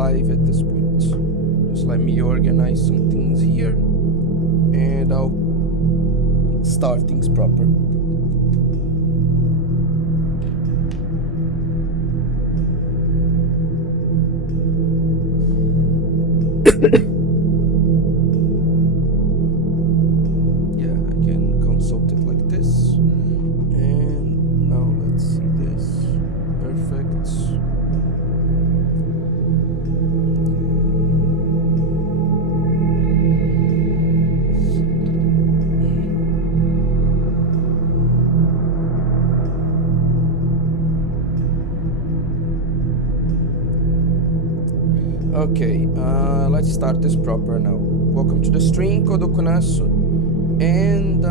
live at this point. Just let me organize some things here, and I'll start things proper. Yeah, I can consult it like this. And now let's see this. Perfect. Okay, let's start this proper now. Welcome to the stream, Kodokunasu. And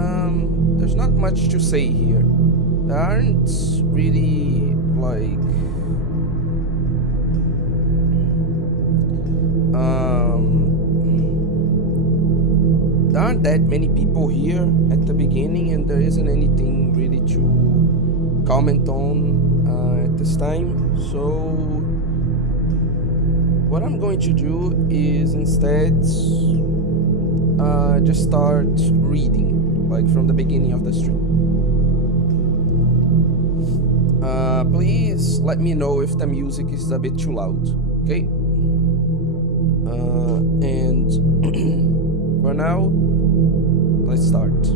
there's not much to say here. There aren't really there aren't that many people here at the beginning, and there isn't anything really to comment on at this time. So what I'm going to do is instead just start reading, like from the beginning of the stream. Please let me know if the music is a bit too loud, okay? And for now, let's start.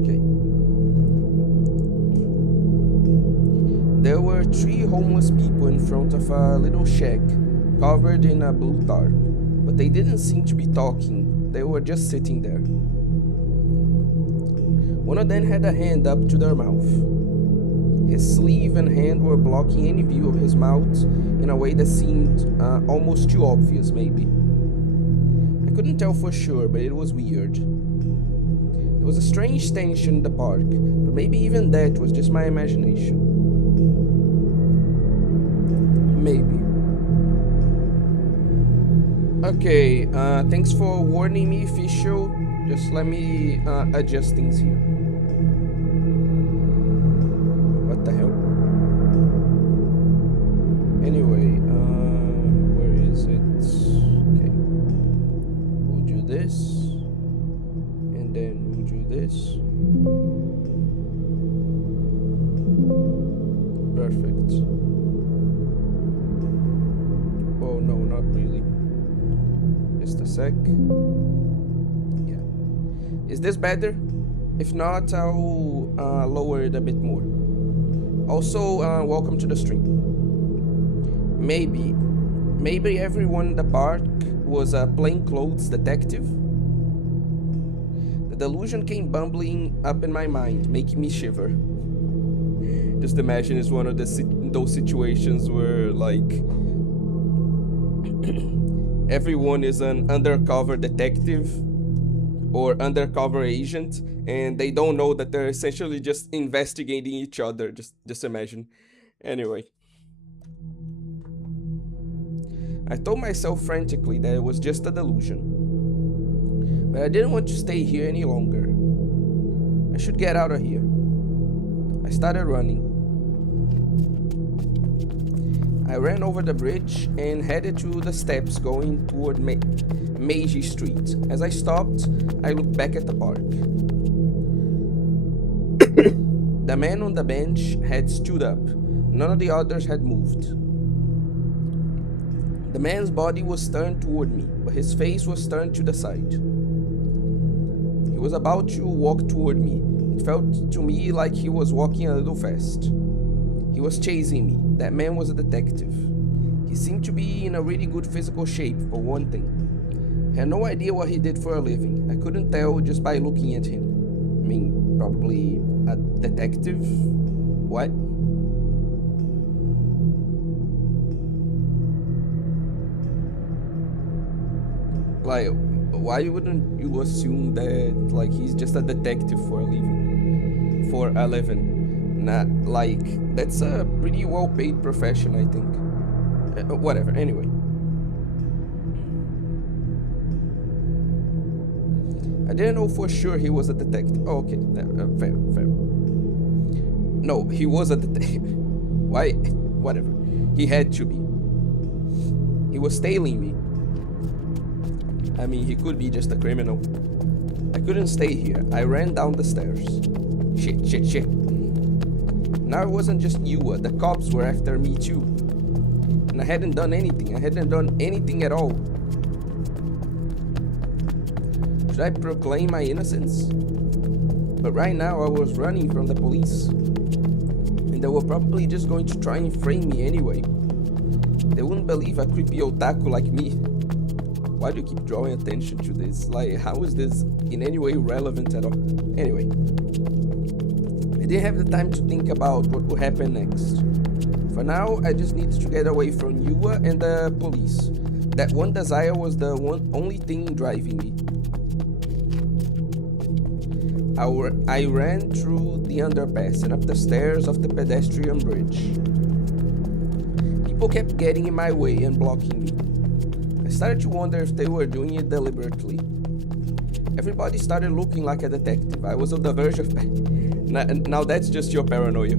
Okay. There were 3 homeless people in front of a little shack covered in a blue tarp, but they didn't seem to be talking. They were just sitting there. One of them had a hand up to their mouth. His sleeve and hand were blocking any view of his mouth in a way that seemed almost too obvious, maybe. I couldn't tell for sure, but it was weird. There was a strange tension in the park, but maybe even that was just my imagination. Maybe. Okay, thanks for warning me, official. Just let me adjust things here. What the hell? Anyway, where is it? Okay. We'll do this. And then we'll do this. Perfect. Oh no, not really. Just a sec. Yeah. Is this better? If not, I'll lower it a bit more. Also, welcome to the stream. Maybe everyone in the park was a plainclothes detective? The delusion came bumbling up in my mind, making me shiver. Just imagine it's one of those situations where, like, everyone is an undercover detective or undercover agent, and they don't know that they're essentially just investigating each other. Just imagine. Anyway. I told myself frantically that it was just a delusion. But I didn't want to stay here any longer. I should get out of here. I started running. I ran over the bridge and headed to the steps going toward Meiji Street. As I stopped, I looked back at the park. The man on the bench had stood up. None of the others had moved. The man's body was turned toward me, but his face was turned to the side. He was about to walk toward me. It felt to me like he was walking a little fast. He was chasing me. That man was a detective. He seemed to be in a really good physical shape, for one thing. I had no idea what he did for a living. I couldn't tell just by looking at him. I mean, probably a detective? What? Like, why wouldn't you assume that, like, he's just a detective for a living? Not, like, that's a pretty well-paid profession, I think. Whatever, anyway. I didn't know for sure he was a detective. Oh, okay, fair, fair. No, he was a detective. Why? Whatever. He had to be. He was tailing me. I mean, he could be just a criminal. I couldn't stay here. I ran down the stairs. Shit. Now it wasn't just you, the cops were after me too. And I hadn't done anything. I hadn't done anything at all. Should I proclaim my innocence? But right now I was running from the police. And they were probably just going to try and frame me anyway. They wouldn't believe a creepy otaku like me. Why do you keep drawing attention to this? Like, how is this in any way relevant at all? Anyway. I didn't have the time to think about what would happen next. For now, I just needed to get away from Yua and the police. That one desire was the only thing driving me. I ran through the underpass and up the stairs of the pedestrian bridge. People kept getting in my way and blocking me. I started to wonder if they were doing it deliberately. Everybody started looking like a detective. I was on the verge of... Now that's just your paranoia.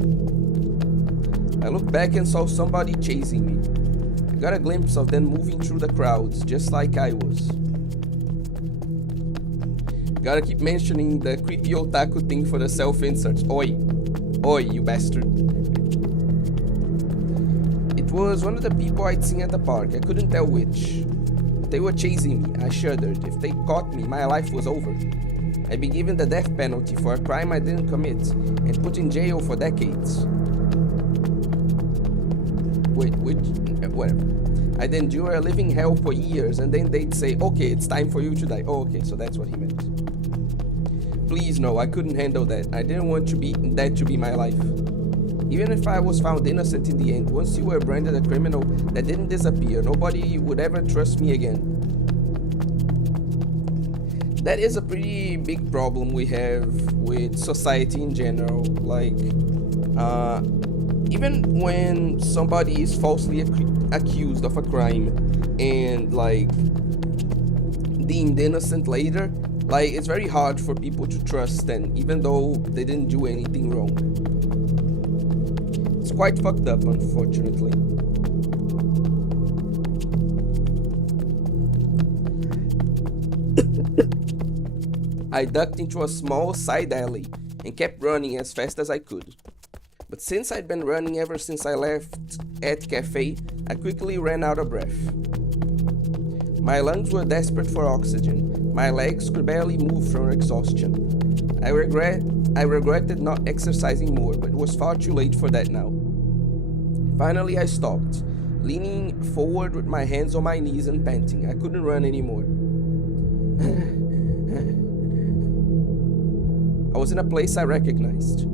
I looked back and saw somebody chasing me. I got a glimpse of them moving through the crowds, just like I was. Gotta keep mentioning the creepy otaku thing for the self-inserts. Oi, you bastard. It was one of the people I'd seen at the park. I couldn't tell which. But they were chasing me. I shuddered. If they caught me, my life was over. I'd be given the death penalty for a crime I didn't commit and put in jail for decades. Whatever. I'd endure a living hell for years and then they'd say, okay, it's time for you to die. Oh, okay, so that's what he meant. Please, no, I couldn't handle that. I didn't want that to be my life. Even if I was found innocent in the end, once you were branded a criminal that didn't disappear, nobody would ever trust me again. That is a pretty big problem we have with society in general. Like, even when somebody is falsely accused of a crime and, like, deemed innocent later, like, it's very hard for people to trust them, even though they didn't do anything wrong. It's quite fucked up, unfortunately. I ducked into a small side alley and kept running as fast as I could. But since I'd been running ever since I left at cafe, I quickly ran out of breath. My lungs were desperate for oxygen. My legs could barely move from exhaustion. I regretted not exercising more, but it was far too late for that now. Finally, I stopped, leaning forward with my hands on my knees and panting. I couldn't run anymore. I was in a place I recognized.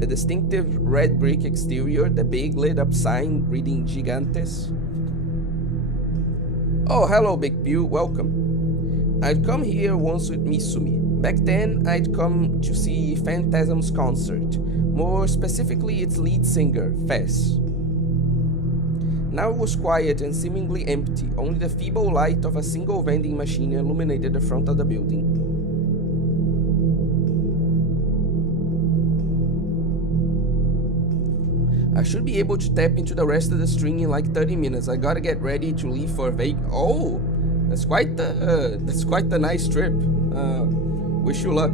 The distinctive red brick exterior, the big lit-up sign reading Gigantes. Oh, hello, Big Pew, welcome. I'd come here once with Misumi. Back then, I'd come to see Phantasm's concert, more specifically its lead singer, Fess. Now it was quiet and seemingly empty, only the feeble light of a single vending machine illuminated the front of the building. I should be able to tap into the rest of the string in like 30 minutes. I gotta get ready to leave for Oh, that's quite the nice trip. Wish you luck.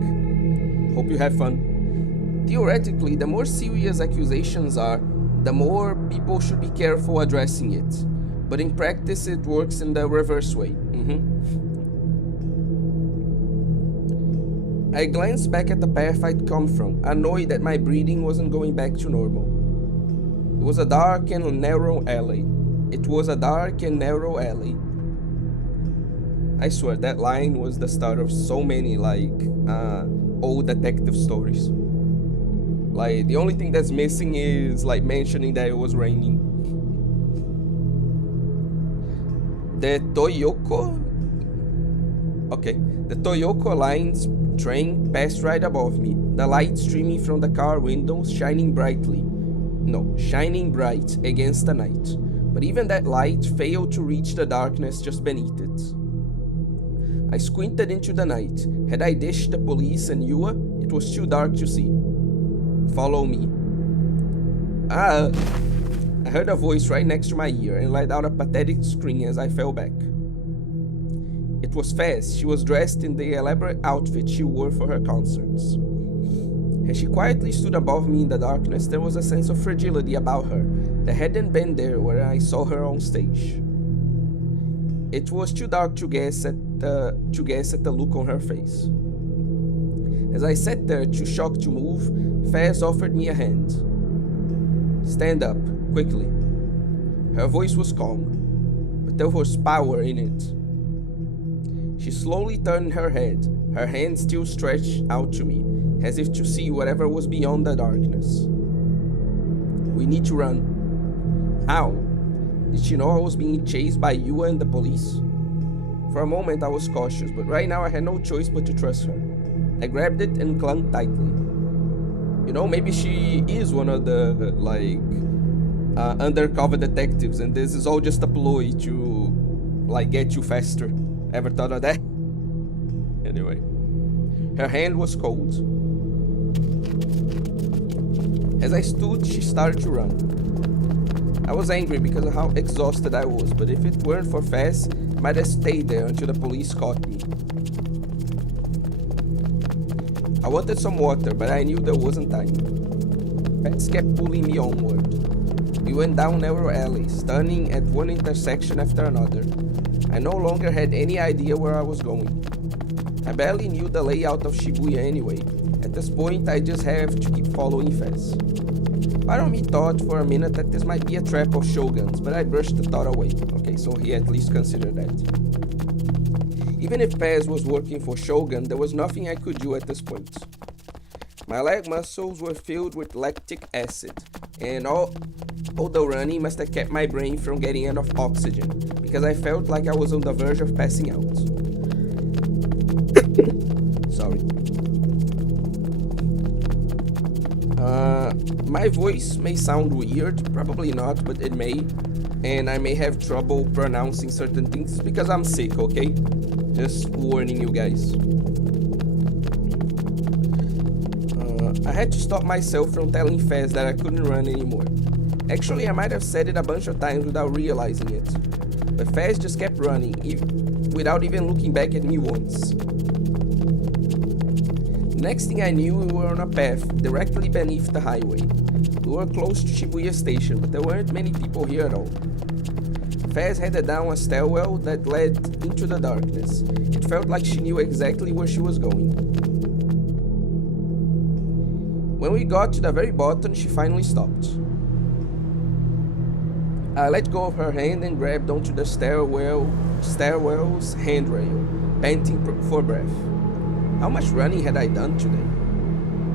Hope you have fun. Theoretically, the more serious accusations are, the more people should be careful addressing it. But in practice, it works in the reverse way. I glanced back at the path I'd come from, annoyed that my breathing wasn't going back to normal. It was a dark and narrow alley. I swear, that line was the start of so many, like, old detective stories. Like, the only thing that's missing is, like, mentioning that it was raining. The Toyoko Line's train passed right above me, the light streaming from the car windows shining bright against the night. But even that light failed to reach the darkness just beneath it. I squinted into the night. Had I dished the police and Yua? It was too dark to see. Follow me. I heard a voice right next to my ear and let out a pathetic scream as I fell back. It was Fez. She was dressed in the elaborate outfit she wore for her concerts. As she quietly stood above me in the darkness, there was a sense of fragility about her that hadn't been there when I saw her on stage. It was too dark to guess at the look on her face. As I sat there, too shocked to move, Fez offered me a hand. Stand up, quickly. Her voice was calm, but there was power in it. She slowly turned her head, her hand still stretched out to me, as if to see whatever was beyond the darkness. We need to run. How? Did she know I was being chased by you and the police? For a moment I was cautious, but right now I had no choice but to trust her. I grabbed it and clung tightly. You know, maybe she is one of the, undercover detectives and this is all just a ploy to, get you faster. Ever thought of that? Anyway. Her hand was cold. As I stood, she started to run. I was angry because of how exhausted I was, but if it weren't for Fez, I might have stayed there until the police caught me. I wanted some water, but I knew there wasn't time. Fez kept pulling me onward. We went down narrow alleys, turning at one intersection after another. I no longer had any idea where I was going. I barely knew the layout of Shibuya anyway. At this point, I just have to keep following Fez. Part of me thought for a minute that this might be a trap of Shogun's, but I brushed the thought away. Okay, so he at least considered that. Even if Fez was working for Shogun, there was nothing I could do at this point. My leg muscles were filled with lactic acid, and all the running must have kept my brain from getting enough oxygen, because I felt like I was on the verge of passing out. Sorry. My voice may sound weird, probably not, but it may, and I may have trouble pronouncing certain things because I'm sick, okay? Just warning you guys. I had to stop myself from telling Fez that I couldn't run anymore. Actually, I might have said it a bunch of times without realizing it. But Fez just kept running, without even looking back at me once. Next thing I knew, we were on a path directly beneath the highway. We were close to Shibuya Station, but there weren't many people here at all. Fez headed down a stairwell that led into the darkness. It felt like she knew exactly where she was going. When we got to the very bottom, she finally stopped. I let go of her hand and grabbed onto the stairwell's handrail, panting for breath. How much running had I done today?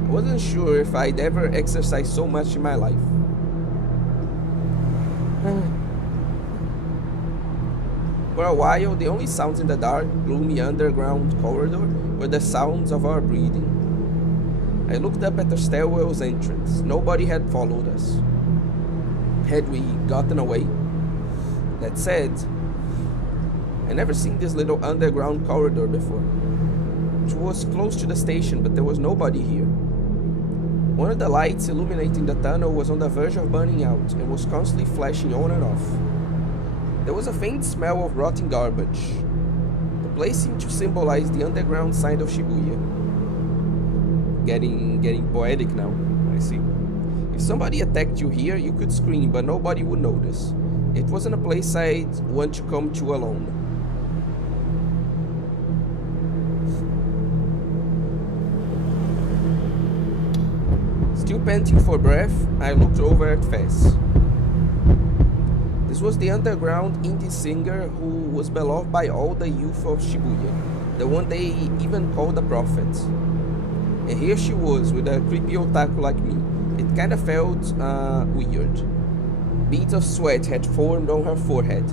I wasn't sure if I'd ever exercised so much in my life. For a while, the only sounds in the dark, gloomy underground corridor were the sounds of our breathing. I looked up at the stairwell's entrance. Nobody had followed us. Had we gotten away? That said, I never seen this little underground corridor before. It was close to the station, but there was nobody here. One of the lights illuminating the tunnel was on the verge of burning out and was constantly flashing on and off. There was a faint smell of rotting garbage. The place seemed to symbolize the underground side of Shibuya. Getting poetic now, I see. If somebody attacked you here, you could scream, but nobody would notice. It wasn't a place I'd want to come to alone. Still panting for breath, I looked over at Fez. This was the underground indie singer who was beloved by all the youth of Shibuya, the one they even called the Prophet. And here she was with a creepy otaku like me. It kinda felt weird. Beads of sweat had formed on her forehead,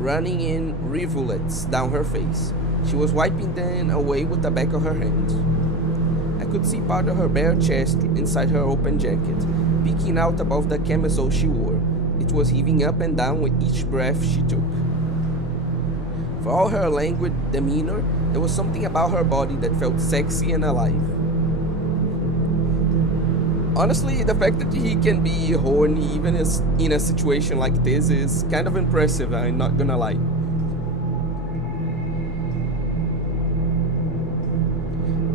running in rivulets down her face. She was wiping them away with the back of her hand. I could see part of her bare chest inside her open jacket, peeking out above the camisole she wore. It was heaving up and down with each breath she took. For all her languid demeanor, There was something about her body that felt sexy and alive. Honestly, the fact that he can be horny even in a situation like this is kind of impressive, I'm not gonna lie.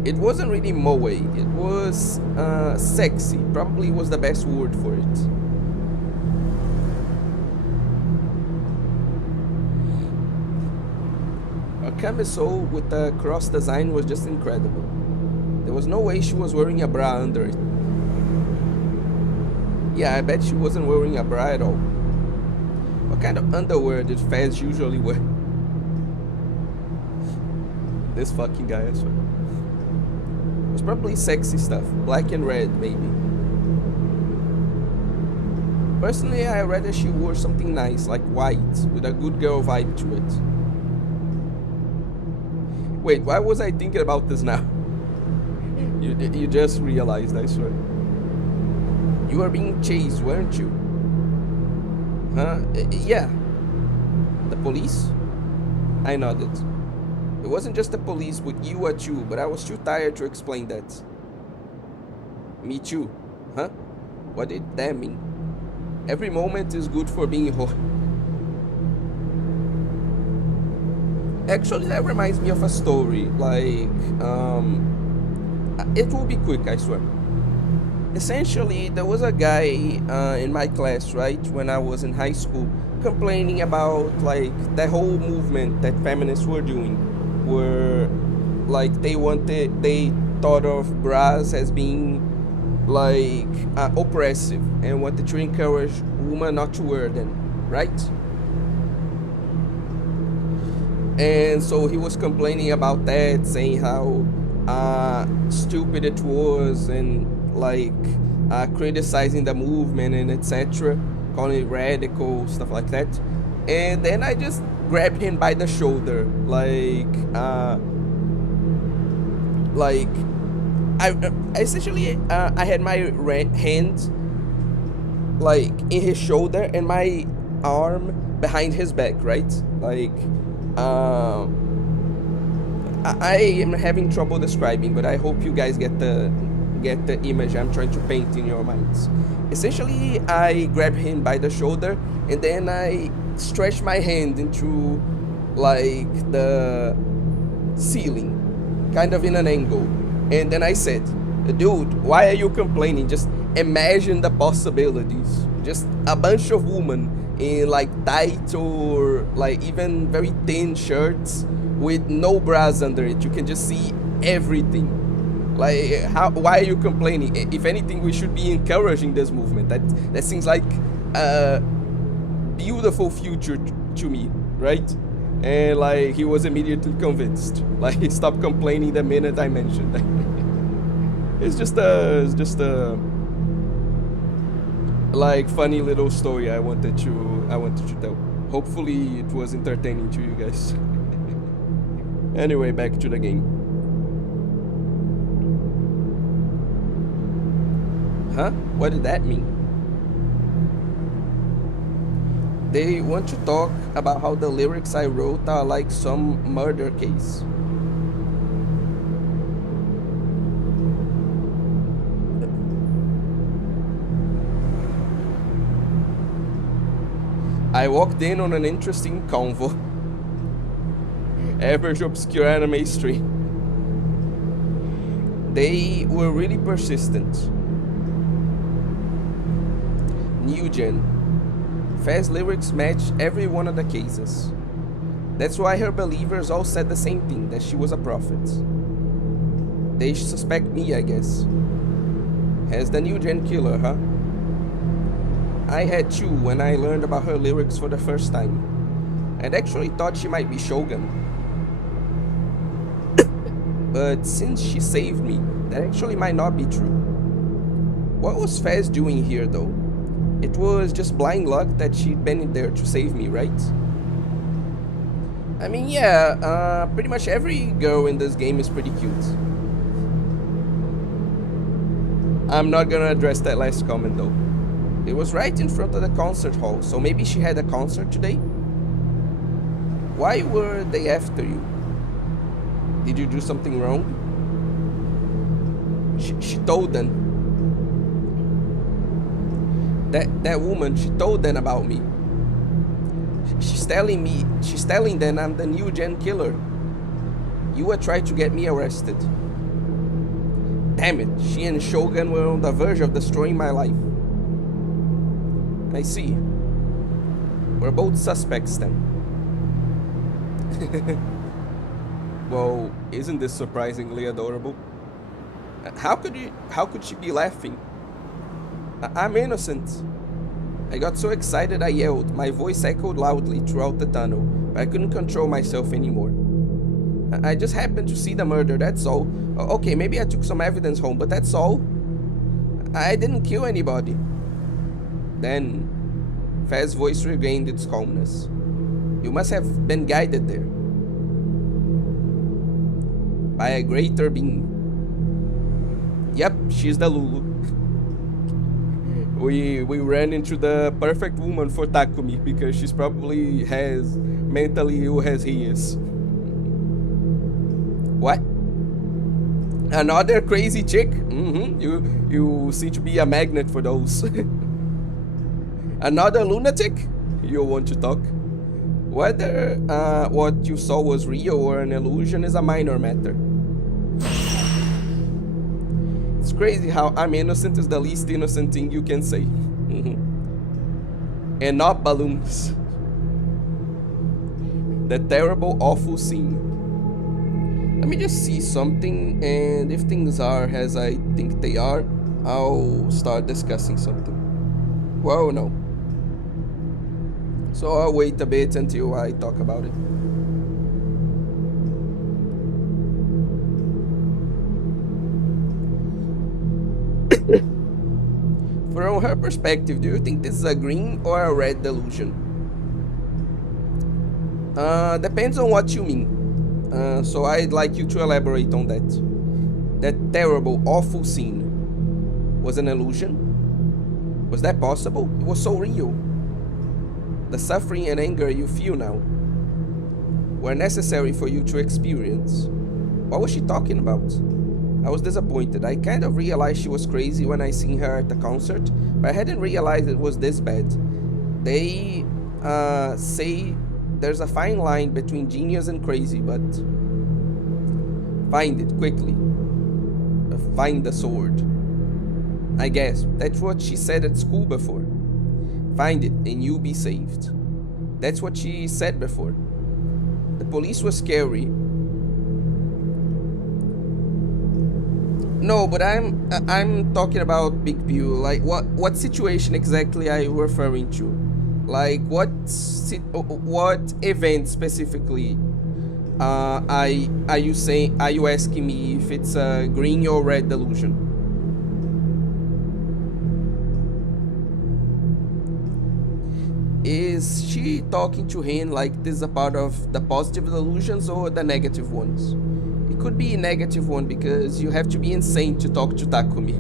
It wasn't really moe, it was sexy, probably was the best word for it. Her camisole with the cross design was just incredible. There was no way she was wearing a bra under it. Yeah, I bet she wasn't wearing a bra at all. What kind of underwear did Fez usually wear? This fucking guy, I swear. It was probably sexy stuff, black and red maybe. Personally, I rather she wore something nice, like white, with a good girl vibe to it. Wait, why was I thinking about this now? You just realized, I swear. You were being chased, weren't you? Huh? Yeah. The police? I nodded. It wasn't just the police with you at you, but I was too tired to explain that. Me too. Huh? What did that mean? Every moment is good for being whole. Actually, that reminds me of a story. Like, it will be quick, I swear. Essentially, there was a guy in my class, right, when I was in high school, complaining about, like, the whole movement that feminists were doing, where, like, they thought of bras as being, like, oppressive, and wanted to encourage women not to wear them, right? And so he was complaining about that, saying how stupid it was, and like criticizing the movement and etc., calling it radical, stuff like that. And then I just grabbed him by the shoulder, I essentially I had my hand like in his shoulder and my arm behind his back, right? Like I am having trouble describing, but I hope you guys get the image I'm trying to paint in your minds. Essentially, I grab him by the shoulder and then I stretch my hand into like the ceiling, kind of in an angle, and then I said, dude, why are you complaining? Just imagine the possibilities. Just a bunch of women in like tight or like even very thin shirts with no bras under it. You can just see everything. Like, why are you complaining? If anything, we should be encouraging this movement. That seems like a beautiful future to me, right? And like, he was immediately convinced. Like, he stopped complaining the minute I mentioned that. It's just a like funny little story I wanted to tell. Hopefully, it was entertaining to you guys. Anyway, back to the game. Huh? What did that mean? They want to talk about how the lyrics I wrote are like some murder case. I walked in on an interesting convo. Average obscure anime stream. They were really persistent. New gen. Fez lyrics match every one of the cases. That's why her believers all said the same thing, that she was a prophet. They suspect me, I guess. As the new gen killer, huh? I had too when I learned about her lyrics for the first time. I'd actually thought she might be Shogun. But since she saved me, that actually might not be true. What was Fez doing here though? It was just blind luck that she'd been in there to save me, right? I mean, yeah, pretty much every girl in this game is pretty cute. I'm not gonna address that last comment though. It was right in front of the concert hall, so maybe she had a concert today? Why were they after you? Did you do something wrong? She told them. That woman, she told them about me. She's telling them I'm the new gen killer. You were trying to get me arrested. Damn it, she and Shogun were on the verge of destroying my life. I see. We're both suspects then. Well, isn't this surprisingly adorable? How could she be laughing? I'm innocent. I got so excited I yelled. My voice echoed loudly throughout the tunnel, but I couldn't control myself anymore. I just happened to see the murder, that's all. Okay, maybe I took some evidence home, but that's all. I didn't kill anybody. Then, Faz's voice regained its calmness. You must have been guided there. By a greater being. Yep, she's the Lulu. We ran into the perfect woman for Takumi because she's probably as mentally ill as he is. What? Another crazy chick? You seem to be a magnet for those. Another lunatic? You want to talk? Whether what you saw was real or an illusion is a minor matter. It's crazy how I'm innocent is the least innocent thing you can say. And not balloons. The terrible, awful scene. Let me just see something, and if things are as I think they are, I'll start discussing something. Well, no. So I'll wait a bit until I talk about it. From her perspective, do you think this is a green or a red delusion? Depends on what you mean. So I'd like you to elaborate on that. That terrible, awful scene was an illusion? Was that possible? It was so real. The suffering and anger you feel now were necessary for you to experience. What was she talking about? I was disappointed. I kind of realized she was crazy when I seen her at the concert, but I hadn't realized it was this bad. They say there's a fine line between genius and crazy, but find it quickly. Find the sword. I guess that's what she said at school before. Find it and you'll be saved. That's what she said before. The police was scary. No, but I'm talking about Big Bill. Like what situation exactly are you referring to? Like what event specifically? Are you asking me if it's a green or red delusion? Is she talking to him like this is a part of the positive delusions or the negative ones? It could be a negative one because you have to be insane to talk to Takumi.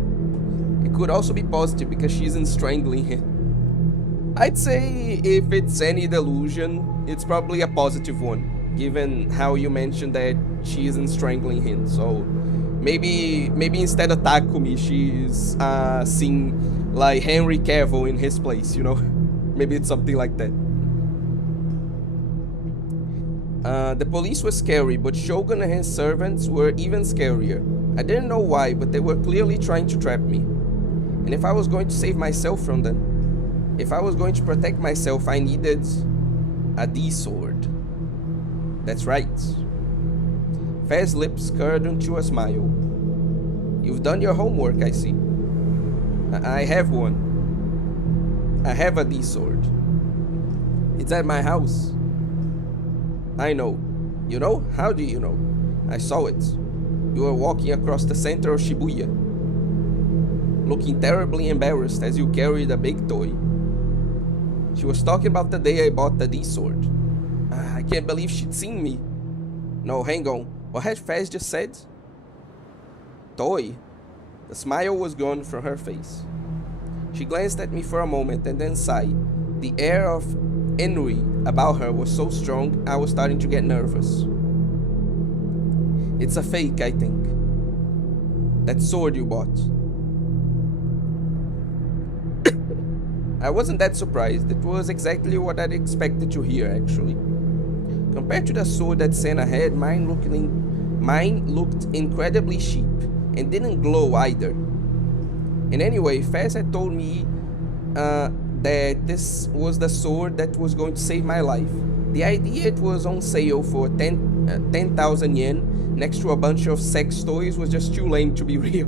It could also be positive because she's strangling him. I'd say if it's any delusion, it's probably a positive one, given how you mentioned that she isn't strangling him. So maybe instead of Takumi, she's seeing like Henry Cavill in his place, you know? Maybe it's something like that. The police were scary, but Shogun and his servants were even scarier. I didn't know why, but they were clearly trying to trap me. And if I was going to save myself from them, if I was going to protect myself, I needed a D-sword. That's right. Faz's lips curled into a smile. You've done your homework, I see. I have one. I have a D-sword. It's at my house. I know. You know? How do you know? I saw it. You were walking across the center of Shibuya, looking terribly embarrassed as you carried a big toy. She was talking about the day I bought the D-sword. I can't believe she'd seen me. No, hang on. What had Faz just said? Toy? The smile was gone from her face. She glanced at me for a moment and then sighed. The air of ennui about her was so strong, I was starting to get nervous. It's a fake, I think. That sword you bought. I wasn't that surprised. It was exactly what I'd expected to hear, actually. Compared to the sword that Senna had, mine looked incredibly cheap and didn't glow either. And anyway, Faz had told me that this was the sword that was going to save my life. The idea it was on sale for 10,000 yen next to a bunch of sex toys was just too lame to be real.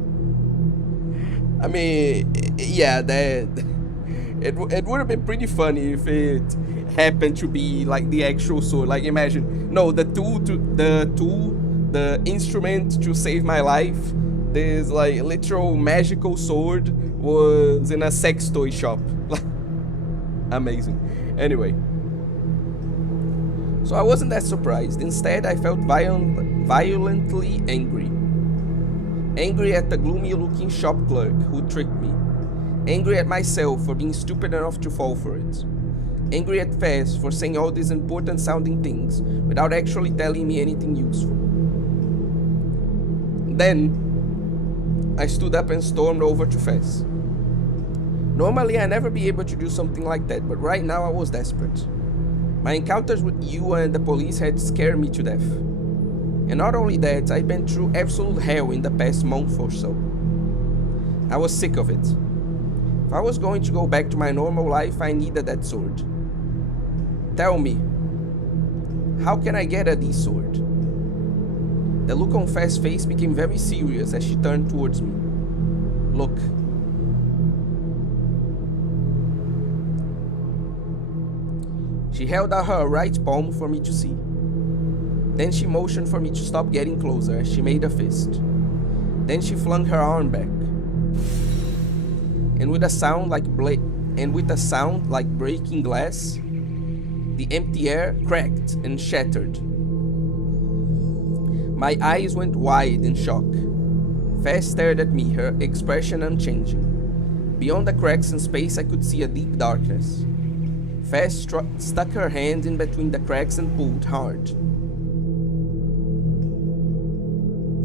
I mean, yeah, it would have been pretty funny if it happened to be like the actual sword. Like imagine, no, the instrument to save my life, this like literal magical sword was in a sex toy shop. Amazing. Anyway, so I wasn't that surprised. Instead, I felt violently angry. Angry at the gloomy-looking shop clerk who tricked me. Angry at myself for being stupid enough to fall for it. Angry at Faz for saying all these important-sounding things without actually telling me anything useful. Then, I stood up and stormed over to Faz. Normally, I'd never be able to do something like that, but right now I was desperate. My encounters with you and the police had scared me to death. And not only that, I'd been through absolute hell in the past month or so. I was sick of it. If I was going to go back to my normal life, I needed that sword. Tell me, how can I get at this sword? The look on Faz's face became very serious as she turned towards me. Look. She held out her right palm for me to see. Then she motioned for me to stop getting closer as she made a fist. Then she flung her arm back. And with a sound like breaking glass, the empty air cracked and shattered. My eyes went wide in shock. Faz stared at me, her expression unchanging. Beyond the cracks in space, I could see a deep darkness. Faz stuck her hand in between the cracks and pulled hard.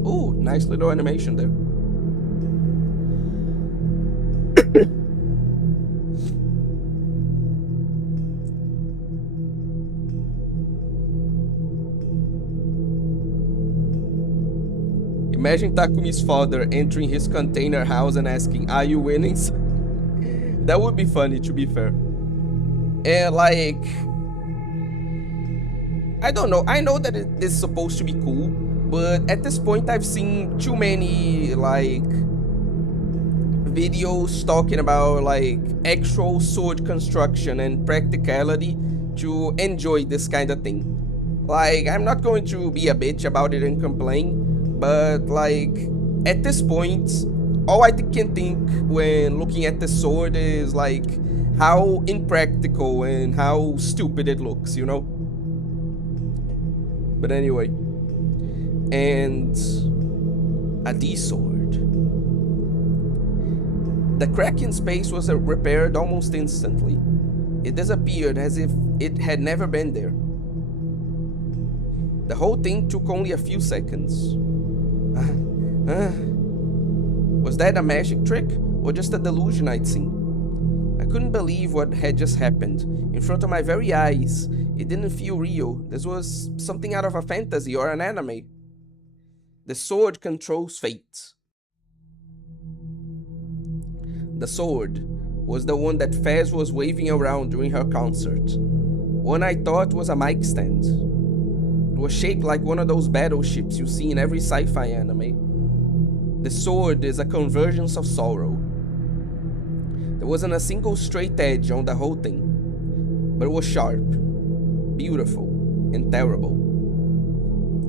Ooh, nice little animation there. Imagine Takumi's father entering his container house and asking, "Are you winning?" That would be funny, to be fair. And like, I don't know. I know that it is supposed to be cool, but at this point I've seen too many like videos talking about like actual sword construction and practicality to enjoy this kind of thing. Like, I'm not going to be a bitch about it and complain, but like at this point, all I can think when looking at the sword is like how impractical and how stupid it looks, you know? But anyway, and a D-sword. The crack in space was repaired almost instantly. It disappeared as if it had never been there. The whole thing took only a few seconds. Was that a magic trick or just a delusion I'd seen? I couldn't believe what had just happened. In front of my very eyes, it didn't feel real. This was something out of a fantasy or an anime. The sword controls fate. The sword was the one that Faz was waving around during her concert. One I thought was a mic stand. It was shaped like one of those battleships you see in every sci-fi anime. The sword is a convergence of sorrow. There wasn't a single straight edge on the whole thing, but it was sharp, beautiful, and terrible.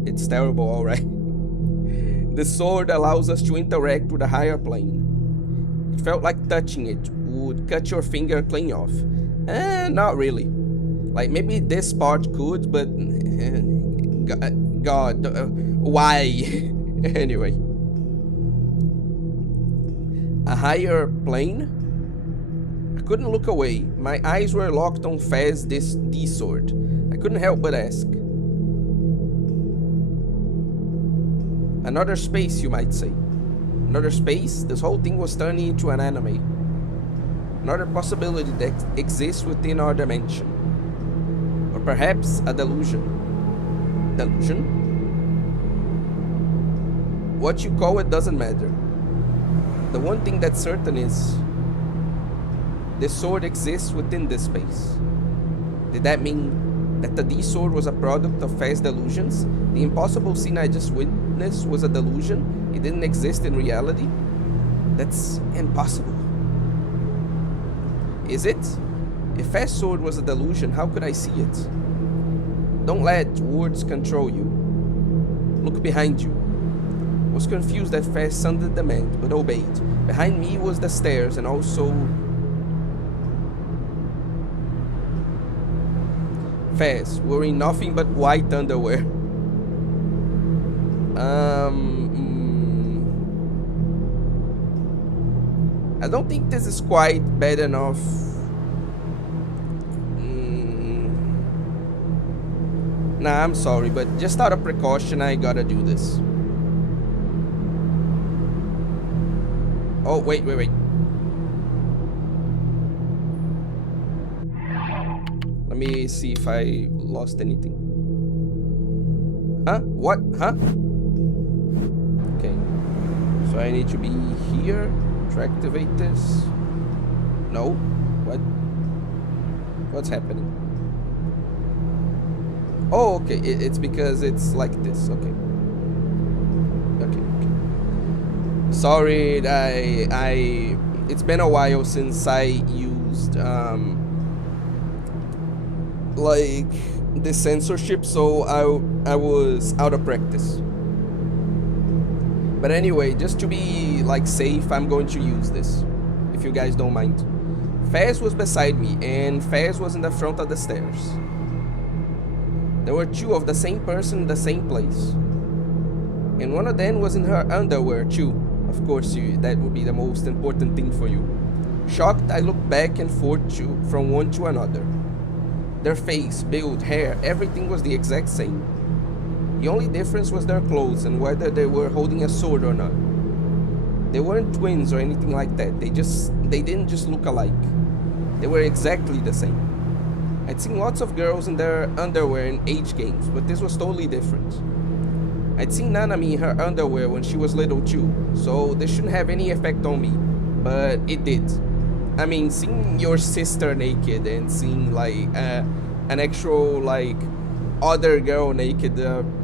It's terrible, alright. The sword allows us to interact with a higher plane. It felt like touching it would cut your finger clean off. Not really. Like, maybe this part could, but God, why? Anyway. A higher plane? I couldn't look away. My eyes were locked on Faz D-sword. I couldn't help but ask. Another space, you might say. Another space? This whole thing was turning into an anime. Another possibility that exists within our dimension. Or perhaps a delusion. Delusion? What you call it doesn't matter. The one thing that's certain is this sword exists within this space. Did that mean that the D sword was a product of fast delusions? The impossible scene I just witnessed was a delusion? It didn't exist in reality? That's impossible. Is it? If fast sword was a delusion, how could I see it? Don't let words control you. Look behind you. Was confused at fast sounded demand, but obeyed. Behind me was the stairs and also Fast, wearing nothing but white underwear. I don't think this is quite bad enough. Nah, I'm sorry, but just out of precaution, I gotta do this. Oh, wait. Let me see if I lost anything. Huh? What? Huh? Okay. So I need to be here to activate this. No? What? What's happening? Oh, okay. It's because it's like this. Okay. Okay. Sorry, it's been a while since I used like the censorship, so I was out of practice. But anyway, just to be like safe, I'm going to use this, if you guys don't mind. Faz was beside me, and Faz was in the front of the stairs. There were two of the same person in the same place. And one of them was in her underwear too. Of course, that would be the most important thing for you. Shocked, I looked back and forth from one to another. Their face, build, hair, everything was the exact same. The only difference was their clothes and whether they were holding a sword or not. They weren't twins or anything like that. They didn't just look alike. They were exactly the same. I'd seen lots of girls in their underwear in age games, but this was totally different. I'd seen Nanami in her underwear when she was little too, so this shouldn't have any effect on me, but it did. I mean, seeing your sister naked and seeing like an actual like other girl naked,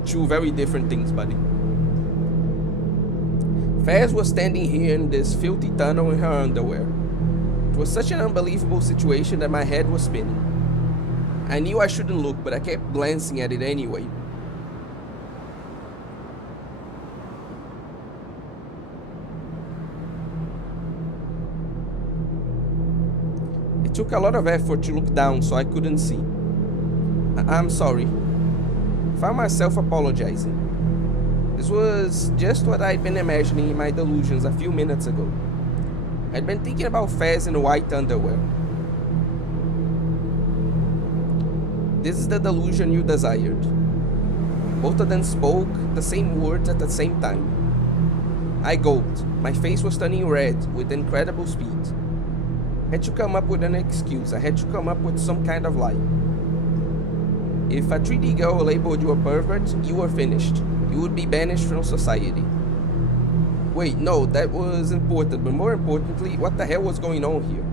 two very different things, buddy. Faz was standing here in this filthy tunnel in her underwear. It was such an unbelievable situation that my head was spinning. I knew I shouldn't look, but I kept glancing at it anyway. It took a lot of effort to look down so I couldn't see. I'm sorry. I found myself apologizing. This was just what I'd been imagining in my delusions a few minutes ago. I'd been thinking about Faz in white underwear. This is the delusion you desired. Both of them spoke the same words at the same time. I gulped. My face was turning red with incredible speed. I had to come up with an excuse. I had to come up with some kind of lie. If a 3D girl labeled you a pervert, you were finished. You would be banished from society. Wait, no, that was important, but more importantly, what the hell was going on here?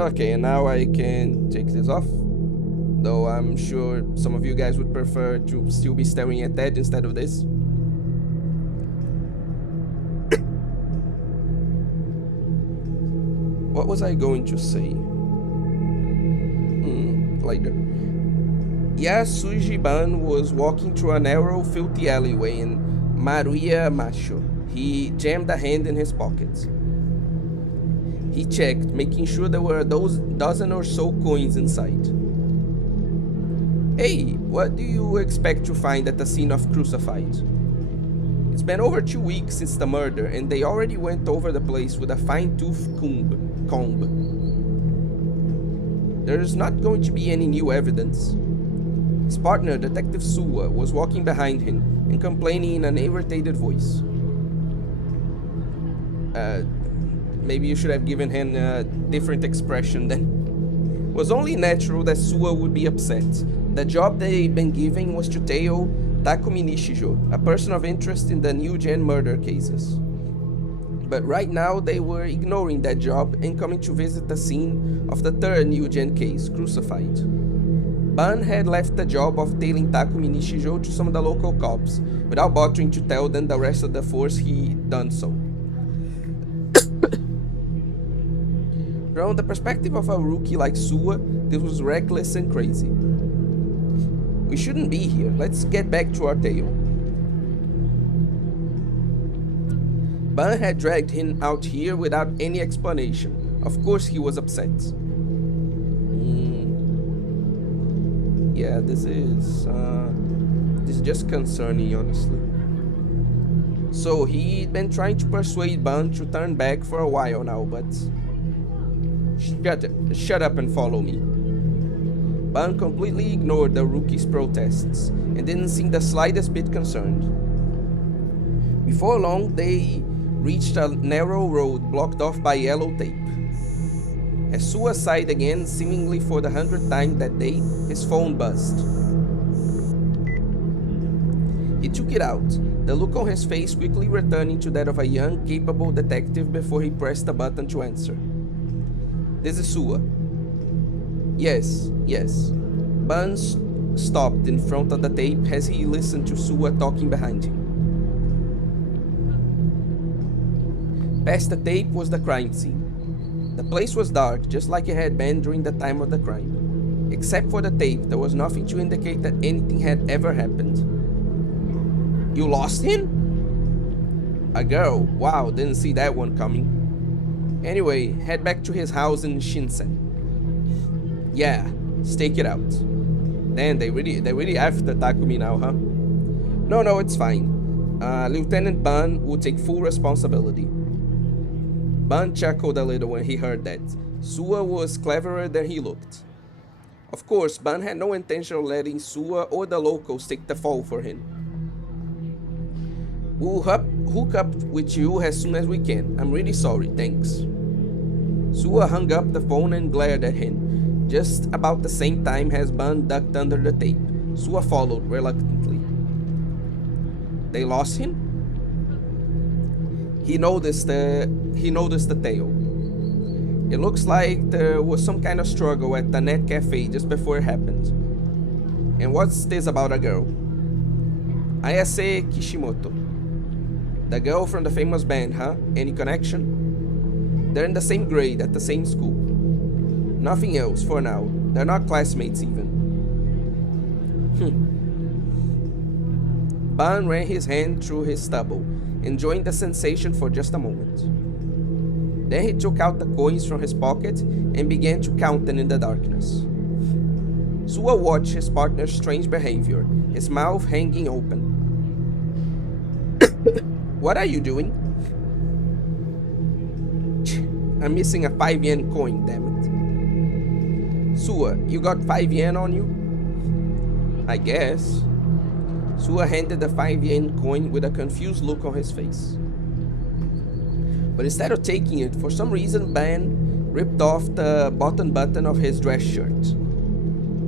Okay, and now I can take this off. Though I'm sure some of you guys would prefer to still be staring at that instead of this. What was I going to say? Later. Yasujiban was walking through a narrow, filthy alleyway in Maruya Macho. He jammed a hand in his pocket. He checked, making sure there were those dozen or so coins inside. Hey, what do you expect to find at the scene of Crucified? It's been over 2 weeks since the murder, and they already went over the place with a fine-tooth comb. There's not going to be any new evidence. His partner, Detective Suwa, was walking behind him and complaining in an irritated voice. Maybe you should have given him a different expression then. It was only natural that Suwa would be upset. The job they'd been given was to tail Takumi Nishijo, a person of interest in the new gen murder cases. But right now they were ignoring that job and coming to visit the scene of the third new gen case, Crucified. Ban had left the job of tailing Takumi Nishijo to some of the local cops, without bothering to tell them the rest of the force he'd done so. From the perspective of a rookie like Suwa, this was reckless and crazy. We shouldn't be here. Let's get back to our tale. Ban had dragged him out here without any explanation. Of course he was upset. Yeah, this is just concerning, honestly. So he'd been trying to persuade Ban to turn back for a while now, but shut up and follow me. Ban completely ignored the rookie's protests and didn't seem the slightest bit concerned. Before long, they reached a narrow road blocked off by yellow tape. As Suwa sighed again, seemingly for the 100th time that day, his phone buzzed. He took it out, the look on his face quickly returning to that of a young, capable detective before he pressed the button to answer. This is Suwa. Yes. Ban stopped in front of the tape as he listened to Suwa talking behind him. Past the tape was the crime scene. The place was dark, just like it had been during the time of the crime. Except for the tape, there was nothing to indicate that anything had ever happened. You lost him? A girl. Wow, didn't see that one coming. Anyway, head back to his house in Shinsen. Yeah, stake it out. Damn, they really after Takumi now, huh? No, it's fine. Lieutenant Ban will take full responsibility. Ban chuckled a little when he heard that. Suwa was cleverer than he looked. Of course, Ban had no intention of letting Suwa or the locals take the fall for him. We'll hook up with you as soon as we can. I'm really sorry, thanks. Suwa hung up the phone and glared at him, just about the same time as Ban ducked under the tape. Suwa followed reluctantly. They lost him? He noticed the tail. It looks like there was some kind of struggle at the net cafe just before it happened. And what's this about a girl? Ayase Kishimoto. The girl from the famous band, huh? Any connection? They're in the same grade at the same school. Nothing else for now. They're not classmates even. Ban ran his hand through his stubble, enjoying the sensation for just a moment. Then he took out the coins from his pocket and began to count them in the darkness. Suwa watched his partner's strange behavior, his mouth hanging open. What are you doing? I'm missing a 5 yen coin, damn it. Suwa, you got 5 yen on you? I guess. Suwa handed the 5 yen coin with a confused look on his face. But instead of taking it, for some reason Ban ripped off the button of his dress shirt.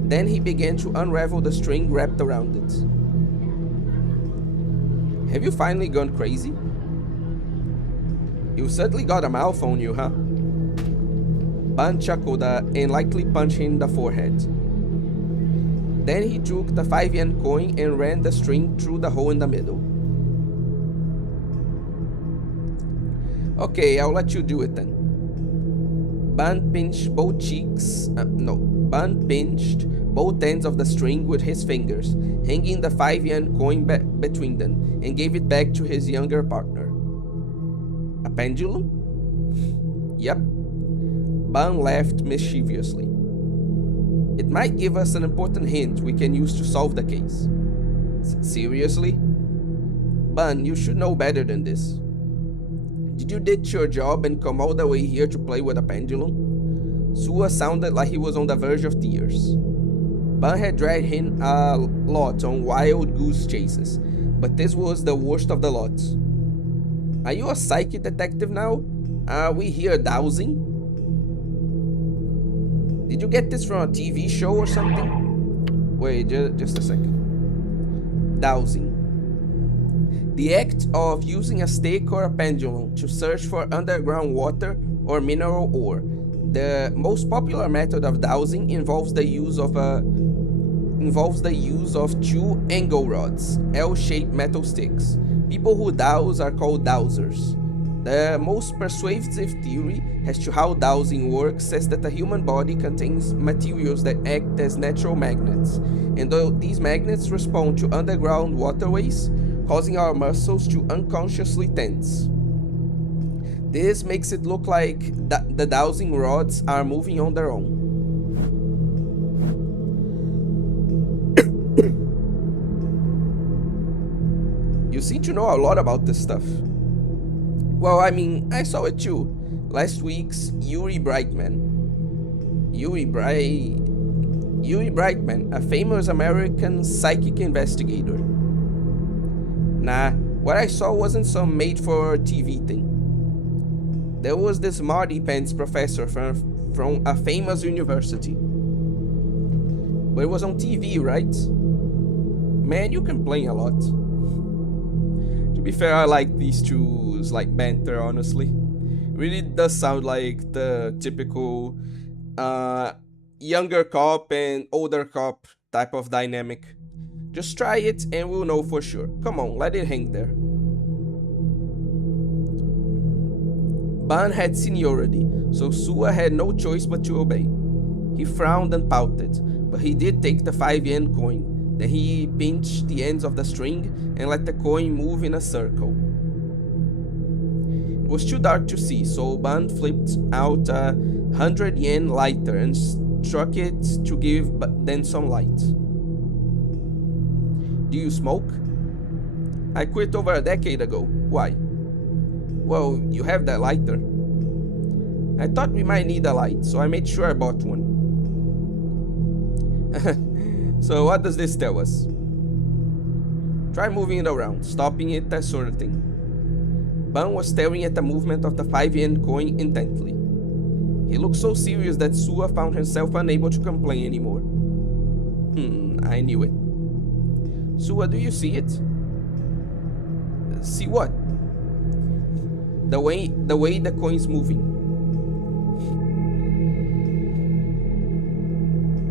Then he began to unravel the string wrapped around it. Have you finally gone crazy? You certainly got a mouth on you, huh? Ban chuckled and lightly punched him in the forehead. Then he took the 5 yen coin and ran the string through the hole in the middle. Okay, I'll let you do it then. Ban pinched both ends of the string with his fingers, hanging the 5 yen coin between them, and gave it back to his younger partner. A pendulum? Yep. Ban laughed mischievously. It might give us an important hint we can use to solve the case. Seriously? Ban, you should know better than this. Did you ditch your job and come all the way here to play with a pendulum? Suwa sounded like he was on the verge of tears. Ban had dragged him a lot on wild goose chases, but this was the worst of the lot. Are you a psychic detective now? Are we here dowsing? Did you get this from a TV show or something? Wait, just a second. Dowsing. The act of using a stick or a pendulum to search for underground water or mineral ore. The most popular method of dowsing involves the use of two angle rods, L-shaped metal sticks. People who douse are called dowsers. The most persuasive theory as to how dowsing works says that the human body contains materials that act as natural magnets, and these magnets respond to underground waterways, causing our muscles to unconsciously tense. This makes it look like the dowsing rods are moving on their own. You seem to know a lot about this stuff. Well, I mean, I saw it too. Last week's Yuri Brightman. Yuri Brightman, a famous American psychic investigator. Nah, what I saw wasn't some made-for-TV thing. There was this Marty Pence professor from a famous university. But it was on TV, right? Man, you complain a lot. To be fair, I like these two's like banter, honestly. It really does sound like the typical younger cop and older cop type of dynamic. Just try it and we'll know for sure. Come on, let it hang there. Ban had seniority, so Sua had no choice but to obey. He frowned and pouted, but he did take the 5 yen coin. Then he pinched the ends of the string and let the coin move in a circle. It was too dark to see, so Ban flipped out a 100 yen lighter and struck it to give them some light. Do you smoke? I quit over a decade ago. Why? Well, you have that lighter. I thought we might need a light, so I made sure I bought one. So what does this tell us? Try moving it around, stopping it, that sort of thing. Ban was staring at the movement of the 5 yen coin intently. He looked so serious that Sua found himself unable to complain anymore. I knew it. Sua, do you see it? See what? The way the coin's moving.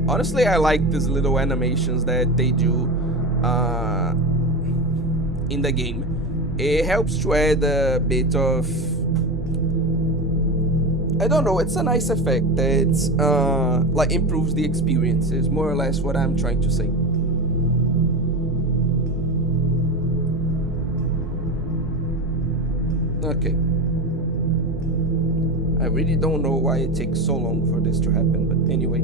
Honestly, I like these little animations that they do in the game. It helps to add a bit of... I don't know, it's a nice effect that like improves the experience, is more or less what I'm trying to say. Okay. I really don't know why it takes so long for this to happen, but anyway.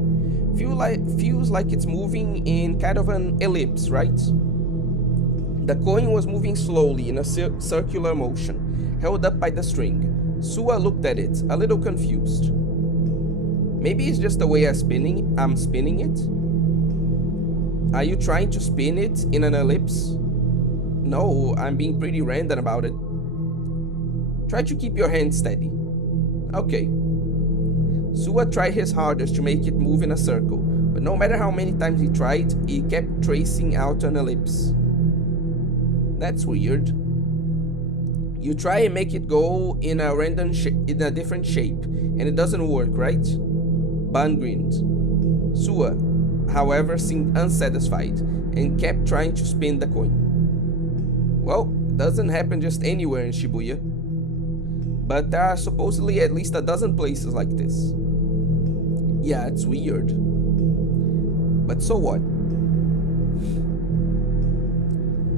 Feels like it's moving in kind of an ellipse, right? The coin was moving slowly in a circular motion, held up by the string. Sua looked at it, a little confused. Maybe it's just the way I'm spinning it? Are you trying to spin it in an ellipse? No, I'm being pretty random about it. Try to keep your hand steady. Okay. Sua tried his hardest to make it move in a circle, but no matter how many times he tried, he kept tracing out an ellipse. That's weird. You try and make it go in a different shape, and it doesn't work, right? Ban grinned. Sua, however, seemed unsatisfied and kept trying to spin the coin. Well, it doesn't happen just anywhere in Shibuya. But there are supposedly at least a dozen places like this. Yeah, it's weird. But so what?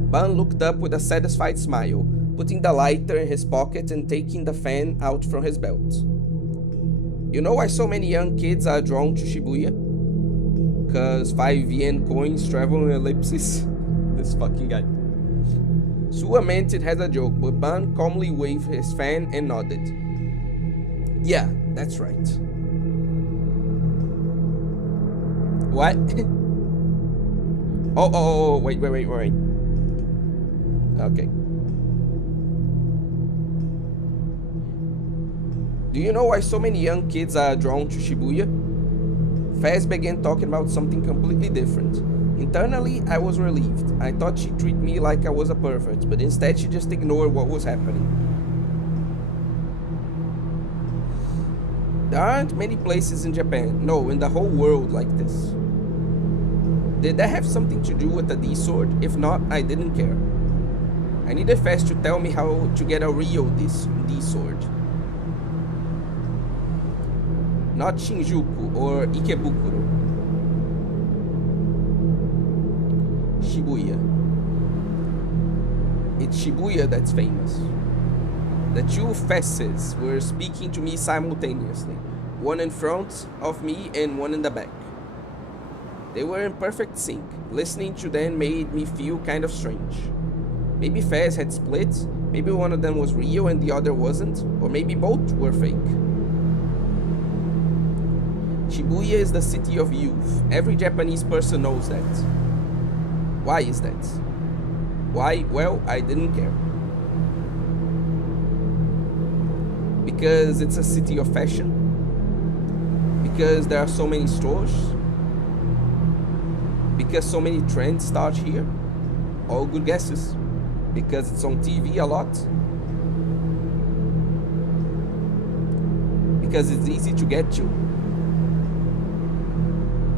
Ban looked up with a satisfied smile, putting the lighter in his pocket and taking the fan out from his belt. You know why so many young kids are drawn to Shibuya? Cause 5 yen coins travel in ellipses. This fucking guy. Sua meant it as a joke, but Ban calmly waved his fan and nodded. Yeah, that's right. What? Wait. Okay. Do you know why so many young kids are drawn to Shibuya? Faz began talking about something completely different. Internally, I was relieved. I thought she'd treat me like I was a pervert, but instead she just ignored what was happening. There aren't many places in Japan, no, in the whole world like this. Did that have something to do with the D sword? If not, I didn't care. I needed Fast to tell me how to get a real D sword. Not Shinjuku or Ikebukuro. Shibuya. It's Shibuya that's famous. The two faces were speaking to me simultaneously, one in front of me and one in the back. They were in perfect sync. Listening to them made me feel kind of strange. Maybe Faz had split, maybe one of them was real and the other wasn't, or maybe both were fake. Shibuya is the city of youth. Every Japanese person knows that. Why is that? Why? Well, I didn't care. Because it's a city of fashion? Because there are so many stores? Because so many trends start here? All good guesses. Because it's on TV a lot? Because it's easy to get to?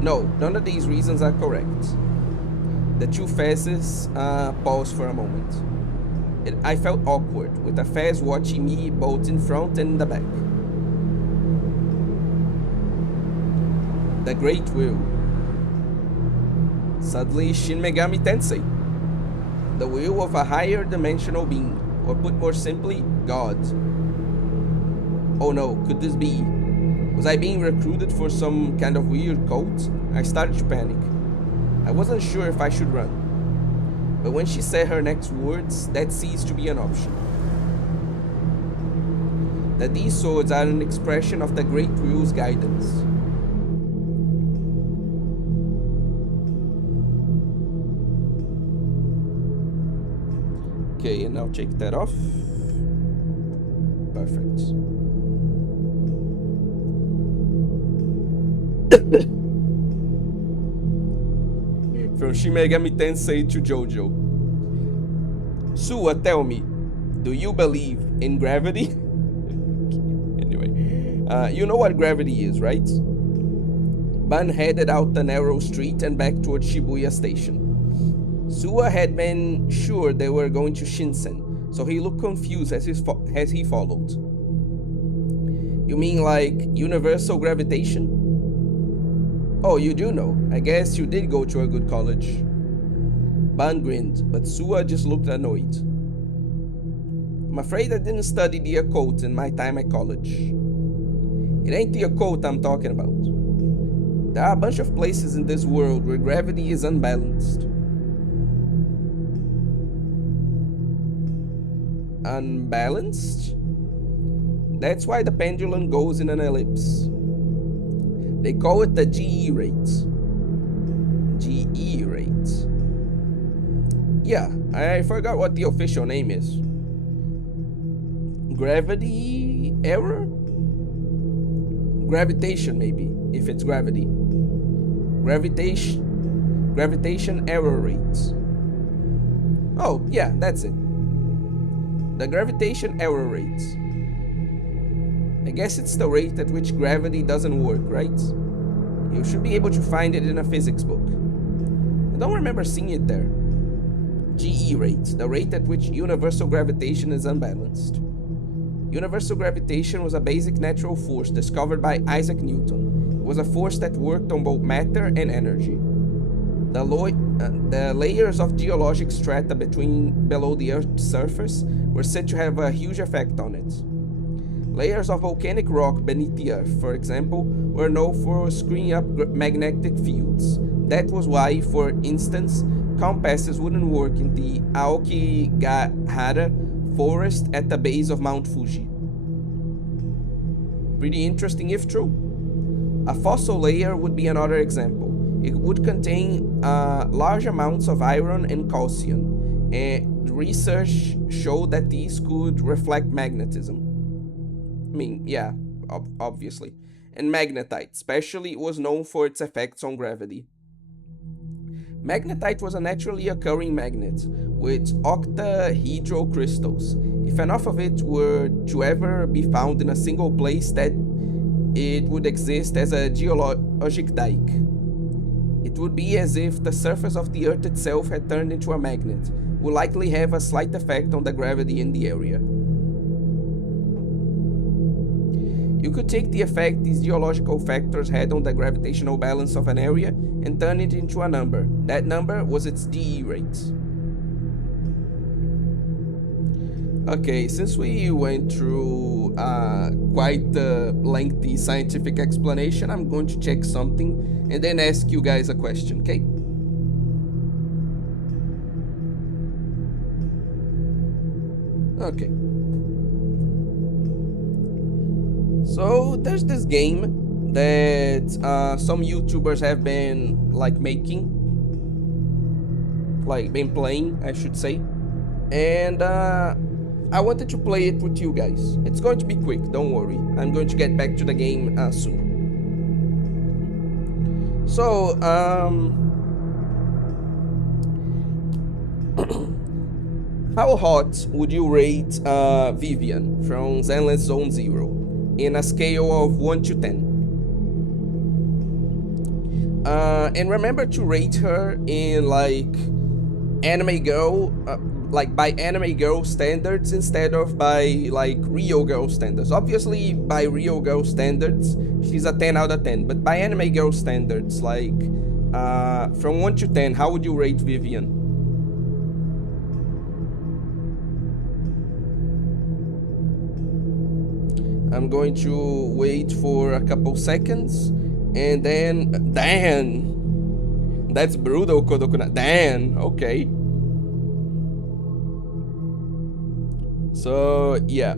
No, none of these reasons are correct. The two faces paused for a moment. I felt awkward, with a Faz watching me both in front and in the back. The Great Will. Suddenly, Shin Megami Tensei. The will of a higher dimensional being, or put more simply, God. Oh no, could this be? Was I being recruited for some kind of weird cult? I started to panic. I wasn't sure if I should run. But when she said her next words, that ceased to be an option. That these swords are an expression of the Great Will's guidance. Okay, and now take that off. Perfect. From Shin Megami Tensei to JoJo. Sua, tell me, do you believe in gravity? Anyway, you know what gravity is, right? Ban headed out the narrow street and back towards Shibuya Station. Sua had been sure they were going to Shinsen, so he looked confused as he followed. You mean like universal gravitation? Oh, you do know. I guess you did go to a good college. Ban grinned, but Sua just looked annoyed. I'm afraid I didn't study the occult in my time at college. It ain't the occult I'm talking about. There are a bunch of places in this world where gravity is unbalanced. Unbalanced? That's why the pendulum goes in an ellipse. They call it the GE rate. GE rate. Yeah, I forgot what the official name is. Gravity error? Gravitation, maybe, if it's gravity. Gravitation error rate. Oh, yeah, that's it. The gravitation error rate. I guess it's the rate at which gravity doesn't work, right? You should be able to find it in a physics book. I don't remember seeing it there. GE rate, the rate at which universal gravitation is unbalanced. Universal gravitation was a basic natural force discovered by Isaac Newton. It was a force that worked on both matter and energy. The layers of geologic strata below the Earth's surface were said to have a huge effect on it. Layers of volcanic rock beneath the Earth, for example, were known for screwing up magnetic fields. That was why, for instance, compasses wouldn't work in the Aokigahara forest at the base of Mount Fuji. Pretty interesting if true. A fossil layer would be another example. It would contain large amounts of iron and calcium, and research showed that these could reflect magnetism. I mean, yeah, obviously. And magnetite, especially, was known for its effects on gravity. Magnetite was a naturally occurring magnet with octahedral crystals. If enough of it were to ever be found in a single place, that it would exist as a geologic dike. It would be as if the surface of the Earth itself had turned into a magnet, would likely have a slight effect on the gravity in the area. You could take the effect these geological factors had on the gravitational balance of an area and turn it into a number. That number was its DE rate. Okay, since we went through quite the lengthy scientific explanation, I'm going to check something and then ask you guys a question, okay? Okay. So there's this game that some YouTubers have been been playing, I should say, and I wanted to play it with you guys. It's going to be quick, don't worry. I'm going to get back to the game soon. So, how hot would you rate Vivian from Zenless Zone Zero in a scale of 1 to 10? And remember to rate her in anime girl, by anime girl standards instead of by real girl standards. Obviously, by real girl standards, she's a 10 out of 10. But by anime girl standards, from 1 to 10, how would you rate Vivian? I'm going to wait for a couple seconds, and then Dan. That's brutal, Kodokuna. Dan, okay. So yeah,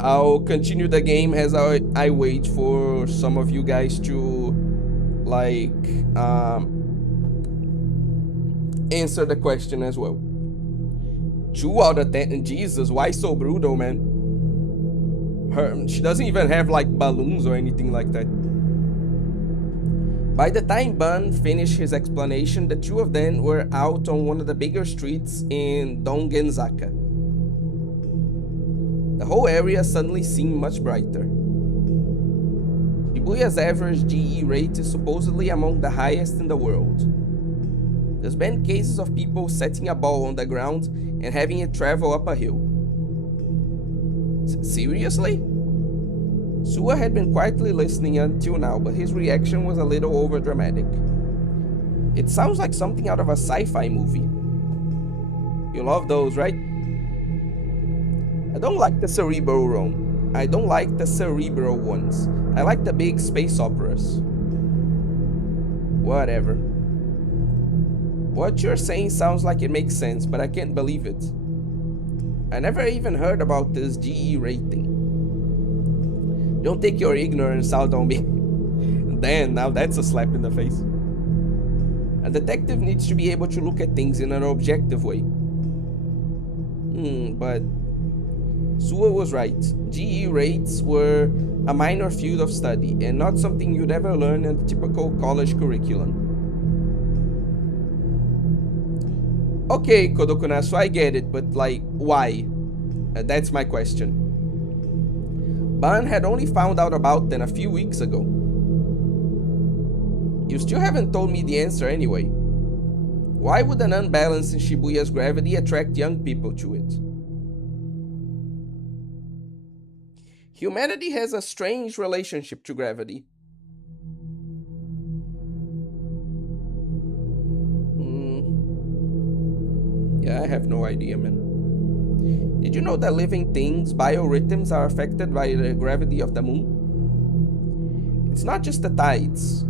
I'll continue the game as I wait for some of you guys to answer the question as well. 2 out of 10. Jesus, why so brutal, man? She doesn't even have balloons or anything like that. By the time Ban finished his explanation, the two of them were out on one of the bigger streets in Dongenzaka. The whole area suddenly seemed much brighter. Shibuya's average GE rate is supposedly among the highest in the world. There's been cases of people setting a ball on the ground and having it travel up a hill. Seriously? Suwa had been quietly listening until now, but his reaction was a little overdramatic. It sounds like something out of a sci-fi movie. You love those, right? I don't like the cerebral one. I don't like the cerebral ones. I like the big space operas. Whatever. What you're saying sounds like it makes sense, but I can't believe it. I never even heard about this GE rating. Don't take your ignorance out on me. Damn, now that's a slap in the face. A detective needs to be able to look at things in an objective way. But Suwa was right. GE rates were a minor field of study and not something you'd ever learn in the typical college curriculum. Okay, Kodokuna, so I get it, but why? That's my question. Ban had only found out about them a few weeks ago. You still haven't told me the answer anyway. Why would an unbalance in Shibuya's gravity attract young people to it? Humanity has a strange relationship to gravity. Yeah, I have no idea, man. Did you know that living things' biorhythms are affected by the gravity of the moon? It's not just the tides.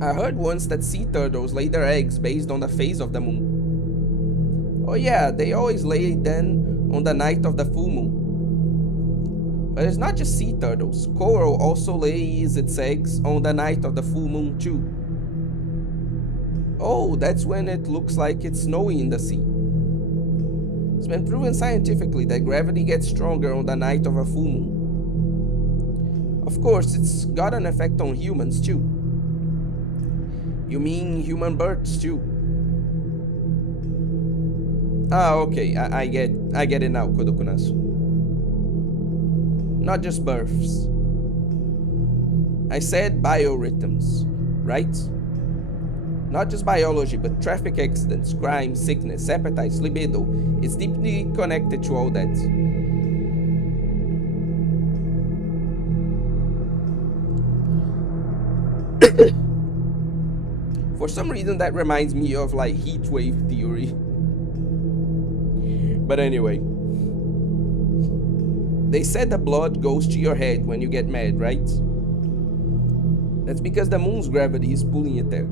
I heard once that sea turtles lay their eggs based on the phase of the moon. Oh yeah, they always lay them on the night of the full moon. But it's not just sea turtles. Coral also lays its eggs on the night of the full moon too. Oh, that's when it looks like it's snowing in the sea. It's been proven scientifically that gravity gets stronger on the night of a full moon. Of course, it's got an effect on humans too. You mean human births too? Ah, okay, I get it now, Kodokunasu. Not just births. I said biorhythms, right? Not just biology, but traffic accidents, crime, sickness, appetites, libido. It's deeply connected to all that. For some reason, that reminds me of like heat wave theory. But anyway, they said the blood goes to your head when you get mad, right? That's because the moon's gravity is pulling it there.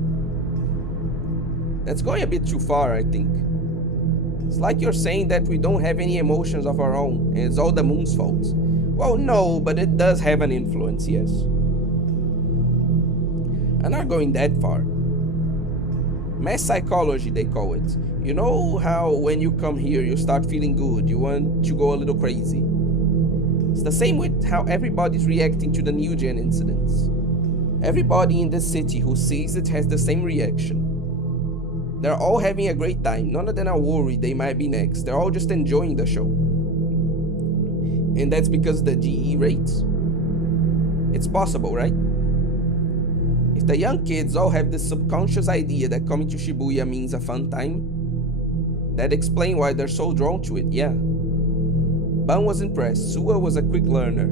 That's going a bit too far, I think. It's like you're saying that we don't have any emotions of our own, and it's all the moon's fault. Well, no, but it does have an influence, yes. I'm not going that far. Mass psychology, they call it. You know how when you come here, you start feeling good, you want to go a little crazy. It's the same with how everybody's reacting to the New Gen incidents. Everybody in this city who sees it has the same reaction. They're all having a great time. None of them are worried they might be next. They're all just enjoying the show. And that's because the GE rates? It's possible, right? If the young kids all have this subconscious idea that coming to Shibuya means a fun time, that explains why they're so drawn to it, yeah. Ban was impressed. Suwa was a quick learner.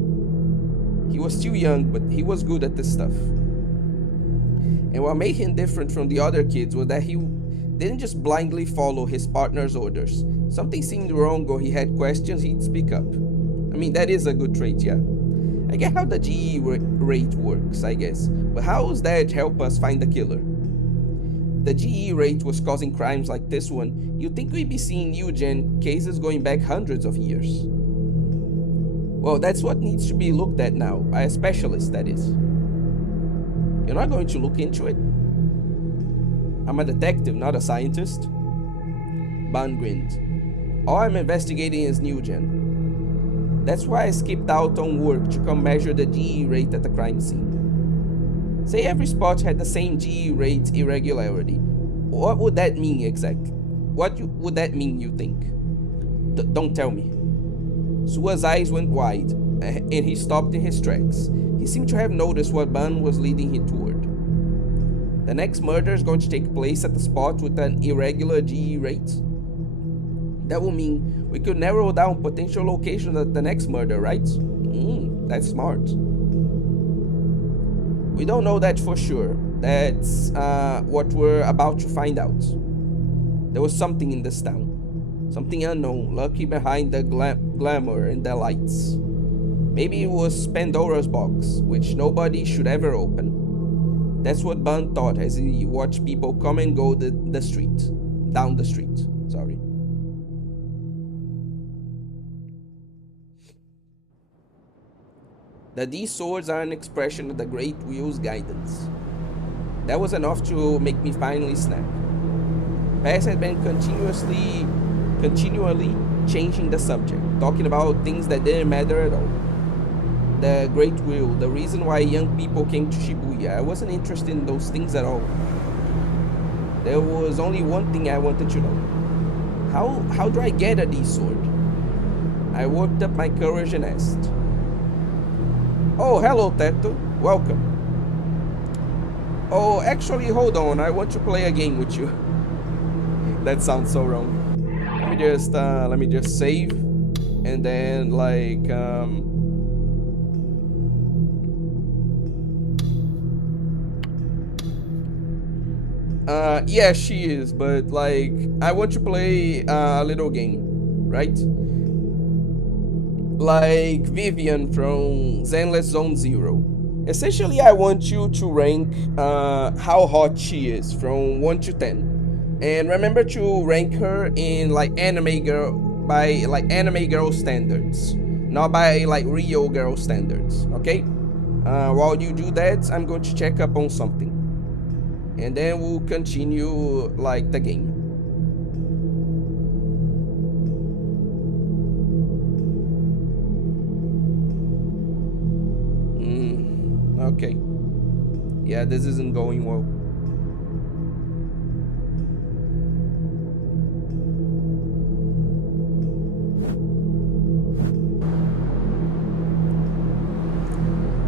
He was still young, but he was good at this stuff. And what made him different from the other kids was that he didn't just blindly follow his partner's orders. Something seemed wrong or he had questions, he'd speak up. I mean, that is a good trait, yeah. I get how the GE rate works, I guess, but how does that help us find the killer? If the GE rate was causing crimes like this one, you'd think we'd be seeing new gen cases going back hundreds of years. Well, that's what needs to be looked at now, by a specialist, that is. You're not going to look into it? I'm a detective, not a scientist. Ban grinned. All I'm investigating is new gen. That's why I skipped out on work to come measure the GE rate at the crime scene. Say every spot had the same GE rate irregularity. What would that mean exactly? What would that mean, you think? Don't tell me. Sua's eyes went wide, and he stopped in his tracks. He seemed to have noticed what Ban was leading him toward. The next murder is going to take place at the spot with an irregular GE rate? That will mean we could narrow down potential locations at the next murder, right? That's smart. We don't know that for sure. That's what we're about to find out. There was something in this town. Something unknown, lurking behind the glamour and the lights. Maybe it was Pandora's box, which nobody should ever open. That's what Ban thought as he watched people come and go down the street. Sorry. The D swords are an expression of the Great Wheel's guidance. That was enough to make me finally snap. Pass had been continually changing the subject, talking about things that didn't matter at all. The Great Wheel, the reason why young people came to Shibuya. I wasn't interested in those things at all. There was only one thing I wanted to know. How do I get a D sword? I worked up my courage and asked. Oh, hello, Teto. Welcome. Oh, actually, hold on. I want to play a game with you. That sounds so wrong. Let me just save, and then yeah, she is, but I want to play a little game, right? Like Vivian from Zenless Zone Zero. Essentially, I want you to rank how hot she is from 1 to 10. And remember to rank her in anime girl standards. not by like real girl standards, okay? While you do that, I'm going to check up on something, and then we'll continue like the game. Okay. Yeah, this isn't going well.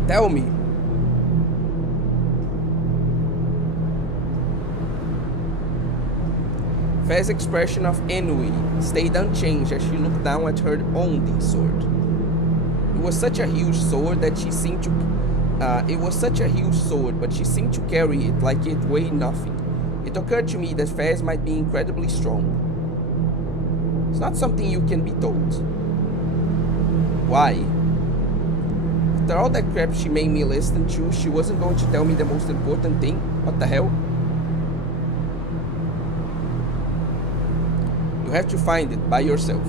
Tell me. Fez's expression of ennui stayed unchanged as she looked down at her own sword. It was such a huge sword that she seemed to. It was such a huge sword, but she seemed to carry it like it weighed nothing. It occurred to me that Fez might be incredibly strong. It's not something you can be told. Why? After all that crap she made me listen to, she wasn't going to tell me the most important thing? What the hell? You have to find it by yourself.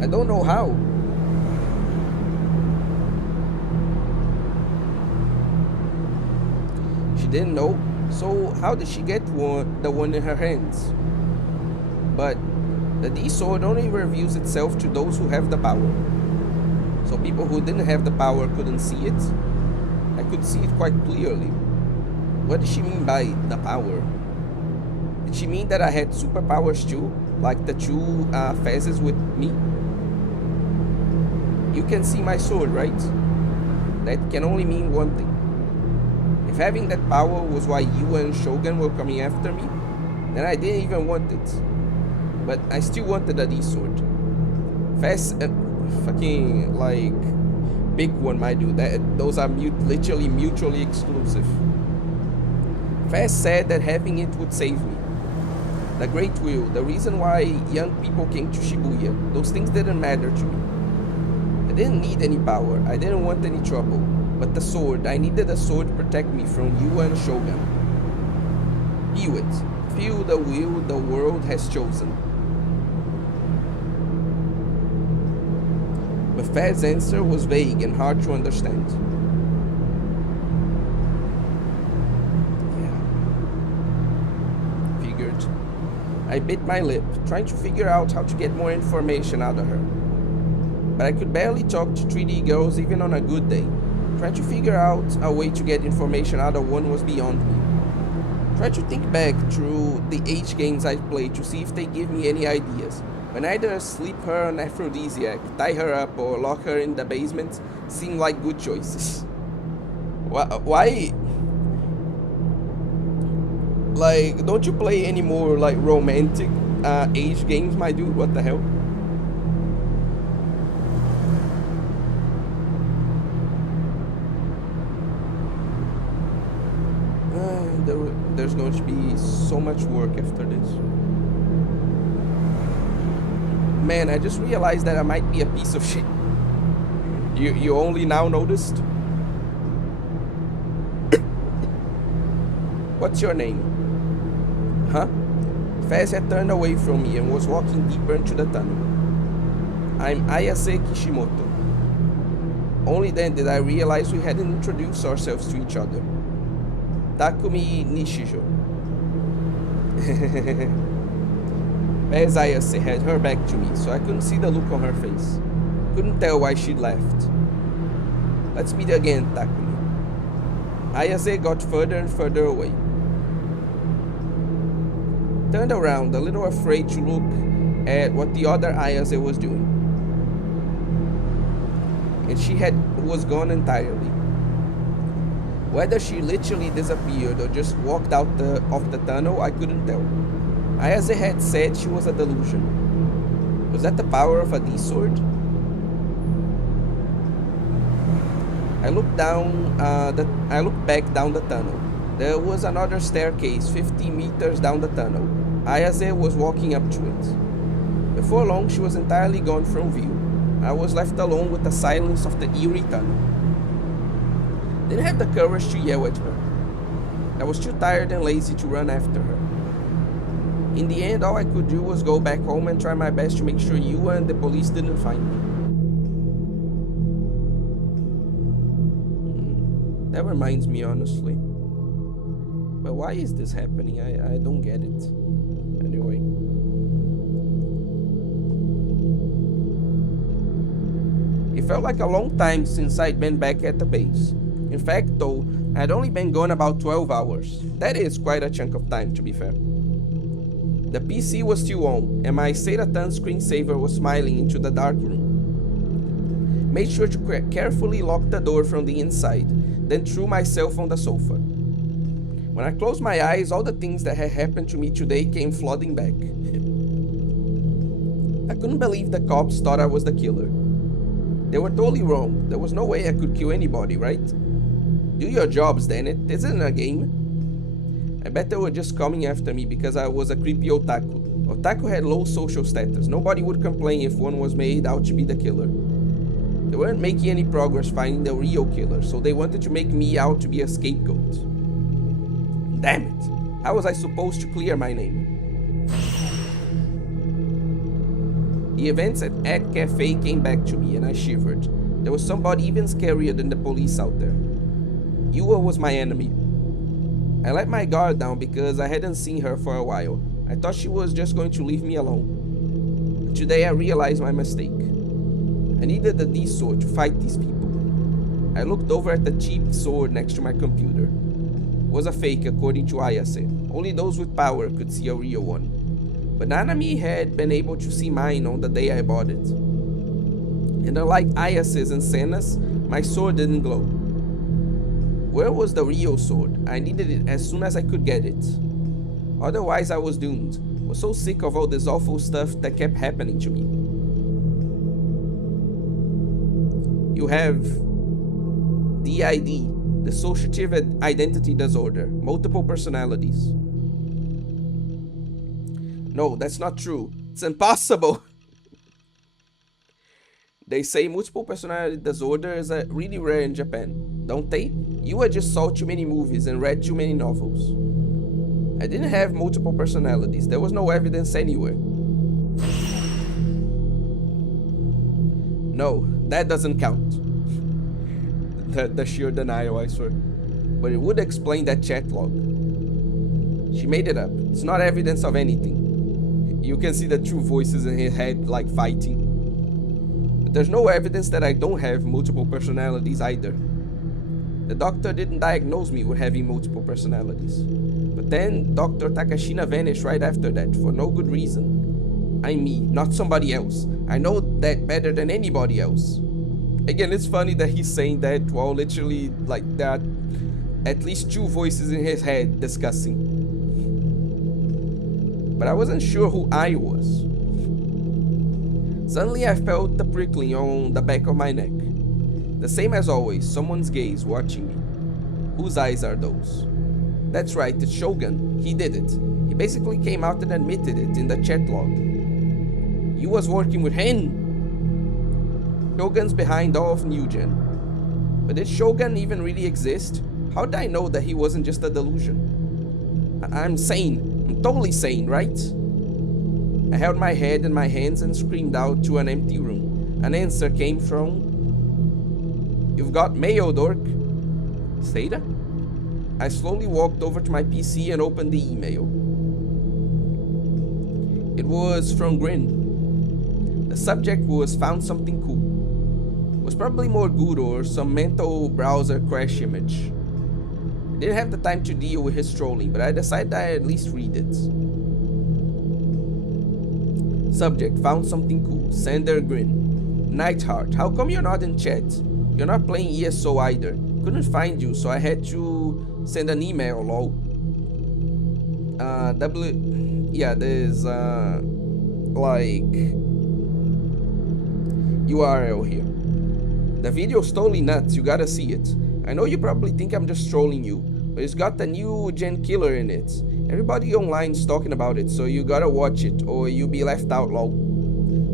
I don't know how. She didn't know, so how did she get the one in her hands? But the D sword only reveals itself to those who have the power. So people who didn't have the power couldn't see it. I could see it quite clearly. What did she mean by the power? Did she mean that I had superpowers too? Like the two Fezes with me? You can see my sword, right? That can only mean one thing. If having that power was why you and Shogun were coming after me, then I didn't even want it. But I still wanted a D sword. Fez, fucking like big one, my dude. Those are literally mutually exclusive. Fez said that having it would save me. The Great Will, the reason why young people came to Shibuya, those things didn't matter to me. I didn't need any power, I didn't want any trouble. But the sword, I needed a sword to protect me from you and Shogun. Feel it. Feel the will the world has chosen. But Fez's answer was vague and hard to understand. Yeah. Figured. I bit my lip, trying to figure out how to get more information out of her. But I could barely talk to 3D girls even on a good day. Trying to figure out a way to get information out of one was beyond me. Try to think back through the H games I've played to see if they give me any ideas. When either sleep her an aphrodisiac, tie her up, or lock her in the basement seem like good choices. Why? Like, don't you play any more like romantic age games, my dude? What the hell? There's going to be so much work after this. Man, I just realized that I might be a piece of shit. You only now noticed? What's your name? Huh? Fez had turned away from me and was walking deeper into the tunnel. I'm Ayase Kishimoto. Only then did I realize we hadn't introduced ourselves to each other. Takumi Nishijo. As Ayase had her back to me, so I couldn't see the look on her face. Couldn't tell why she'd left. Let's meet again, Takumi. Ayase got further and further away. Turned around, a little afraid to look at what the other Ayase was doing. And she was gone entirely. Whether she literally disappeared or just walked out of the tunnel, I couldn't tell. Ayase had said she was a delusion. Was that the power of a D sword? I looked back down the tunnel. There was another staircase 50 meters down the tunnel. Ayase was walking up to it. Before long, she was entirely gone from view. I was left alone with the silence of the eerie tunnel. Didn't have the courage to yell at her. I was too tired and lazy to run after her. In the end, all I could do was go back home and try my best to make sure you and the police didn't find me. That reminds me, honestly. But why is this happening? I don't get it. Anyway. It felt like a long time since I'd been back at the base. In fact, though, I'd only been gone about 12 hours. That is quite a chunk of time, to be fair. The PC was still on, and my Satan screensaver was smiling into the dark room. Made sure to carefully lock the door from the inside, then threw myself on the sofa. When I closed my eyes, all the things that had happened to me today came flooding back. I couldn't believe the cops thought I was the killer. They were totally wrong. There was no way I could kill anybody, right? Do your jobs, damn it. This isn't a game. I bet they were just coming after me because I was a creepy otaku. Otaku had low social status. Nobody would complain if one was made out to be the killer. They weren't making any progress finding the real killer, so they wanted to make me out to be a scapegoat. Damn it. How was I supposed to clear my name? The events at Ad Cafe came back to me and I shivered. There was somebody even scarier than the police out there. Yua was my enemy. I let my guard down because I hadn't seen her for a while. I thought she was just going to leave me alone. But today I realized my mistake. I needed the D sword to fight these people. I looked over at the cheap sword next to my computer. It was a fake according to Ayase. Only those with power could see a real one. But Nanami had been able to see mine on the day I bought it. And unlike Ayase's and Senna's, my sword didn't glow. Where was the real sword? I needed it as soon as I could get it. Otherwise I was doomed. I was so sick of all this awful stuff that kept happening to me. You have DID, dissociative identity disorder, multiple personalities. No, that's not true. It's impossible. They say multiple personality disorder is really rare in Japan, don't they? You just saw too many movies and read too many novels. I didn't have multiple personalities. There was no evidence anywhere. No, that doesn't count. The sheer denial, I swear. But it would explain that chat log. She made it up. It's not evidence of anything. You can see the two voices in his head like fighting. But there's no evidence that I don't have multiple personalities either. The doctor didn't diagnose me with having multiple personalities. But then Dr. Takashina vanished right after that for no good reason. I'm me, not somebody else. I know that better than anybody else. Again, it's funny that he's saying that while literally like there are at least two voices in his head discussing. But I wasn't sure who I was. Suddenly I felt the prickling on the back of my neck. The same as always, someone's gaze watching me. Whose eyes are those? That's right, it's Shogun. He did it. He basically came out and admitted it in the chat log. He was working with Hen. Shogun's behind all of New Gen. But did Shogun even really exist? How did I know that he wasn't just a delusion? I'm sane. I'm totally sane, right? I held my head in my hands and screamed out to an empty room. An answer came from... You've got mail, dork. Seda? I slowly walked over to my PC and opened the email. It was from Grin. The subject was found something cool. It was probably more good or some mental browser crash image. I didn't have the time to deal with his trolling, but I decided I'd at least read it. Subject, found something cool. Sender Grin. Nightheart, how come you're not in chat? You're not playing ESO either. Couldn't find you, so I had to send an email, lol. There's like URL here. The video's totally nuts, you gotta see it. I know you probably think I'm just trolling you, but it's got the new gen killer in it. Everybody online's talking about it, so you gotta watch it or you'll be left out, lol.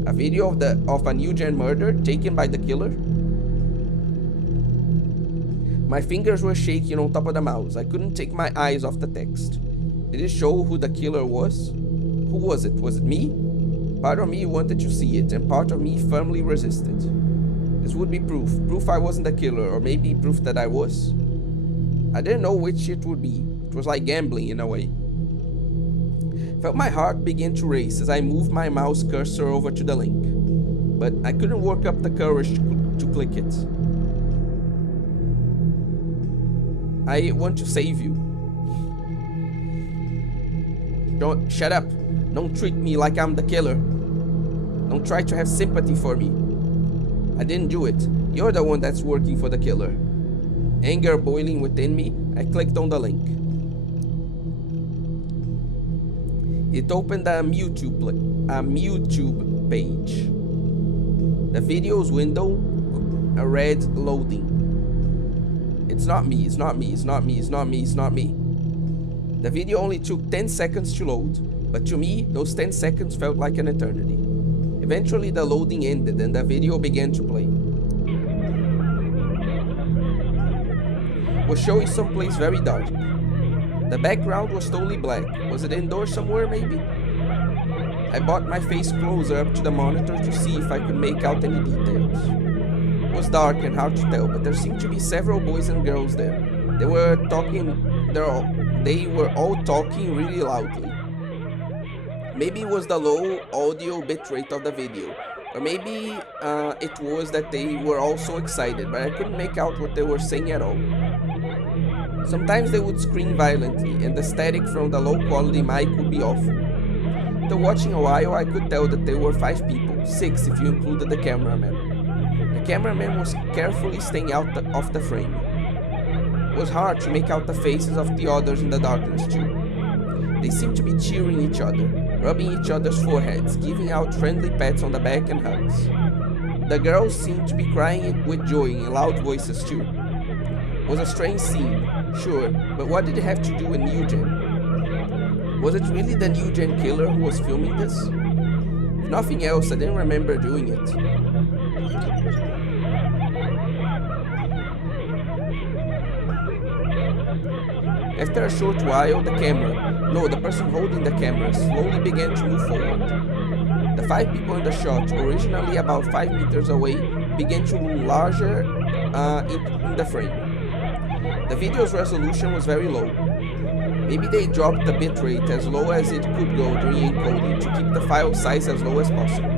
A video of a new gen murder taken by the killer? My fingers were shaking on top of the mouse. I couldn't take my eyes off the text. Did it show who the killer was? Who was it? Was it me? Part of me wanted to see it, and part of me firmly resisted. This would be proof. Proof I wasn't the killer, or maybe proof that I was. I didn't know which it would be. It was like gambling in a way. Felt my heart begin to race as I moved my mouse cursor over to the link. But I couldn't work up the courage to click it. I want to save you. Don't shut up. Don't treat me like I'm the killer. Don't try to have sympathy for me. I didn't do it. You're the one that's working for the killer. Anger boiling within me, I clicked on the link. It opened a YouTube page. The video's window read loading. It's not me, it's not me, it's not me, it's not me, it's not me. The video only took 10 seconds to load, but to me, those 10 seconds felt like an eternity. Eventually, the loading ended and the video began to play. It was showing someplace very dark. The background was totally black. Was it indoors somewhere, maybe? I brought my face closer up to the monitor to see if I could make out any details. It was dark and hard to tell, but there seemed to be several boys and girls there. They were all talking really loudly. Maybe it was the low audio bitrate of the video, or maybe it was that they were all so excited, but I couldn't make out what they were saying at all. Sometimes they would scream violently, and the static from the low-quality mic would be awful. After watching a while, I could tell that there were 5 people, 6 if you included the cameraman. The cameraman was carefully staying out of the frame. It was hard to make out the faces of the others in the darkness too. They seemed to be cheering each other, rubbing each other's foreheads, giving out friendly pats on the back and hugs. The girls seemed to be crying with joy in loud voices too. It was a strange scene, sure, but what did it have to do with New Gen? Was it really the New Gen killer who was filming this? If nothing else, I didn't remember doing it. After a short while, the person holding the camera slowly began to move forward. The 5 people in the shot, originally about 5 meters away, began to loom larger in the frame. The video's resolution was very low. Maybe they dropped the bitrate as low as it could go during encoding to keep the file size as low as possible.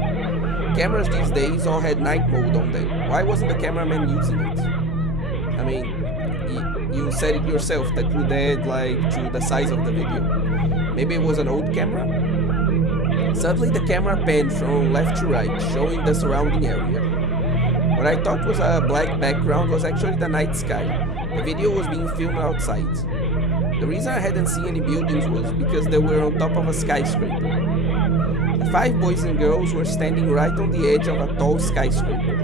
Cameras these days all had night mode on them. Why wasn't the cameraman using it? I mean, you said it yourself that would add to the size of the video. Maybe it was an old camera? Suddenly the camera panned from left to right, showing the surrounding area. What I thought was a black background was actually the night sky. The video was being filmed outside. The reason I hadn't seen any buildings was because they were on top of a skyscraper. The 5 boys and girls were standing right on the edge of a tall skyscraper.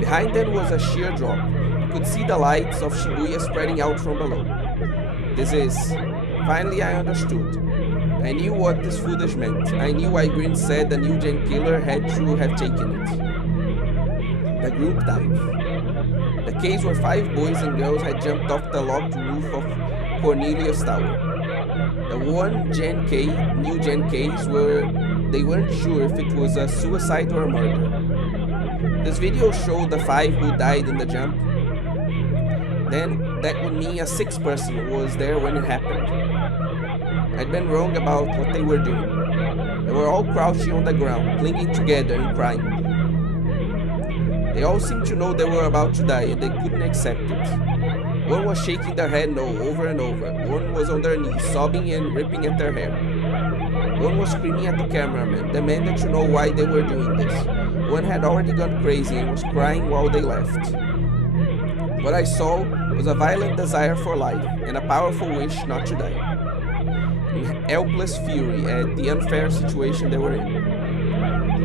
Behind them was a sheer drop. You could see the lights of Shibuya spreading out from below. Finally I understood. I knew what this footage meant. I knew why Green said the New Gen killer had to have taken it. The group dive. The case where 5 boys and girls had jumped off the locked roof of Cornelius Tower. The New Gen case they weren't sure if it was a suicide or a murder. This video showed the 5 who died in the jump. Then that would mean a 6th person was there when it happened. I'd been wrong about what they were doing. They were all crouching on the ground, clinging together and crying. They all seemed to know they were about to die and they couldn't accept it. One was shaking their head no over and over. One was on their knees, sobbing and ripping at their hair. One was screaming at the cameraman, demanding to know why they were doing this. One had already gone crazy and was crying while they left. What I saw was a violent desire for life and a powerful wish not to die. In helpless fury at the unfair situation they were in.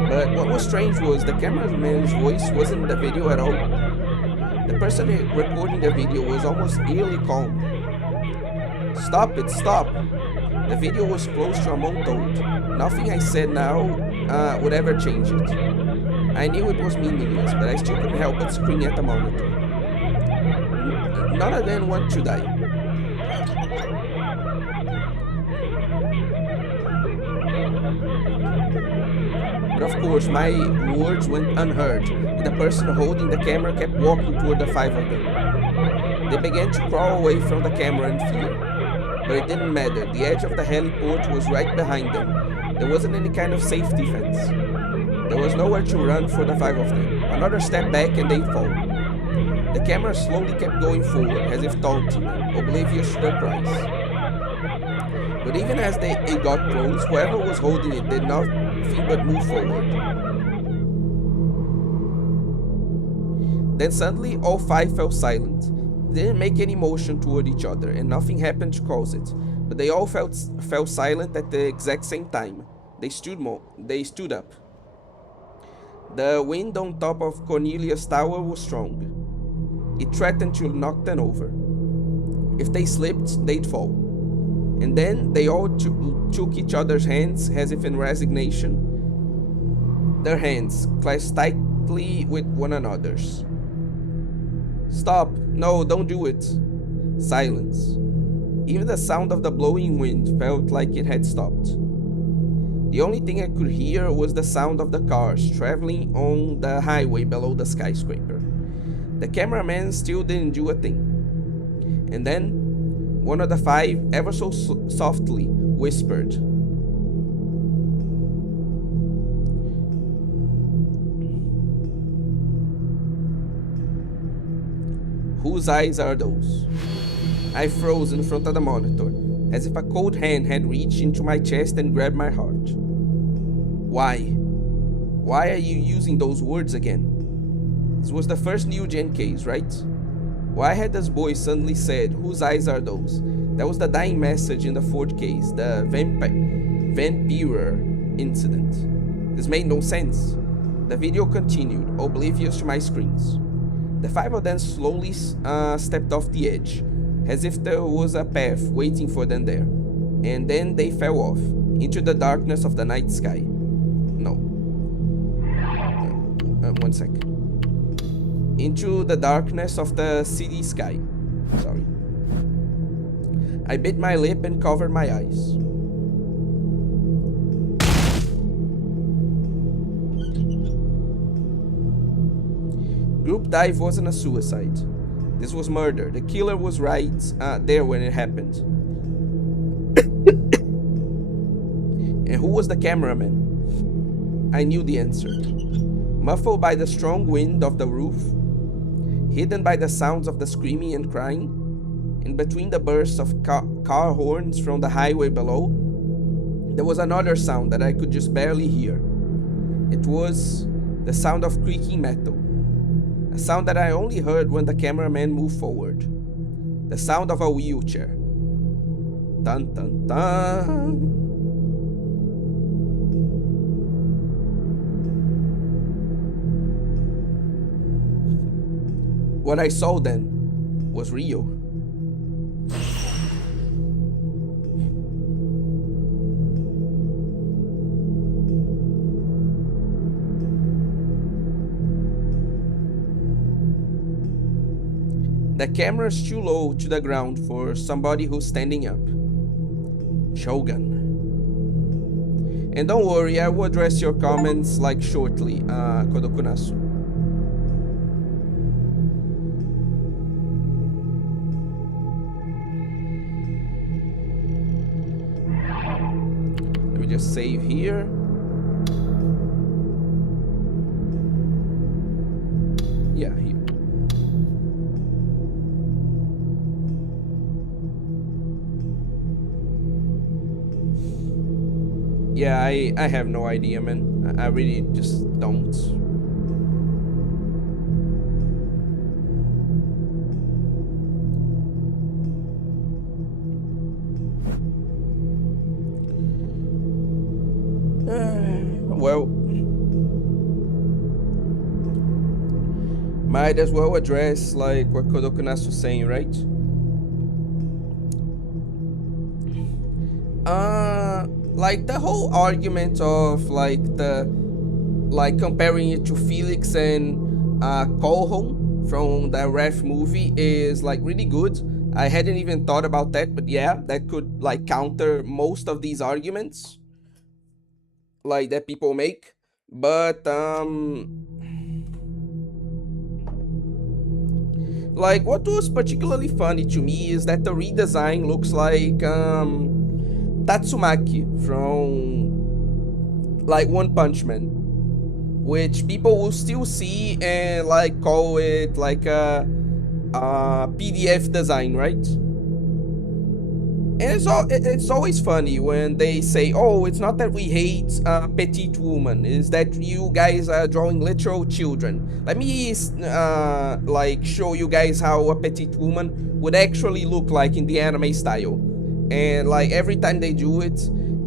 But what was strange was the cameraman's voice wasn't in the video at all. The person recording the video was almost eerily calm. Stop it, stop! The video was close to a month-old. Nothing I said now would ever change it. I knew it was meaningless, but I still couldn't help but scream at the monitor. None of them want to die. But of course, my words went unheard, and the person holding the camera kept walking toward the five of them. They began to crawl away from the camera in fear. But it didn't matter. The edge of the heliport was right behind them. There wasn't any kind of safety fence. There was nowhere to run for the five of them. Another step back and they'd fall. The camera slowly kept going forward, as if taunting them, oblivious to their cries. But even as it got close, whoever was holding it did nothing but move forward. Then suddenly, all five fell silent. They didn't make any motion toward each other, and nothing happened to cause it. But they all fell silent at the exact same time. They stood up. The wind on top of Cornelius' tower was strong. It threatened to knock them over. If they slipped, they'd fall. And then they all took each other's hands as if in resignation. Their hands clasped tightly with one another's. Stop! No, don't do it! Silence. Even the sound of the blowing wind felt like it had stopped. The only thing I could hear was the sound of the cars traveling on the highway below the skyscraper. The cameraman still didn't do a thing. And then, one of the five, ever so softly, whispered, "Whose eyes are those?" I froze in front of the monitor, as if a cold hand had reached into my chest and grabbed my heart. Why? Why are you using those words again? This was the first new gen case, right? Why had this boy suddenly said, "Whose eyes are those?" That was the dying message in the fourth case, the vampire incident. This made no sense. The video continued, oblivious to my screams. The five of them slowly stepped off the edge, as if there was a path waiting for them there. And then they fell off, into the darkness of the night sky. No. One sec. Into the darkness of the city sky. Sorry. I bit my lip and covered my eyes. Group dive wasn't a suicide. This was murder. The killer was right there when it happened. And who was the cameraman? I knew the answer. Muffled by the strong wind of the roof, hidden by the sounds of the screaming and crying, in between the bursts of car horns from the highway below, there was another sound that I could just barely hear. It was the sound of creaking metal. A sound that I only heard when the cameraman moved forward. The sound of a wheelchair. Dun dun dun. What I saw then was real. The camera's too low to the ground for somebody who's standing up. Shogun. And don't worry, I will address your comments like shortly, Kodokunasu. Let me just save here. Yeah, here. Yeah, I have no idea, man. I really just don't. Well, might as well address like what Kodokunasu was saying, right? Like the whole argument of like comparing it to Felix and Kolhon from the Ref movie is like really good. I hadn't even thought about that, but yeah, that could like counter most of these arguments like that people make. But like what was particularly funny to me is that the redesign looks like Tatsumaki from like One Punch Man, which people will still see and like call it like a PDF design, right? And it's always funny when they say, "Oh, it's not that we hate petite woman; it's that you guys are drawing literal children." Let me like show you guys how a petite woman would actually look like in the anime style. And like every time they do it,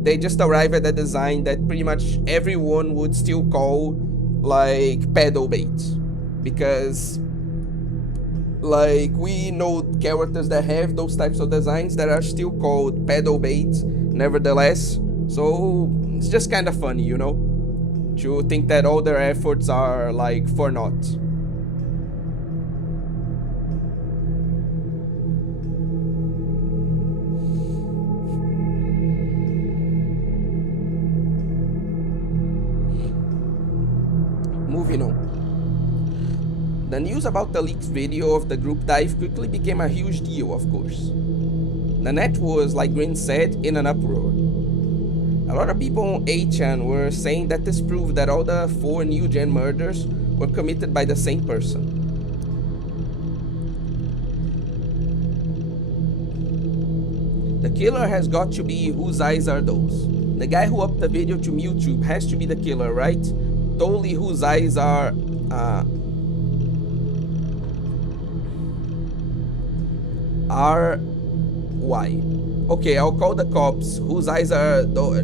they just arrive at a design that pretty much everyone would still call like pedal bait, because like we know characters that have those types of designs that are still called pedal bait nevertheless. So it's just kind of funny, to think that all their efforts are like for naught. Moving on. The news about the leaked video of the group dive quickly became a huge deal, of course. The net was, like Green said, in an uproar. A lot of people on 8chan were saying that this proved that all the 4 new gen murders were committed by the same person. The killer has got to be Whose Eyes Are Those? The guy who upped the video to YouTube has to be the killer, right? Totally Whose Eyes Are... R-Y. Okay, I'll call the cops. Whose eyes are... The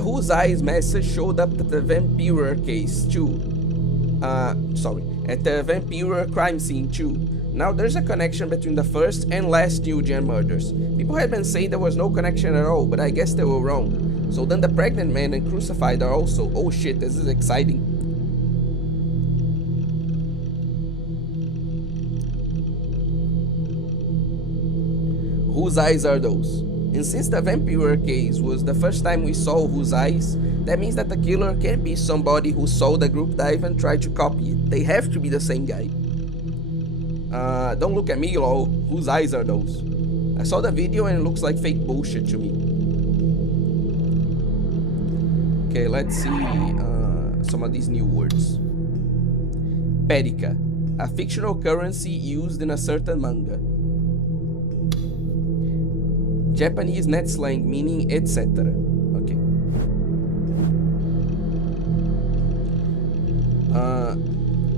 Whose Eyes message showed up at the Vampire case too. At the Vampire crime scene too. Now there's a connection between the first and last new gen murders. People had been saying there was no connection at all, but I guess they were wrong. So then the pregnant man and crucified are also... Oh shit, this is exciting. Whose eyes are those? And since the vampire case was the first time we saw Whose Eyes, that means that the killer can't be somebody who saw the group dive and tried to copy it. They have to be the same guy. Don't look at me, lol. Whose eyes are those? I saw the video and it looks like fake bullshit to me. Okay, let's see some of these new words. Perica, a fictional currency used in a certain manga. Japanese net slang meaning etc. Okay.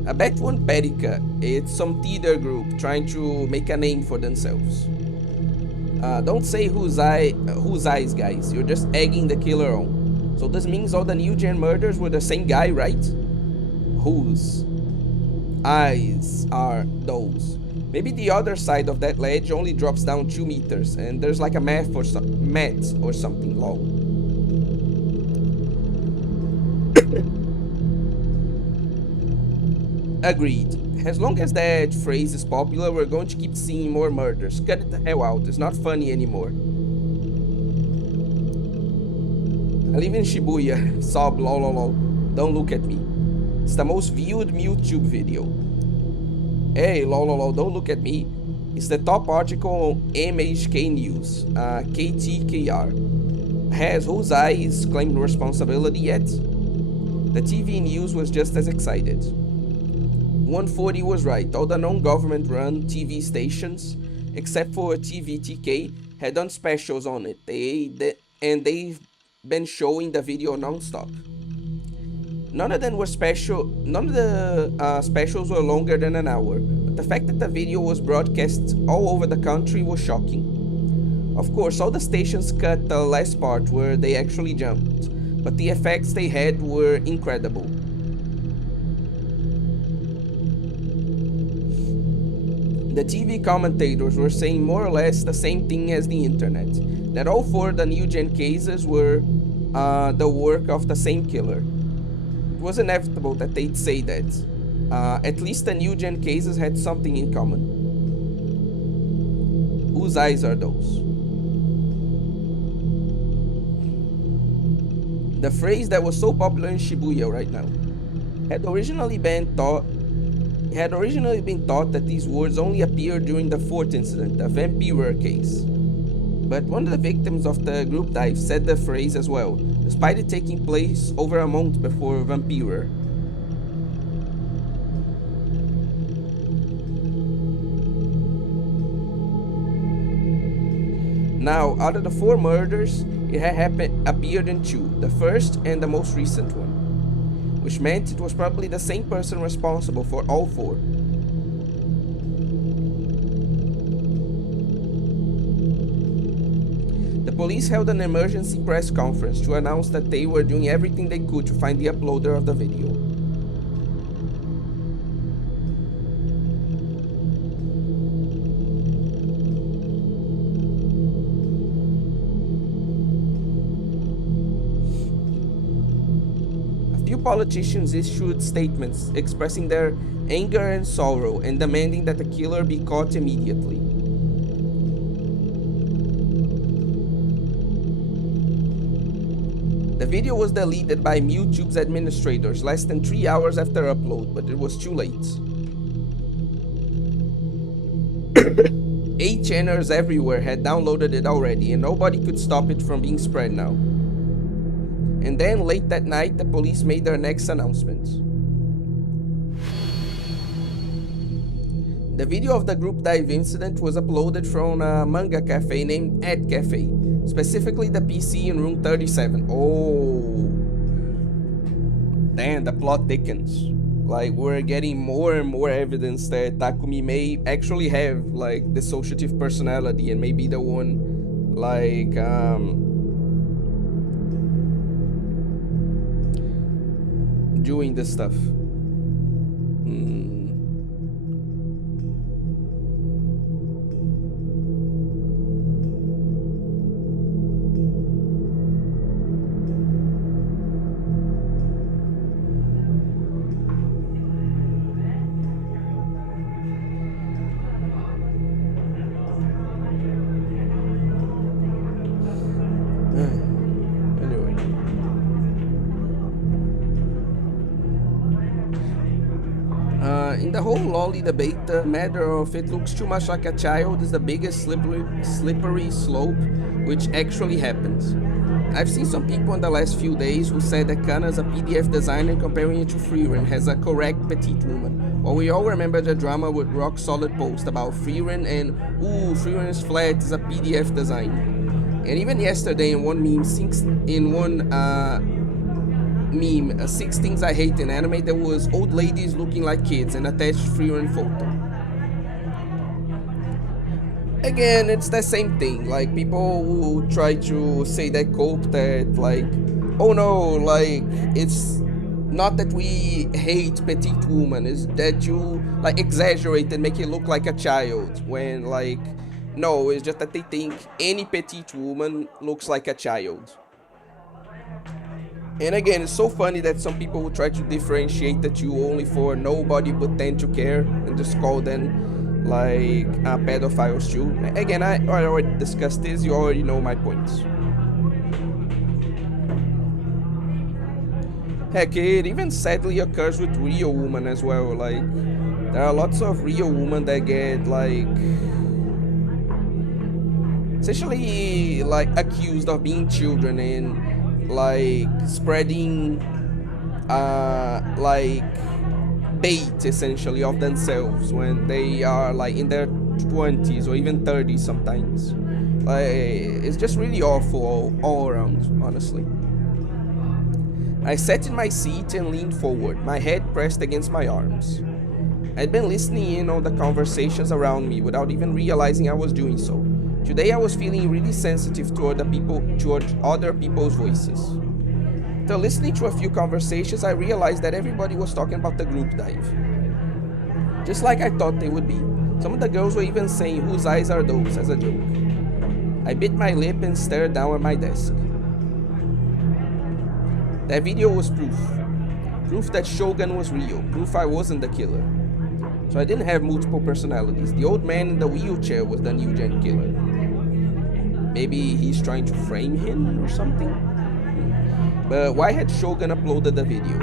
I bet one Perica, it's some theater group trying to make a name for themselves. Don't say whose eyes, guys. You're just egging the killer on. So this means all the new gen murders were the same guy, right? Whose eyes are those? Maybe the other side of that ledge only drops down 2 meters and there's like a mat or something low. Agreed. As long as that phrase is popular, we're going to keep seeing more murders. Cut it the hell out. It's not funny anymore. I live in Shibuya. Sob lol lol lol. Don't look at me. It's the most viewed YouTube video. Hey lol lol lol, don't look at me. It's the top article on MHK News. KTKR. Has Whose Eyes claimed responsibility yet? The TV news was just as excited. 140 was right. All the non-government run TV stations, except for TVTK, had done specials on it. They've been showing the video non-stop. None of the specials were longer than an hour, but the fact that the video was broadcast all over the country was shocking. Of course, all the stations cut the last part where they actually jumped, but the effects they had were incredible. The TV commentators were saying more or less the same thing as the internet, that all 4 of the new gen cases were the work of the same killer. It was inevitable that they'd say that. At least the new gen cases had something in common. Whose eyes are those? The phrase that was so popular in Shibuya right now had originally been thought that these words only appeared during the fourth incident, the vampire case. But one of the victims of the group dive said the phrase as well, despite it taking place over a month before vampire. Now, out of the 4 murders, it had appeared in 2, the first and the most recent one, which meant it was probably the same person responsible for all 4. The police held an emergency press conference to announce that they were doing everything they could to find the uploader of the video. Politicians issued statements expressing their anger and sorrow and demanding that the killer be caught immediately. The video was deleted by YouTube's administrators less than 3 hours after upload, but it was too late. 8 channels everywhere had downloaded it already, and nobody could stop it from being spread now. And then, late that night, the police made their next announcement. The video of the group dive incident was uploaded from a manga cafe named Ed Cafe, specifically the PC in room 37. Oh, damn, the plot thickens. Like, we're getting more and more evidence that Takumi may actually have, like, dissociative personality and may be the one, like, doing this stuff. In the whole lolly debate, the matter of it looks too much like a child is the biggest slippery slope which actually happens. I've seen some people in the last few days who said that Kana is a PDF designer comparing it to Freeran has a correct petite woman. Well, we all remember the drama with Rock Solid post about Freeran and Freeran is flat is a PDF design. And even yesterday in one meme, 6 things I hate in anime, there was old ladies looking like kids and attached Freeran photo. Again, it's the same thing, like people who try to say that cope that like, oh no, like it's not that we hate petite woman, it's that you like exaggerate and make it look like a child, when like, no, it's just that they think any petite woman looks like a child. And again, it's so funny that some people will try to differentiate the two only for nobody but tend to care and just call them like pedophiles too. Again, I already discussed this, you already know my points. Heck, it even sadly occurs with real women as well. Like, there are lots of real women that get like essentially like accused of being children and like spreading like bait essentially of themselves when they are like in their 20s or even 30s sometimes. Like, it's just really awful all around, honestly. I sat in my seat and leaned forward, my head pressed against my arms. I'd been listening in on the conversations around me without even realizing I was doing so. Today I was feeling really sensitive toward other people's voices. After listening to a few conversations, I realized that everybody was talking about the group dive. Just like I thought they would be. Some of the girls were even saying, "Whose eyes are those?" as a joke. I bit my lip and stared down at my desk. That video was proof. Proof that Shogun was real. Proof I wasn't the killer. So I didn't have multiple personalities. The old man in the wheelchair was the new gen killer. Maybe he's trying to frame him or something? But why had Shogun uploaded the video?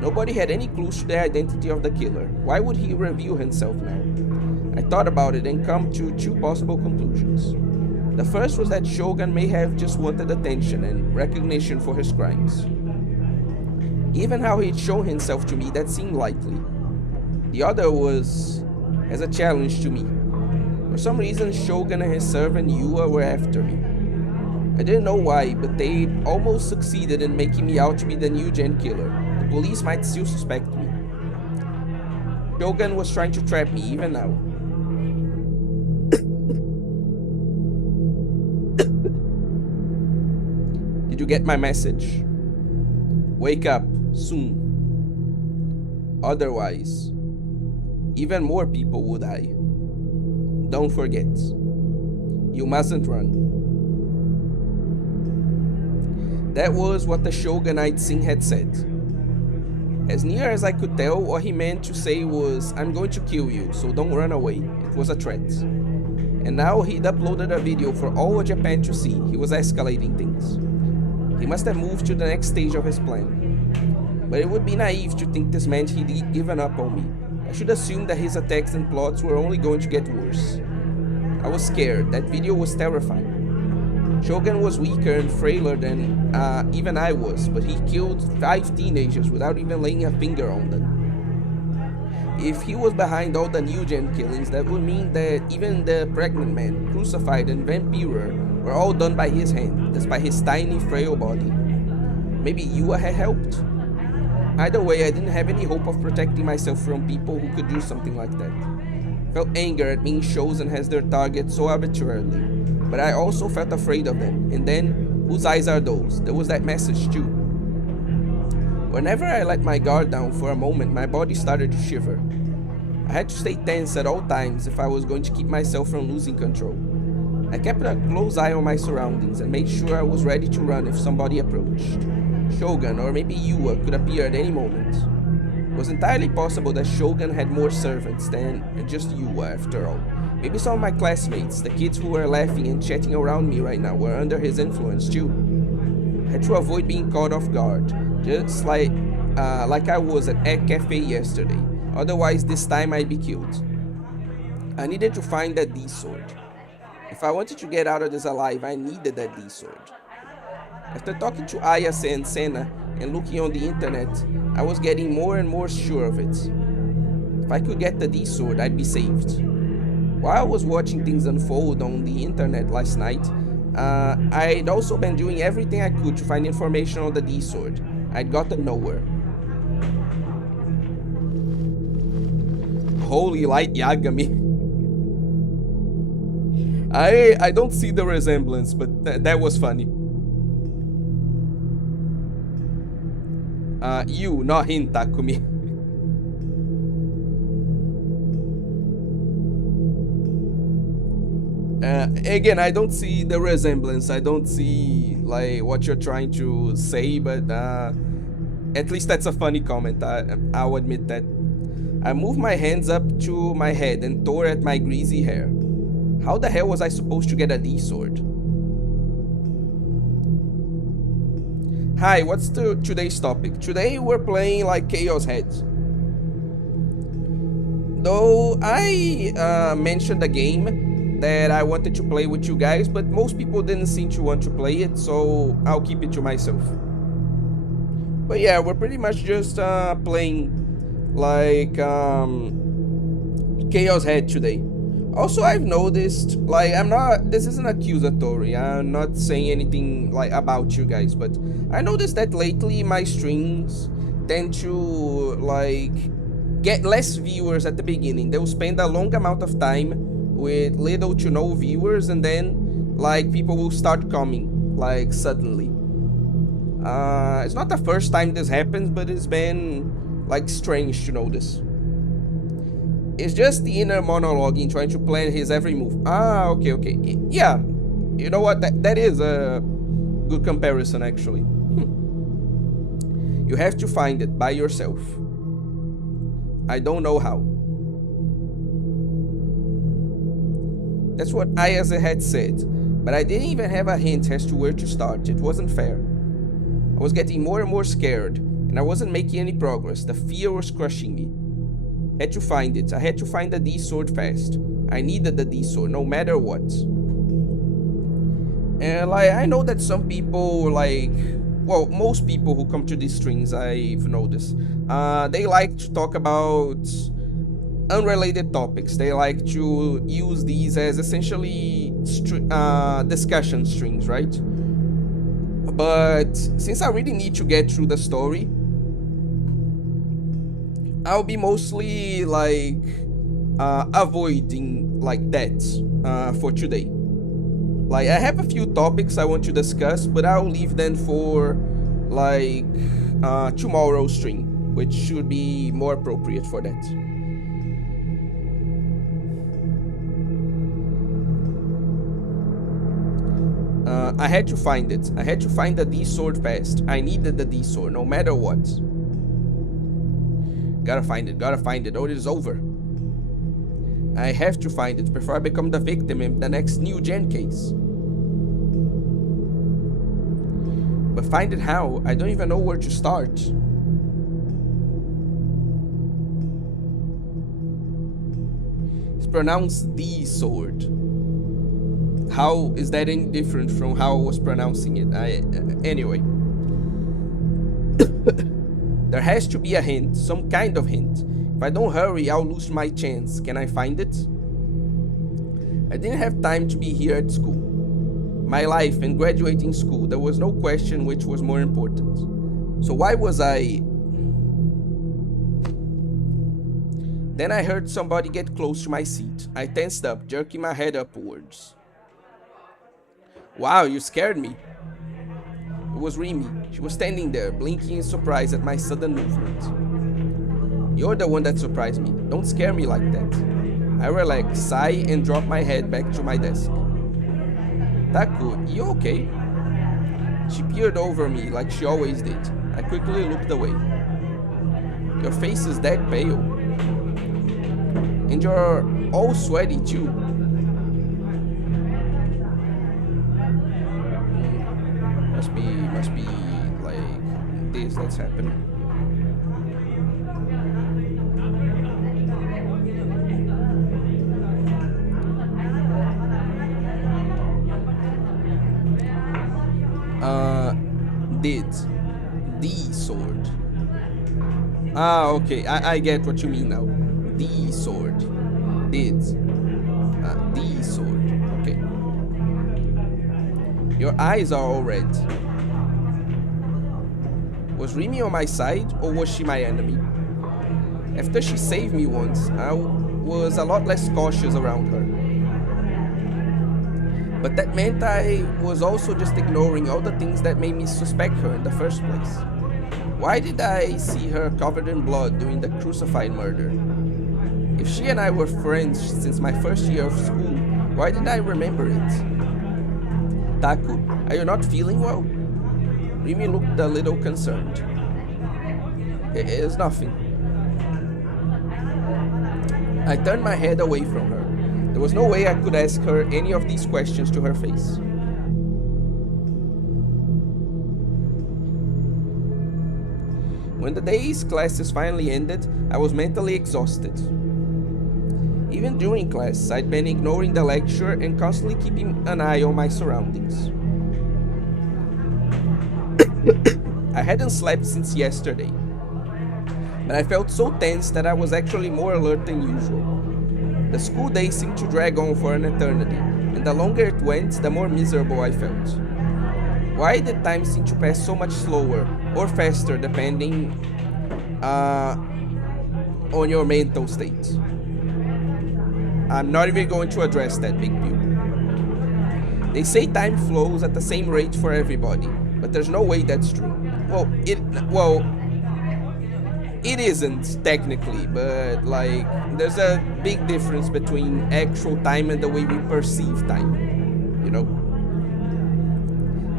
Nobody had any clues to the identity of the killer. Why would he reveal himself now? I thought about it and come to two possible conclusions. The first was that Shogun may have just wanted attention and recognition for his crimes. Given how he'd shown himself to me, that seemed likely. The other was as a challenge to me. For some reason, Shogun and his servant Yua were after me. I didn't know why, but they almost succeeded in making me out to be the new gen killer. The police might still suspect me. Shogun was trying to trap me even now. Did you get my message? Wake up soon. Otherwise, even more people will die. Don't forget, you mustn't run. That was what the Shogun I'd seen had said. As near as I could tell, what he meant to say was, I'm going to kill you, so don't run away. It was a threat. And now he'd uploaded a video for all of Japan to see. He was escalating things. He must have moved to the next stage of his plan. But it would be naive to think this meant he'd given up on me. I should assume that his attacks and plots were only going to get worse. I was scared. That video was terrifying. Shogun was weaker and frailer than even I was, but he killed 5 teenagers without even laying a finger on them. If he was behind all the new gen killings, that would mean that even the pregnant man, crucified, and vampirer were all done by his hand, despite his tiny, frail body. Maybe Yua had helped? Either way, I didn't have any hope of protecting myself from people who could do something like that. I felt anger at being chosen as their target so arbitrarily, but I also felt afraid of them. And then, whose eyes are those? There was that message too. Whenever I let my guard down for a moment, my body started to shiver. I had to stay tense at all times if I was going to keep myself from losing control. I kept a close eye on my surroundings and made sure I was ready to run if somebody approached. Shogun or maybe Yua could appear at any moment. It was entirely possible that Shogun had more servants than just Yua after all. Maybe some of my classmates, the kids who were laughing and chatting around me right now, were under his influence too. I had to avoid being caught off guard, just like I was at Egg Cafe yesterday. Otherwise, this time I'd be killed. I needed to find that D-sword. If I wanted to get out of this alive, I needed that D-sword. After talking to Ayase and Senna and looking on the internet, I was getting more and more sure of it. If I could get the D-sword, I'd be saved. While I was watching things unfold on the internet last night, I'd also been doing everything I could to find information on the D-sword. I'd gotten nowhere. Holy Light Yagami. I don't see the resemblance, but that was funny. You, not him, Takumi. Again, I don't see the resemblance. I don't see like what you're trying to say, but at least that's a funny comment. I'll admit that. I moved my hands up to my head and tore at my greasy hair. How the hell was I supposed to get a D-sword? Hi, what's today's topic? Today we're playing like chaoshead. Though I mentioned a game that I wanted to play with you guys, but most people didn't seem to want to play it, so I'll keep it to myself. But yeah, we're pretty much just playing like chaoshead today. Also, I've noticed, like, this isn't accusatory, I'm not saying anything like about you guys, but I noticed that lately my streams tend to like get less viewers at the beginning. They'll spend a long amount of time with little to no viewers, and then like people will start coming like suddenly. It's not the first time this happens, but it's been like strange to notice. It's just the inner monologuing trying to plan his every move. Okay. Yeah, you know what? That is a good comparison, actually. You have to find it by yourself. I don't know how. That's what Ayase had said, but I didn't even have a hint as to where to start. It wasn't fair. I was getting more and more scared, and I wasn't making any progress. The fear was crushing me. I had to find it. I had to find the D sword fast. I needed the D sword, no matter what. And I know that some people most people who come to these streams, I've noticed, they like to talk about unrelated topics. They like to use these as essentially discussion streams, right? But since I really need to get through the story, I'll be mostly avoiding that for today. I have a few topics I want to discuss, but I'll leave them for tomorrow's stream, which should be more appropriate for that. I had to find it. I had to find the D sword fast. I needed the D sword, no matter what. Gotta find it, or it is over. I have to find it before I become the victim in the next new gen case. But find it how? I don't even know where to start. It's pronounced D sword. How is that any different from how I was pronouncing it? Anyway. There has to be a hint, some kind of hint. If I don't hurry, I'll lose my chance. Can I find it? I didn't have time to be here at school. My life and graduating school, there was no question which was more important. So why was I... Then I heard somebody get close to my seat. I tensed up, jerking my head upwards. Wow, you scared me. It was Remy. She was standing there, blinking in surprise at my sudden movement. You're the one that surprised me. Don't scare me like that. I relaxed, sigh, and dropped my head back to my desk. Taku, you okay? She peered over me like she always did. I quickly looked away. Your face is that pale. And you're all sweaty too. Must be like this that's happening. D sword. Okay, I get what you mean now. D sword. D sword. Okay. Your eyes are all red. Was Remy on my side, or was she my enemy? After she saved me once, I was a lot less cautious around her. But that meant I was also just ignoring all the things that made me suspect her in the first place. Why did I see her covered in blood during the crucified murder? If she and I were friends since my first year of school, why did I remember it? Taku, are you not feeling well? Remy looked a little concerned. It's nothing. I turned my head away from her. There was no way I could ask her any of these questions to her face. When the day's classes finally ended, I was mentally exhausted. Even during class, I'd been ignoring the lecture and constantly keeping an eye on my surroundings. I hadn't slept since yesterday, but I felt so tense that I was actually more alert than usual. The school day seemed to drag on for an eternity, and the longer it went, the more miserable I felt. Why did time seem to pass so much slower or faster depending on your mental state? I'm not even going to address that big deal. They say time flows at the same rate for everybody, but there's no way that's true. It isn't technically, but there's a big difference between actual time and the way we perceive time, you know?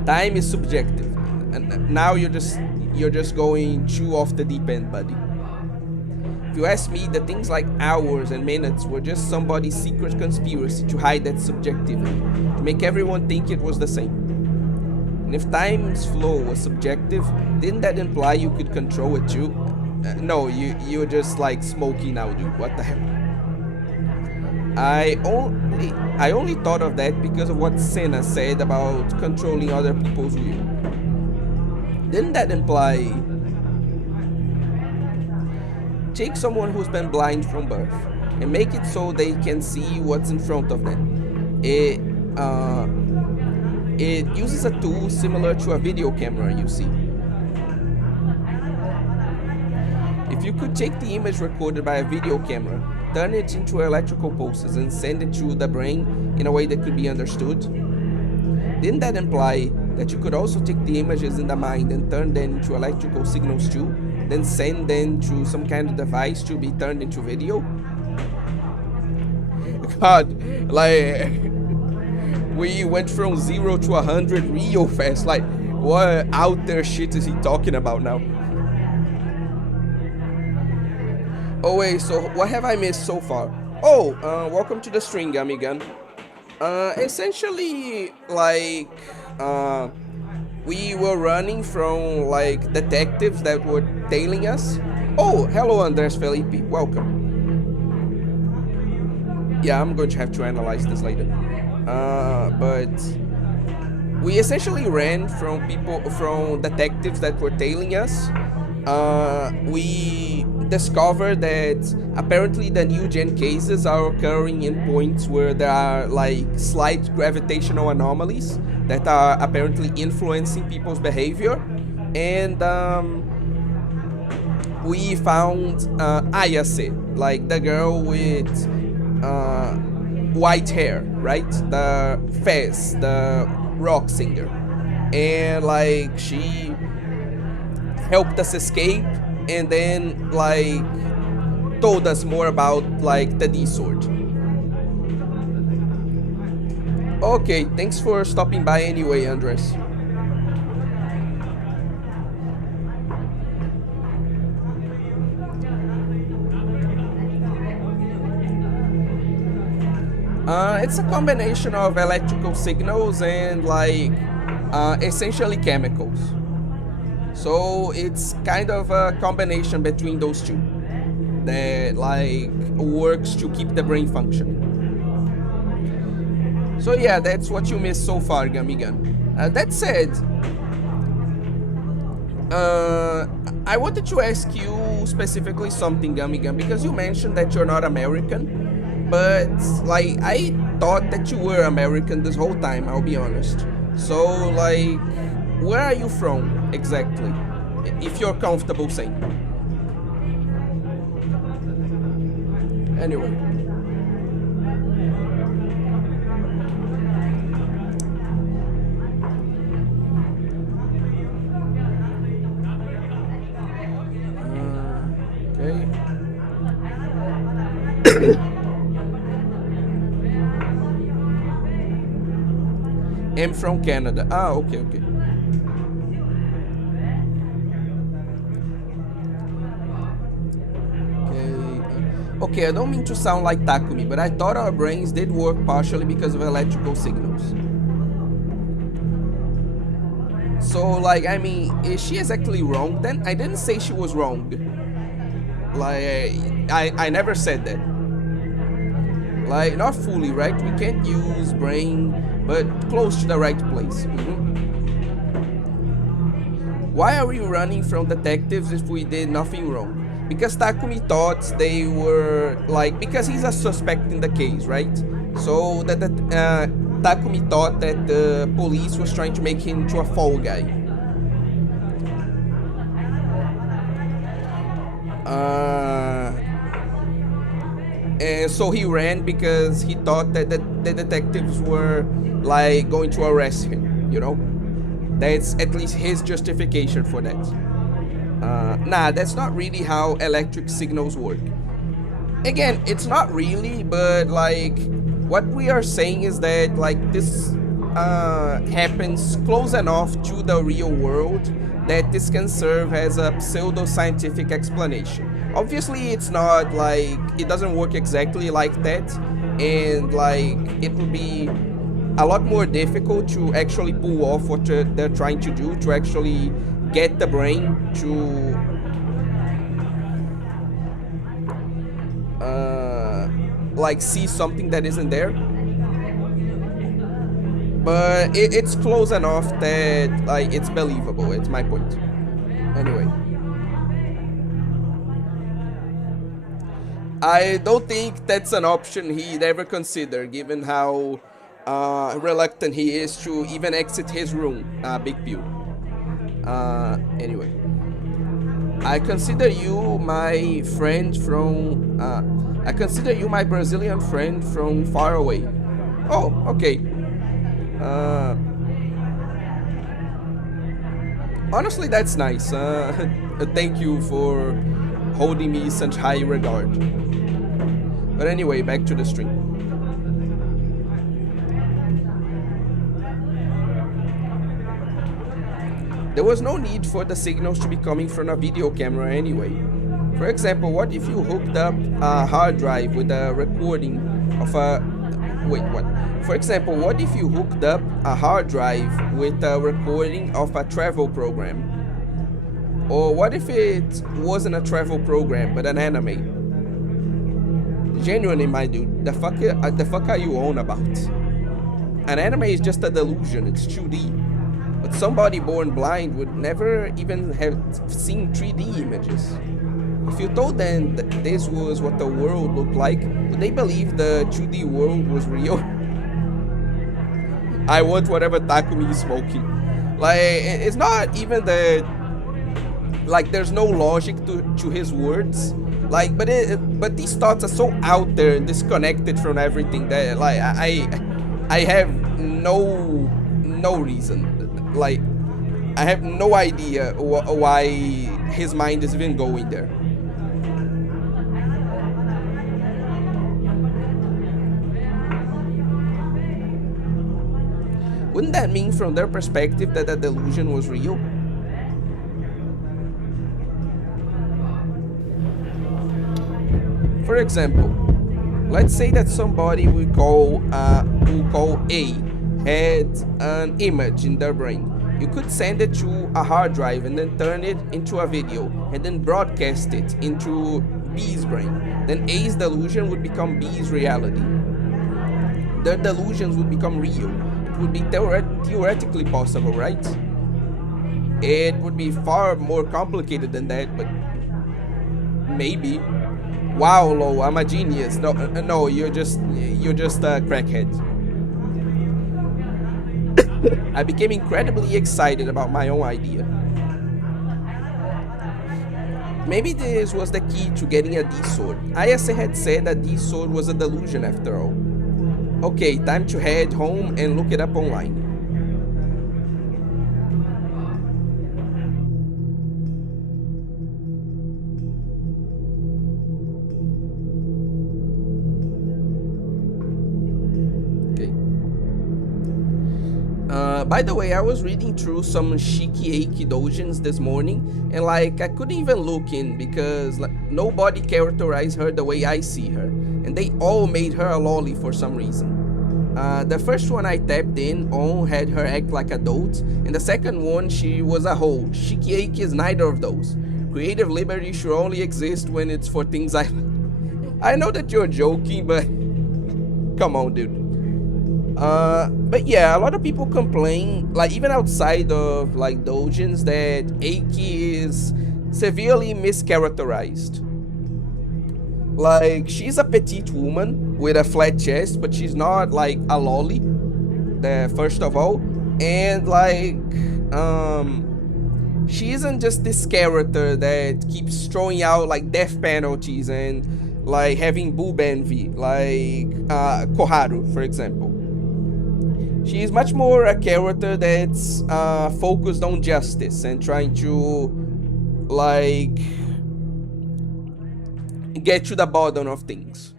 Time is subjective, and now you're just going too off the deep end, buddy. If you ask me, the things like hours and minutes were just somebody's secret conspiracy to hide that subjectivity, to make everyone think it was the same. And if time's flow was subjective, didn't that imply you could control it too? No, you're just like smoking now, dude. What the hell? I only thought of that because of what Senna said about controlling other people's will. Didn't that imply take someone who's been blind from birth and make it so they can see what's in front of them? It uses a tool similar to a video camera, you see. If you could take the image recorded by a video camera, turn it into electrical pulses, and send it to the brain in a way that could be understood, didn't that imply that you could also take the images in the mind and turn them into electrical signals too, then send them to some kind of device to be turned into video? God, like, we went from 0 to 100 real fast. Like, what out there shit is he talking about now? Oh wait, so what have I missed so far? Oh, welcome to the stream, Gummy. Essentially, like, we were running from, like, detectives that were tailing us. Oh, hello, Andres Felipe, welcome. Yeah, I'm going to have to analyze this later. But we essentially ran from detectives that were tailing us. We discovered that apparently the new gen cases are occurring in points where there are like slight gravitational anomalies that are apparently influencing people's behavior, and we found Ayase, like the girl with white hair, right? The Fez, the rock singer, and like she helped us escape, and then like told us more about like the D sword. Okay, thanks for stopping by anyway, Andres. It's a combination of electrical signals and like essentially chemicals. So it's kind of a combination between those two that like works to keep the brain functioning. So yeah, that's what you missed so far, Gummy Gun. That said, I wanted to ask you specifically something, Gummy Gun, because you mentioned that you're not American, but like I thought that you were American this whole time, I'll be honest. So like, where are you from exactly, if you're comfortable saying? Anyway. Okay. I'm from Canada. Ah, okay. Okay, I don't mean to sound like Takumi, but I thought our brains did work partially because of electrical signals. So, like, I mean, is she exactly wrong then? I didn't say she was wrong. Like, I never said that. Like, not fully, right? We can't use brain, but close to the right place. Why are we running from detectives if we did nothing wrong? Because Takumi thought they were, like, because he's a suspect in the case, right? So that Takumi thought that the police was trying to make him into a fall guy. And so he ran because he thought that the detectives were, like, going to arrest him, you know? That's at least his justification for that. Nah, that's not really how electric signals work. Again, it's not really, but like, what we are saying is that like this happens close enough to the real world that this can serve as a pseudo-scientific explanation. Obviously, it's not like, it doesn't work exactly like that, and like, it would be a lot more difficult to actually pull off what they're trying to do, to actually get the brain to like see something that isn't there. But it's close enough that like it's believable. It's my point. Anyway, I don't think that's an option he'd ever consider, given how reluctant he is to even exit his room. Big Pew. Anyway, I consider you my friend from. I consider you my Brazilian friend from far away. Oh, okay. Uh, Honestly, that's nice. Thank you for holding me such high regard. But anyway, back to the stream. There was no need for the signals to be coming from a video camera anyway. For example, what if you hooked up a hard drive with a recording of a... Wait, what? For example, what if you hooked up a hard drive with a recording of a travel program? Or what if it wasn't a travel program, but an anime? Genuinely, my dude, the fuck are you on about? An anime is just a delusion, it's 2D. But somebody born blind would never even have seen 3D images. If you told them that this was what the world looked like, would they believe the 2D world was real? I want whatever Takumi is smoking. Like, it's not even the... Like, there's no logic to his words. Like, but these thoughts are so out there and disconnected from everything that, like, I have no reason. Like, I have no idea why his mind is even going there. Wouldn't that mean from their perspective that the delusion was real? For example, let's say that somebody we call A had an image in their brain. You could send it to a hard drive and then turn it into a video and then broadcast it into B's brain. Then A's delusion would become B's reality. Their delusions would become real. It would be theoretically possible, right? It would be far more complicated than that, but maybe. Wow, Lo, I'm a genius. No, you're just a crackhead. I became incredibly excited about my own idea. Maybe this was the key to getting a D-sword. Ayase had said that D-sword was a delusion after all. Okay, time to head home and look it up online. By the way, I was reading through some Shiki-Eiki doujins this morning, and like I couldn't even look in because like, nobody characterized her the way I see her, and they all made her a loli for some reason. The first one I tapped in on had her act like a dolt, and the second one she was a hoe. Shiki-Eiki is neither of those. Creative liberty should only exist when it's for things I know that you're joking, but come on, dude. But yeah, a lot of people complain, like even outside of like doujins, that Eiki is severely mischaracterized. Like, she's a petite woman with a flat chest, but she's not like a loli, first of all. And like, she isn't just this character that keeps throwing out like death penalties and like having boob envy, like Koharu, for example. She is much more a character that's focused on justice and trying to like get to the bottom of things.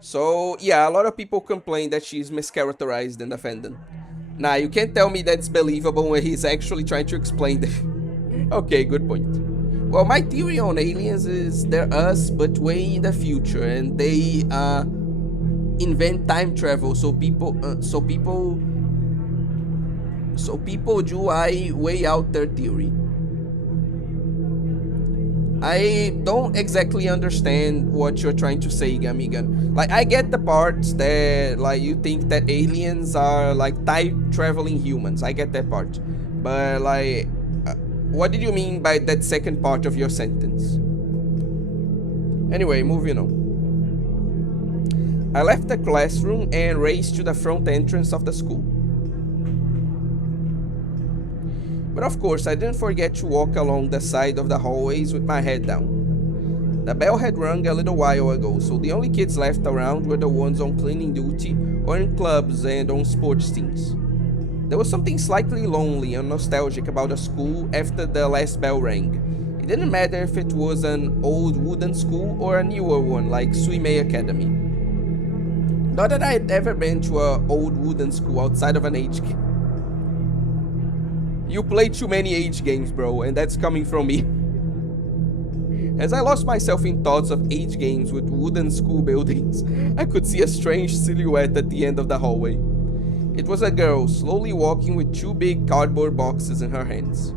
So yeah, a lot of people complain that she's mischaracterized in the fandom. Nah, you can't tell me that's believable when he's actually trying to explain that. Okay, good point. Well, my theory on aliens is they're us, but way in the future, and they invent time travel so people So people do I weigh out their theory. I don't exactly understand what you're trying to say, Gamigan. Like, I get the parts that, like, you think that aliens are, like, time traveling humans. I get that part. But, like, uh, what did you mean by that second part of your sentence? Anyway, moving on. I left the classroom and raced to the front entrance of the school. But of course, I didn't forget to walk along the side of the hallways with my head down. The bell had rung a little while ago, so the only kids left around were the ones on cleaning duty or in clubs and on sports teams. There was something slightly lonely and nostalgic about the school after the last bell rang. It didn't matter if it was an old wooden school or a newer one like Suimei Academy. Not that I had ever been to an old wooden school outside of an age game. You play too many age games, bro, and that's coming from me. As I lost myself in thoughts of age games with wooden school buildings, I could see a strange silhouette at the end of the hallway. It was a girl slowly walking with two big cardboard boxes in her hands.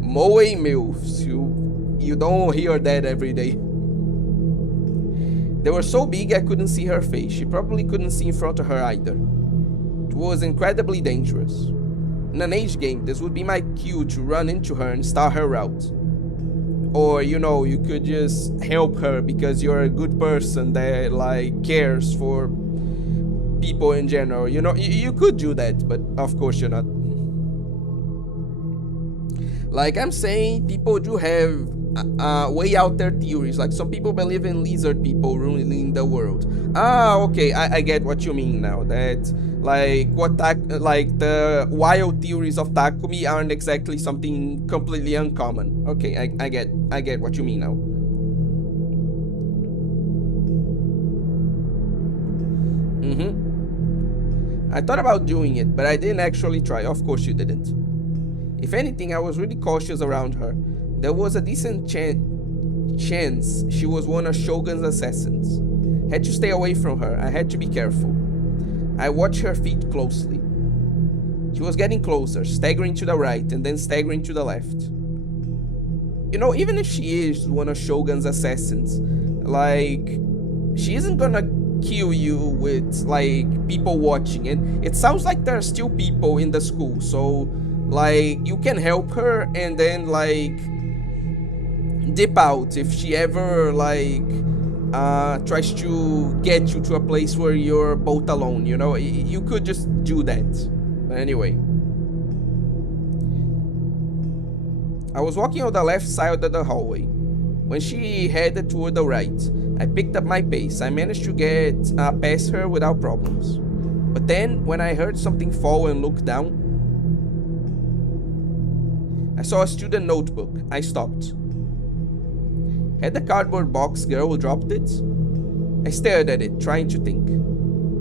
Moe MILFs, you don't hear that every day. They were so big I couldn't see her face. She probably couldn't see in front of her either. It was incredibly dangerous. In an age game, this would be my cue to run into her and start her out. Or, you could just help her because you're a good person that, like, cares for people in general. You could do that, but of course you're not. Like I'm saying, people do have way out their theories. Like, some people believe in lizard people ruling the world. Okay, I get what you mean now. That, like, the wild theories of Takumi aren't exactly something completely uncommon. Okay, I get what you mean now. I thought about doing it, but I didn't actually try. Of course you didn't. If anything, I was really cautious around her. There was a decent chance she was one of Shogun's assassins. Had to stay away from her. I had to be careful. I watched her feet closely. She was getting closer, staggering to the right and then staggering to the left. Even if she is one of Shogun's assassins, like, she isn't gonna kill you with, like, people watching. And it sounds like there are still people in the school, so, like, you can help her and then, like, dip out if she ever, like, tries to get you to a place where you're both alone. You could just do that. But anyway, I was walking on the left side of the hallway. When she headed toward the right, I picked up my pace. I managed to get past her without problems. But then, when I heard something fall and looked down, I saw a student notebook. I stopped. Had the cardboard box girl dropped it? I stared at it, trying to think.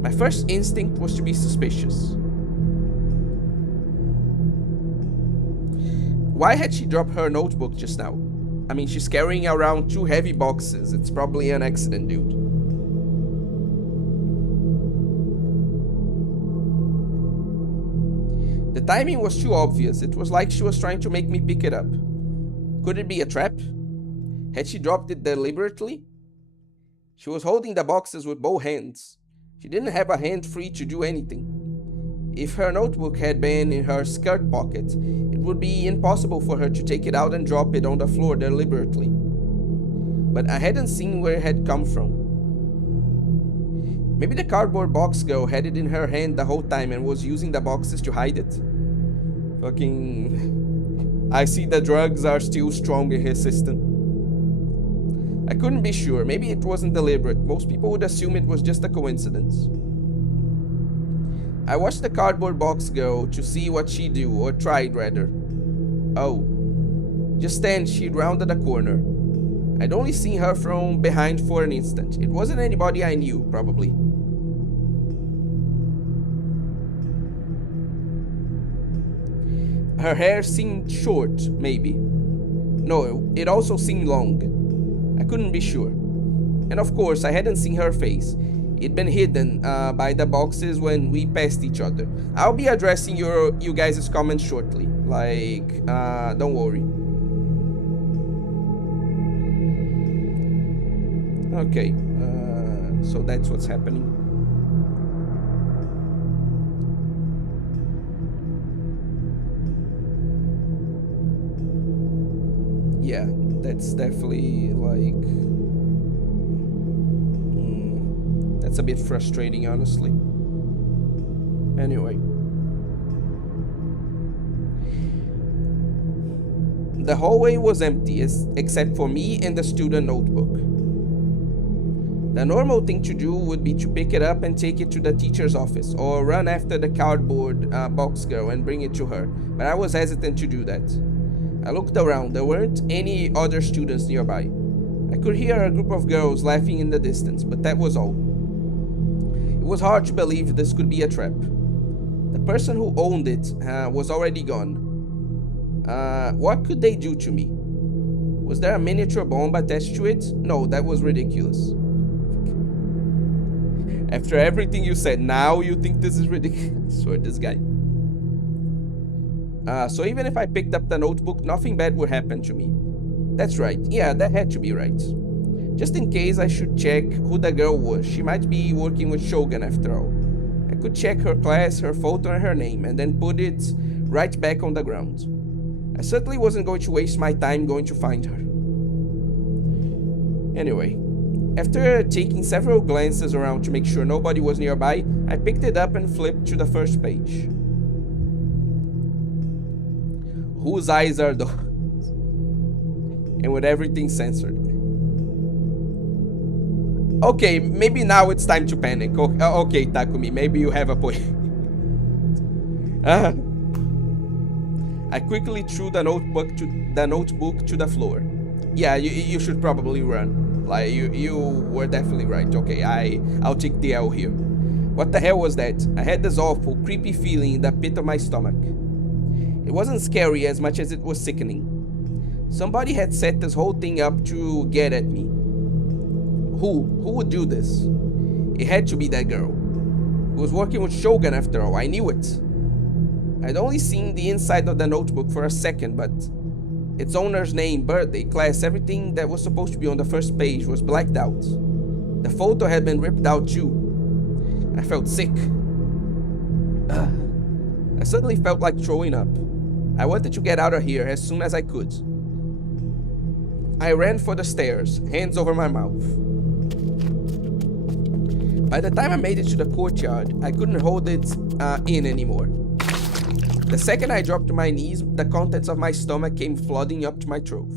My first instinct was to be suspicious. Why had she dropped her notebook just now? I mean, she's carrying around two heavy boxes. It's probably an accident, dude. The timing was too obvious. It was like she was trying to make me pick it up. Could it be a trap? Had she dropped it deliberately? She was holding the boxes with both hands. She didn't have a hand free to do anything. If her notebook had been in her skirt pocket, it would be impossible for her to take it out and drop it on the floor deliberately. But I hadn't seen where it had come from. Maybe the cardboard box girl had it in her hand the whole time and was using the boxes to hide it? Fucking... I see the drugs are still strong in his system. I couldn't be sure. Maybe it wasn't deliberate. Most people would assume it was just a coincidence. I watched the cardboard box girl to see what she'd do, or tried rather. Oh. Just then, she'd rounded a corner. I'd only seen her from behind for an instant. It wasn't anybody I knew, probably. Her hair seemed short, maybe. No, it also seemed long. I couldn't be sure. And of course, I hadn't seen her face. It'd been hidden by the boxes when we passed each other. I'll be addressing you guys' comments shortly. Like, don't worry. Okay, so that's what's happening. Yeah, that's definitely like... that's a bit frustrating, honestly. Anyway. The hallway was empty, except for me and the student notebook. The normal thing to do would be to pick it up and take it to the teacher's office, or run after the cardboard box girl and bring it to her, but I was hesitant to do that. I looked around. There weren't any other students nearby. I could hear a group of girls laughing in the distance, but that was all. It was hard to believe this could be a trap. The person who owned it was already gone. What could they do to me? Was there a miniature bomb attached to it? No, that was ridiculous. After everything you said, now you think this is ridiculous? I swear, this guy. So even if I picked up the notebook, nothing bad would happen to me. That's right. Yeah, that had to be right. Just in case, I should check who the girl was. She might be working with Shogun after all. I could check her class, her photo, and her name, and then put it right back on the ground. I certainly wasn't going to waste my time going to find her. Anyway, after taking several glances around to make sure nobody was nearby, I picked it up and flipped to the first page. Whose eyes are those? And with everything censored. Okay, maybe now it's time to panic. Okay, Takumi, maybe you have a point. I quickly threw the notebook to the floor. Yeah, you should probably run. Like, you were definitely right. Okay, I'll take the L here. What the hell was that? I had this awful, creepy feeling in the pit of my stomach. It wasn't scary as much as it was sickening. Somebody had set this whole thing up to get at me. Who would do this? It had to be that girl. Who was working with Shogun after all, I knew it. I'd only seen the inside of the notebook for a second, but its owner's name, birthday, class, everything that was supposed to be on the first page was blacked out. The photo had been ripped out too. I felt sick. I suddenly felt like throwing up. I wanted to get out of here as soon as I could. I ran for the stairs, hands over my mouth. By the time I made it to the courtyard, I couldn't hold it in anymore. The second I dropped to my knees, the contents of my stomach came flooding up to my throat.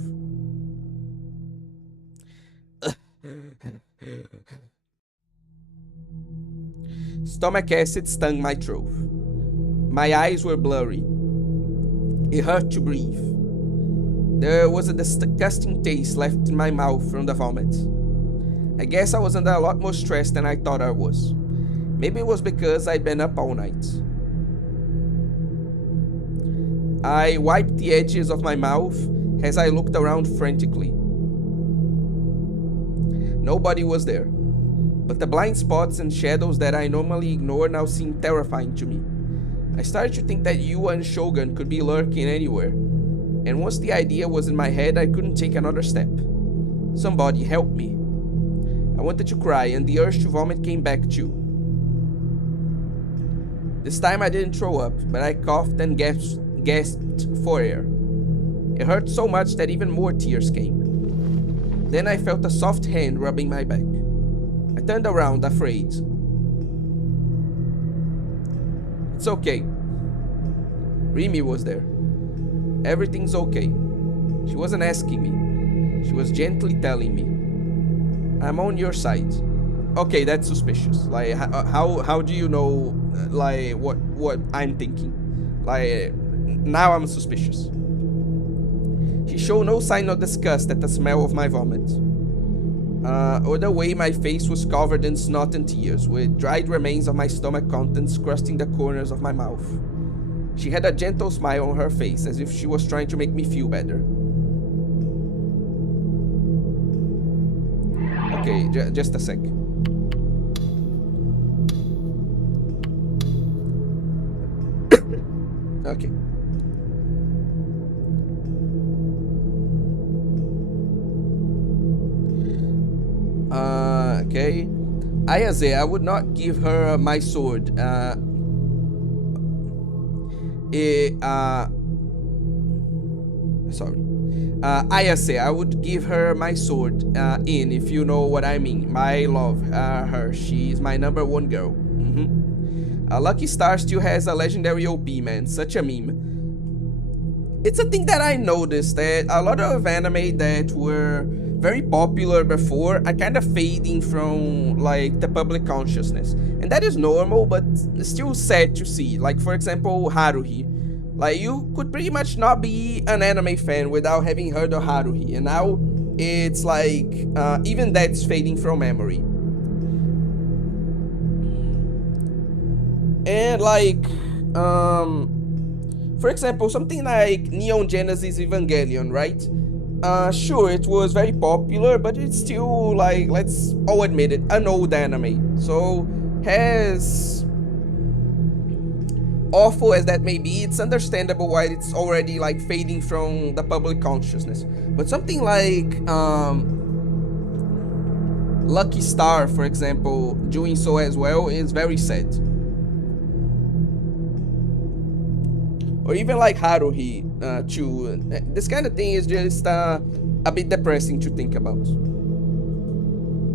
Stomach acid stung my throat. My eyes were blurry. It hurt to breathe. There was a disgusting taste left in my mouth from the vomit. I guess I was under a lot more stress than I thought I was. Maybe it was because I'd been up all night. I wiped the edges of my mouth as I looked around frantically. Nobody was there, but the blind spots and shadows that I normally ignore now seemed terrifying to me. I started to think that you and Shogun could be lurking anywhere, and once the idea was in my head, I couldn't take another step. Somebody help me. I wanted to cry, and the urge to vomit came back too. This time I didn't throw up, but I coughed and gasped for air. It hurt so much that even more tears came. Then I felt a soft hand rubbing my back. I turned around, afraid. It's okay. Rimi was there. Everything's okay. She wasn't asking me. She was gently telling me, I'm on your side. Okay, that's suspicious. Like, how do you know, like, what I'm thinking? Like, now I'm suspicious. She showed no sign of disgust at the smell of my vomit. Or the way my face was covered in snot and tears, with dried remains of my stomach contents crusting the corners of my mouth. She had a gentle smile on her face, as if she was trying to make me feel better. Okay, just a sec. Okay. Okay. Ayase, I would not give her my sword. Eh, uh, Sorry. Ayase, I would give her my sword, if you know what I mean. My love, her. She's my number one girl. Lucky Star still has a legendary OP, man. Such a meme. It's a thing that I noticed that a lot of anime that were very popular before are kind of fading from like the public consciousness, and that is normal, but still sad to see. Like for example, Haruhi. Like you could pretty much not be an anime fan without having heard of Haruhi, and now it's like even that's fading from memory. And like for example, something like Neon Genesis Evangelion, right? Sure, it was very popular, but it's still, like, let's all admit it, an old anime. So, as awful as that may be, it's understandable why it's already, like, fading from the public consciousness. But something like, Lucky Star, for example, doing so as well is very sad. Or even like Haruhi, too. This kind of thing is just a bit depressing to think about.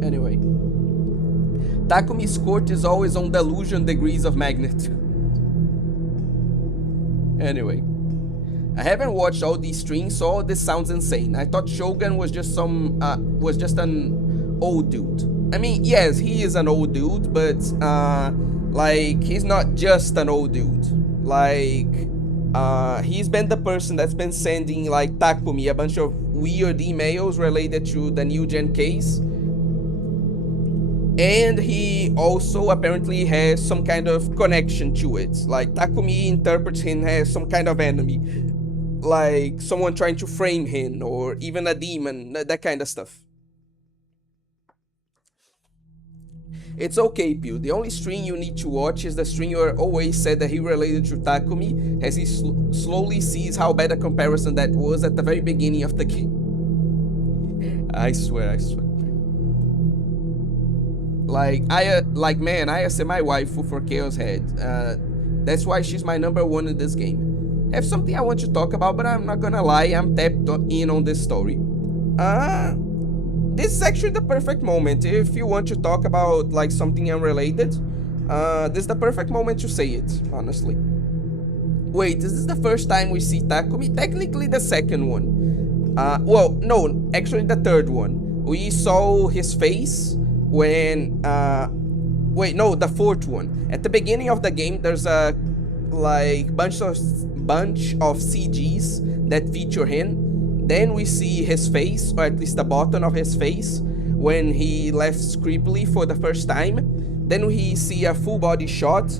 Anyway. Takumi's court is always on delusion degrees of magnitude. Anyway. I haven't watched all these streams, so this sounds insane. I thought Shogun was just an old dude. I mean, yes, he is an old dude, but, like, he's not just an old dude. Like, he's been the person that's been sending, like, Takumi a bunch of weird emails related to the New Gen case. And he also apparently has some kind of connection to it. Like, Takumi interprets him as some kind of enemy. Like, someone trying to frame him, or even a demon, that kind of stuff. It's okay, Pew. The only string you need to watch is the string you always said that he related to Takumi, as he slowly sees how bad a comparison that was at the very beginning of the game. I swear. Like, man, I say my waifu for chaoshead. That's why she's my number one in this game. I have something I want to talk about, but I'm not gonna lie, I'm tapped in on this story. This is actually the perfect moment. If you want to talk about, like, something unrelated, this is the perfect moment to say it, honestly. Wait, is this the first time we see Takumi? Technically the second one. Well, no, actually the third one. We saw his face when, wait, no, the fourth one. At the beginning of the game, there's a, like, bunch of CGs that feature him. Then we see his face, or at least the bottom of his face, when he laughs creepily for the first time. Then we see a full body shot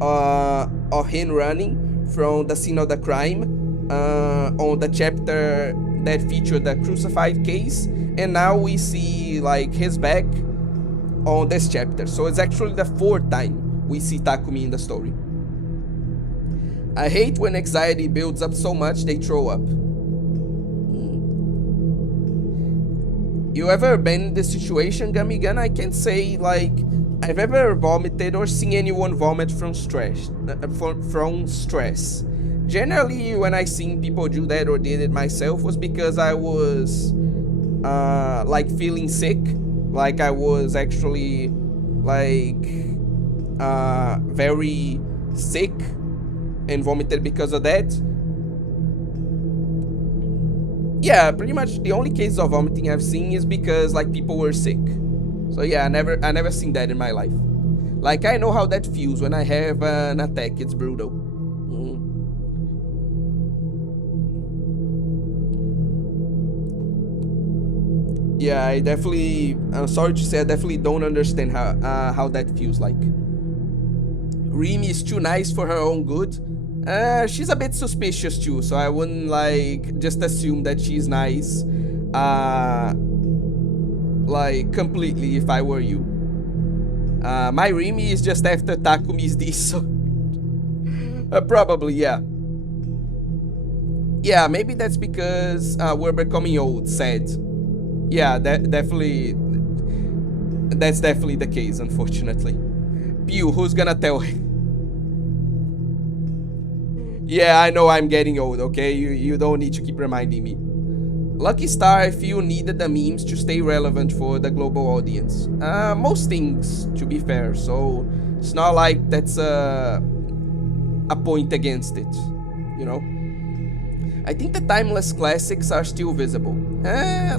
of him running from the scene of the crime on the chapter that featured the crucified case. And now we see, like, his back on this chapter. So it's actually the fourth time we see Takumi in the story. I hate when anxiety builds up so much they throw up. You ever been in this situation, Gummy-gun? I can't say, like, I've ever vomited or seen anyone vomit from stress. Generally, when I seen people do that or did it myself was because I was, like, feeling sick. Like, I was actually, like, very sick and vomited because of that. Yeah, pretty much the only cases of vomiting I've seen is because, like, people were sick. So yeah, I never seen that in my life. Like, I know how that feels when I have an attack. It's brutal. Yeah, I'm sorry to say, I definitely don't understand how that feels like. Rimi is too nice for her own good. She's a bit suspicious too, so I wouldn't, like, just assume that she's nice, like, completely if I were you. My Rimi is just after Takumi's D, so probably, yeah. Yeah, maybe that's because we're becoming old, sad. Yeah, that's definitely the case, unfortunately. Pew, who's gonna tell him? Yeah, I know I'm getting old, okay? You don't need to keep reminding me. Lucky Star, I feel, needed the memes to stay relevant for the global audience. Most things, to be fair, so it's not like that's a point against it, you know? I think the timeless classics are still visible.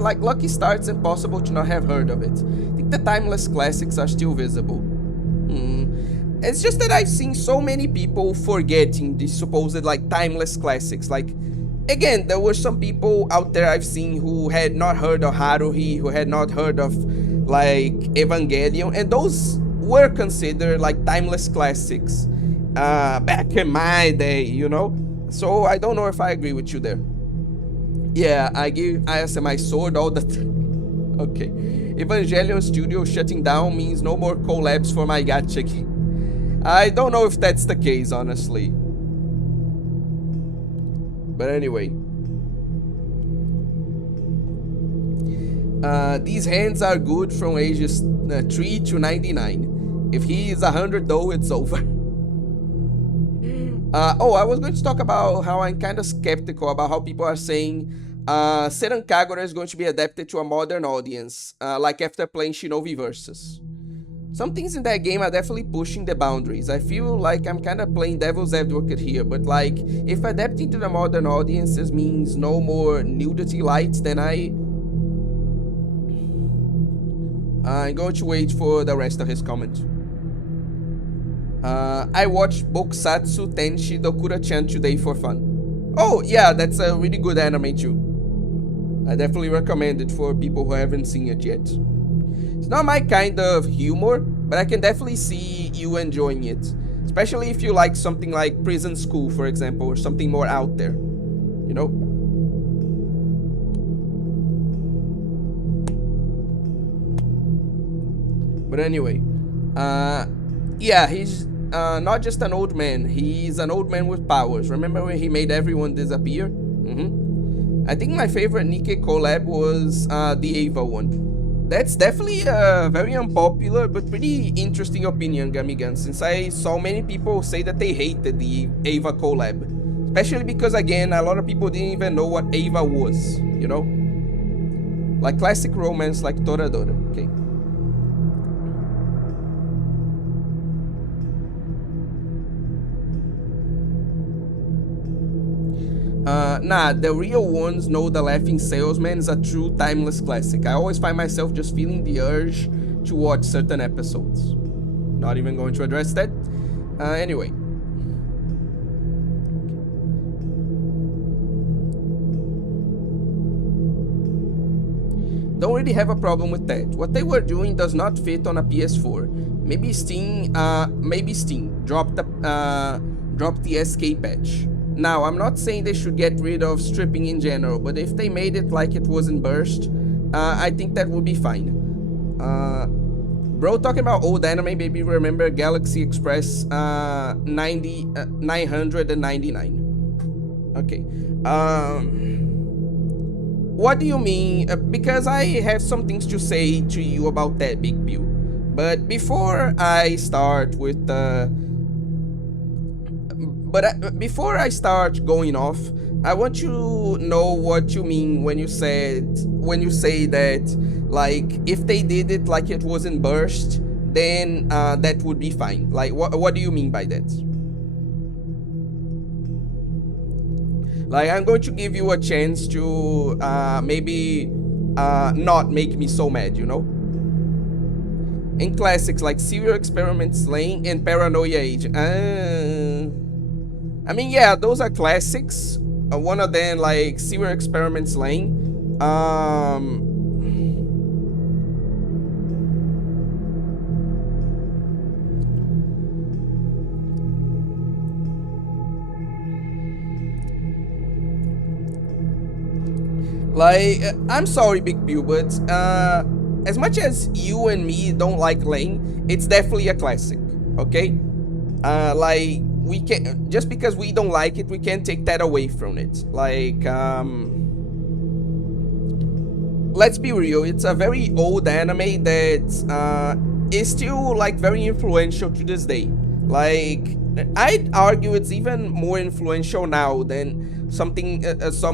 Like Lucky Star, it's impossible to not have heard of it. I think the timeless classics are still visible. It's just that I've seen so many people forgetting these supposed like timeless classics. Like, again, there were some people out there I've seen who had not heard of Haruhi, who had not heard of like Evangelion, and those were considered like timeless classics back in my day, you know? So I don't know if I agree with you there. Yeah, I give ISMI sword all the time. Okay. Evangelion Studio shutting down means no more collabs for my gacha game. I don't know if that's the case, honestly. But anyway. These hands are good from ages 3 to 99. If he is 100 though, it's over. Oh, I was going to talk about how I'm kind of skeptical about how people are saying Seran Kagura is going to be adapted to a modern audience, like after playing Shinobi Versus. Some things in that game are definitely pushing the boundaries. I feel like I'm kind of playing devil's advocate here, but like, if adapting to the modern audiences means no more nudity lights, then I'm going to wait for the rest of his comment. I watched Bokusatsu Tenshi Dokura-chan today for fun. Oh, yeah, that's a really good anime too. I definitely recommend it for people who haven't seen it yet. It's not my kind of humor, but I can definitely see you enjoying it. Especially if you like something like Prison School, for example, or something more out there. You know? But anyway, yeah, he's not just an old man, he's an old man with powers. Remember when he made everyone disappear? I think my favorite Nikkei collab was the Ava one. That's definitely a very unpopular but pretty interesting opinion, Gamigan, since I saw many people say that they hated the Ava collab. Especially because, again, a lot of people didn't even know what Ava was, you know? Like classic romance like Toradora, okay? Nah, the real ones know the Laughing Salesman is a true timeless classic. I always find myself just feeling the urge to watch certain episodes. Not even going to address that. Anyway. Don't really have a problem with that. What they were doing does not fit on a PS4. Maybe Steam dropped the SK patch. Now, I'm not saying they should get rid of stripping in general, but if they made it like it wasn't burst, I think that would be fine. Bro, talking about old anime, maybe remember Galaxy Express 999. Okay. What do you mean? Because I have some things to say to you about that, Big Pew. But before I start with before I start going off, I want to know what you mean when you say that, like, if they did it like it wasn't burst, then that would be fine. Like, what do you mean by that? Like, I'm going to give you a chance to maybe not make me so mad, you know? In classics like Serial Experiment Slaying and Paranoia Age. I mean, yeah, those are classics. One of them, like Serial Experiment Slaying. Like, I'm sorry, Big Pew, but as much as you and me don't like Lane, it's definitely a classic, okay? Like, we can, just because we don't like it, we can't take that away from it. Like, let's be real, it's a very old anime that is still like very influential to this day. Like, I'd argue it's even more influential now than some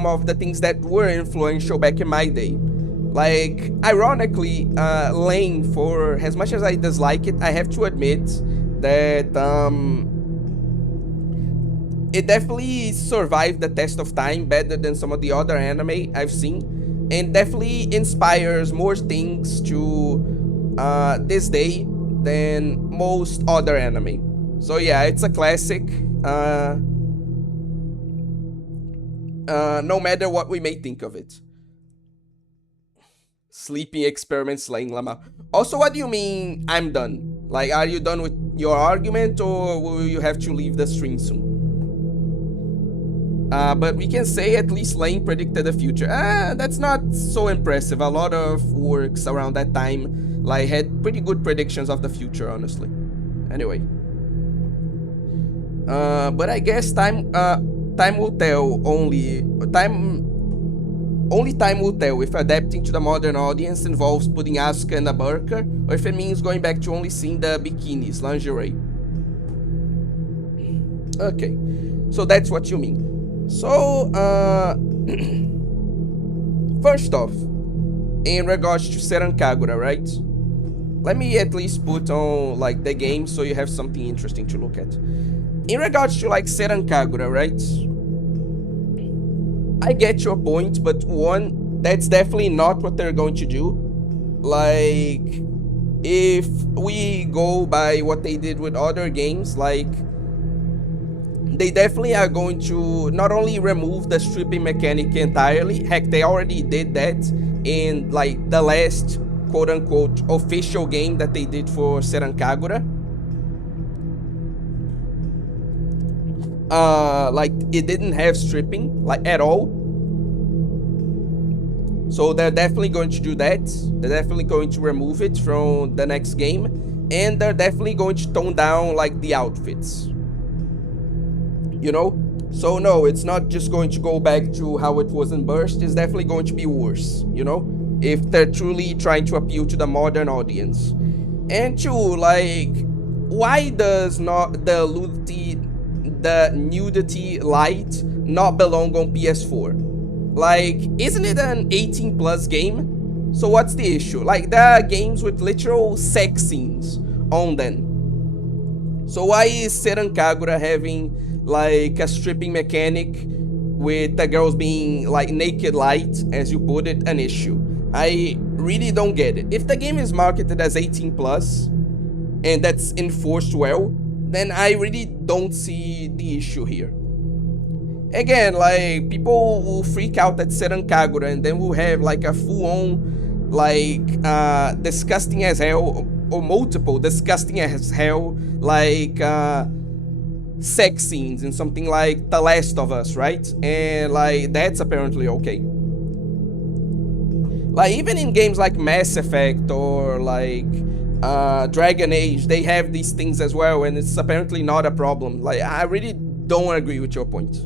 of the things that were influential back in my day. Like, ironically, Lane, for as much as I dislike it, I have to admit that it definitely survived the test of time better than some of the other anime I've seen, and definitely inspires more things to this day than most other anime. So yeah, it's a classic. No matter what we may think of it. Sleeping experiments, Slaying Lama. Also, what do you mean I'm done? Like, are you done with your argument, or will you have to leave the stream soon? But we can say at least Lane predicted the future. That's not so impressive. A lot of works around that time like had pretty good predictions of the future, honestly. Anyway. But I guess time will tell. Only time will tell if adapting to the modern audience involves putting Asuka in a burqa, or if it means going back to only seeing the bikinis, lingerie. Okay, so that's what you mean. So, first off, in regards to Seiran Kagura, right? Let me at least put on like the game so you have something interesting to look at. In regards to like Seiran Kagura, right? I get your point, but one, that's definitely not what they're going to do. Like, if we go by what they did with other games, like, they definitely are going to not only remove the stripping mechanic entirely, heck, they already did that in like the last quote-unquote official game that they did for Seiran Kagura. Like, it didn't have stripping, like, at all. So they're definitely going to do that. They're definitely going to remove it from the next game, and they're definitely going to tone down like the outfits, you know. So no, it's not just going to go back to how it was in Burst. It's definitely going to be worse, you know, if they're truly trying to appeal to the modern audience. And two, like, why does not the nudity light not belong on PS4? Like, isn't it an 18 plus game? So what's the issue? Like, there are games with literal sex scenes on them. So why is Seiran Kagura having like a stripping mechanic with the girls being like naked light, as you put it, an issue? I really don't get it. If the game is marketed as 18 plus and that's enforced well, then I really don't see the issue here. Again, like, people will freak out at Seiran Kagura, and then we'll have like a full-on, like, disgusting as hell, or multiple disgusting as hell, like, sex scenes in something like The Last of Us, right? And like, that's apparently okay. Like, even in games like Mass Effect or like Dragon Age, they have these things as well, and it's apparently not a problem. Like, I really don't agree with your point.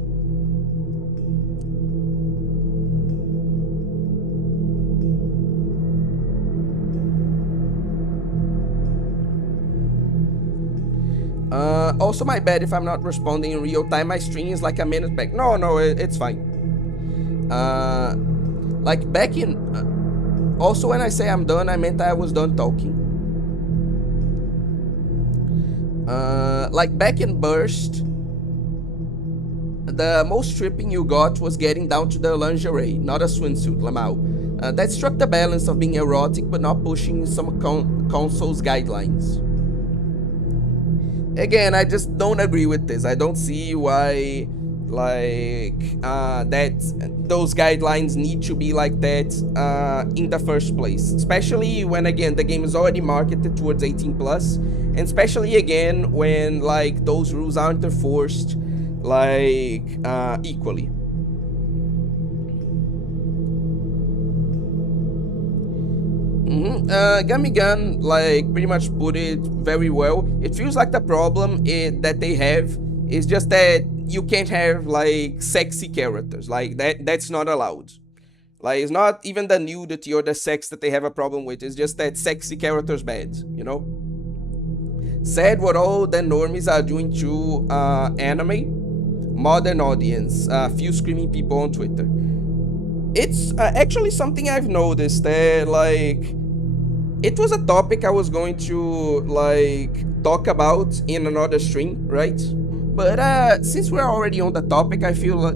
Also, my bad if I'm not responding in real time. My stream is like a minute back. No, it's fine. Like, back in... also, when I say I'm done, I meant I was done talking. Like, back in Burst, the most stripping you got was getting down to the lingerie, not a swimsuit, Lamau. That struck the balance of being erotic but not pushing some console's guidelines. Again, I just don't agree with this. I don't see why, like, those guidelines need to be like that in the first place. Especially when, again, the game is already marketed towards 18 plus, and especially again when like those rules aren't enforced like equally. Gummy Gun like pretty much put it very well. It feels like the problem that they have It's just that you can't have like sexy characters. Like that's not allowed. Like it's not even the nudity or the sex that they have a problem with. It's just that sexy characters bad, you know? Sad what all the normies are doing to anime. Modern audience, few screaming people on Twitter. It's actually something I've noticed that like it was a topic I was going to like talk about in another stream, right? But since we're already on the topic, I feel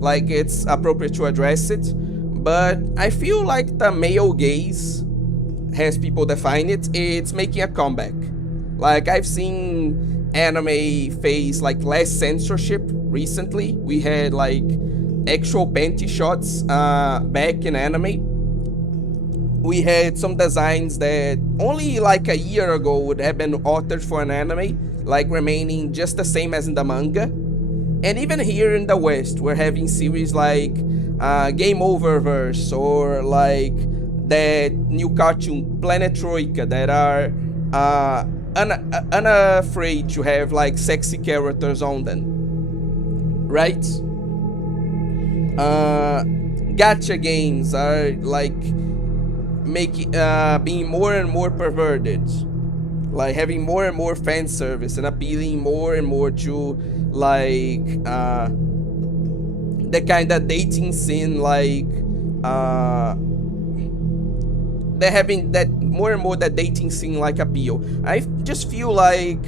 like it's appropriate to address it. But I feel like the male gaze, as people define it, it's making a comeback. Like I've seen anime face like less censorship recently. We had like actual panty shots back in anime. We had some designs that only like a year ago would have been authored for an anime, like remaining just the same as in the manga. And even here in the West, we're having series like Game Over Verse or like that new cartoon Planet Troika that are unafraid to have like sexy characters on them, right? Gacha games are like making being more and more perverted, like having more and more fan service and appealing more and more to like the kind of dating scene, like they're having that more and more that dating scene like appeal. I just feel like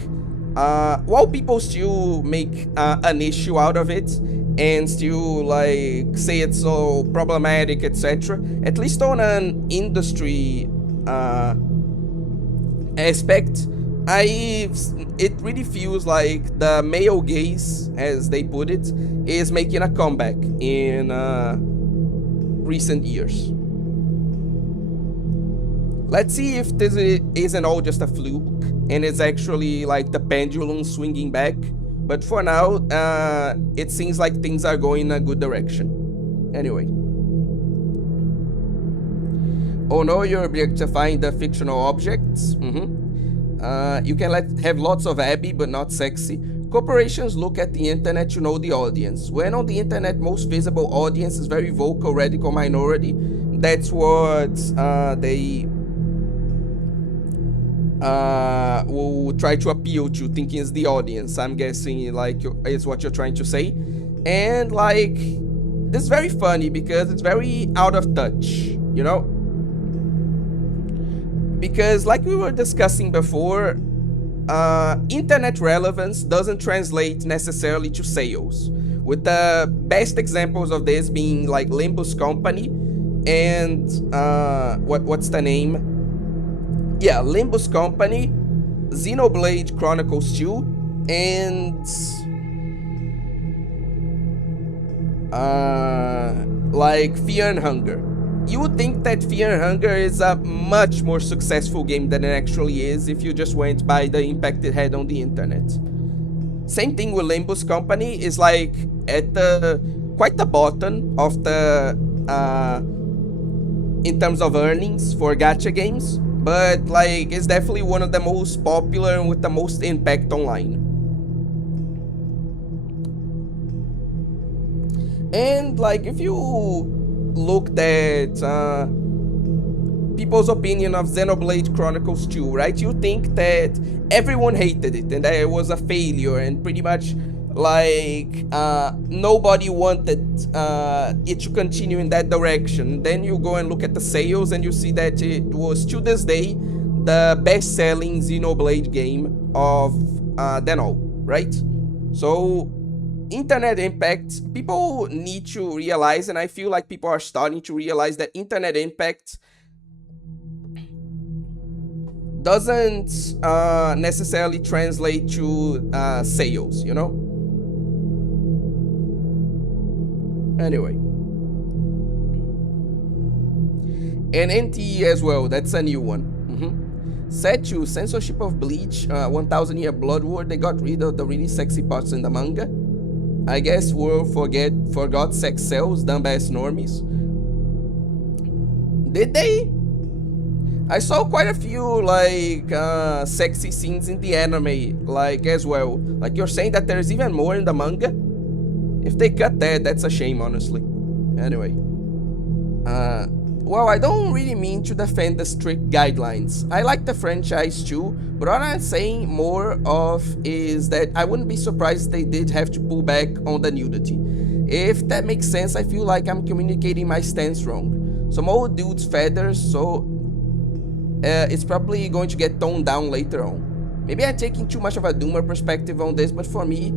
while people still make an issue out of it and still like say it's so problematic, etc., at least on an industry aspect, it really feels like the male gaze, as they put it, is making a comeback in recent years. Let's see if this isn't all just a fluke and it's actually like the pendulum swinging back. But for now, it seems like things are going in a good direction. Anyway. Oh no, you're objectifying the fictional objects? You can have lots of Abby, but not sexy. Corporations look at the internet to know the audience. When on the internet, most visible audience is very vocal, radical minority. That's what they will try to appeal to, thinking is the audience. I'm guessing like is what you're trying to say. And like, this is very funny because it's very out of touch, you know? Because like we were discussing before, internet relevance doesn't translate necessarily to sales, with the best examples of this being like Limbus Company and what's the name? Yeah, Limbus Company, Xenoblade Chronicles 2, and like Fear and Hunger. You would think that Fear and Hunger is a much more successful game than it actually is if you just went by the impact it had on the internet. Same thing with Limbus Company, is like at quite the bottom of the in terms of earnings for gacha games, but like it's definitely one of the most popular and with the most impact online. And like if you looked at people's opinion of Xenoblade Chronicles 2, right? You think that everyone hated it and that it was a failure and pretty much like nobody wanted it to continue in that direction. Then you go and look at the sales and you see that it was to this day the best-selling Xenoblade game of them all, right? So internet impact, people need to realize, and I feel like people are starting to realize, that internet impact doesn't necessarily translate to sales, you know? Anyway. And NT as well, that's a new one. Set to censorship of Bleach, 1000 Year Blood War, they got rid of the really sexy parts in the manga. I guess world forgot sex sells, dumbass normies. Did they? I saw quite a few like sexy scenes in the anime, like as well. Like you're saying that there's even more in the manga? If they cut that, that's a shame, honestly. Anyway. Well, I don't really mean to defend the strict guidelines. I like the franchise too, but what I'm saying more of is that I wouldn't be surprised they did have to pull back on the nudity. If that makes sense, I feel like I'm communicating my stance wrong. Some old dude's feathers, so it's probably going to get toned down later on. Maybe I'm taking too much of a doomer perspective on this, but for me,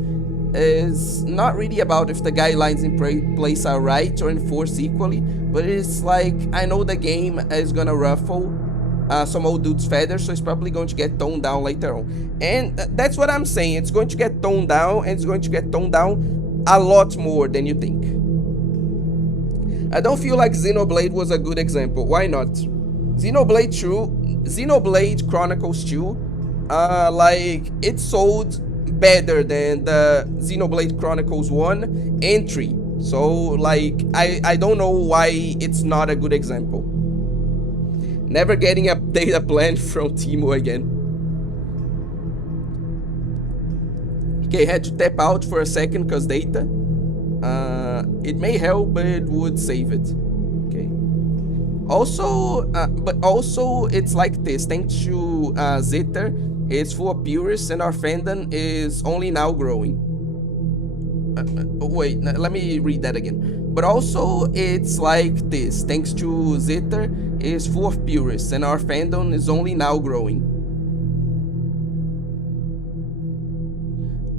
it's not really about if the guidelines in place are right or enforced equally, but it's like I know the game is gonna ruffle some old dude's feathers, so it's probably going to get toned down later on. And that's what I'm saying, it's going to get toned down, and it's going to get toned down a lot more than you think. I don't feel like Xenoblade was a good example. Why not? Xenoblade Chronicles 2, like, it sold better than the Xenoblade Chronicles 1 and 3. So, like, I don't know why it's not a good example. Never getting a data plan from Timo again. Okay, had to tap out for a second cause data. It may help, but it would save it. Okay. Also, but also it's like this. Thanks to Zither, it's full of purists, and our fandom is only now growing. Wait, let me read that again. But also, it's like this. Thanks to Zither, is full of purists, and our fandom is only now growing.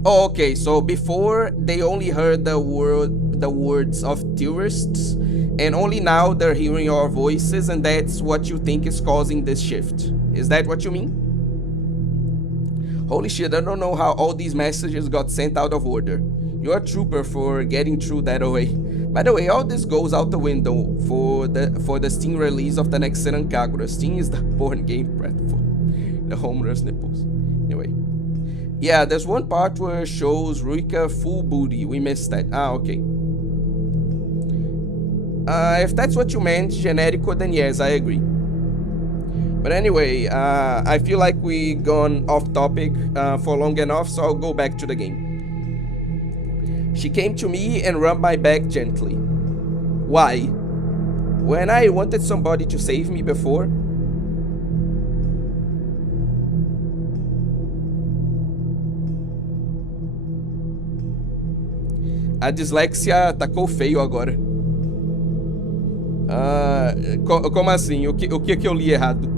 Okay, so before they only heard the words of tourists, and only now they're hearing our voices, and that's what you think is causing this shift. Is that what you mean? Holy shit, I don't know how all these messages got sent out of order. You're a trooper for getting through that away. By the way, all this goes out the window for the Steam release of the next Seran Kagura. Steam is the porn game platform. The homeless nipples. Anyway. Yeah, there's one part where it shows Ruika full booty. We missed that. Ah, okay. If that's what you meant, generico, then yes, I agree. But anyway, I feel like we gone off topic for long enough, so I'll go back to the game. She came to me and rubbed my back gently. Why? When I wanted somebody to save me before? A dislexia atacou feio agora. Como assim? O que eu li errado?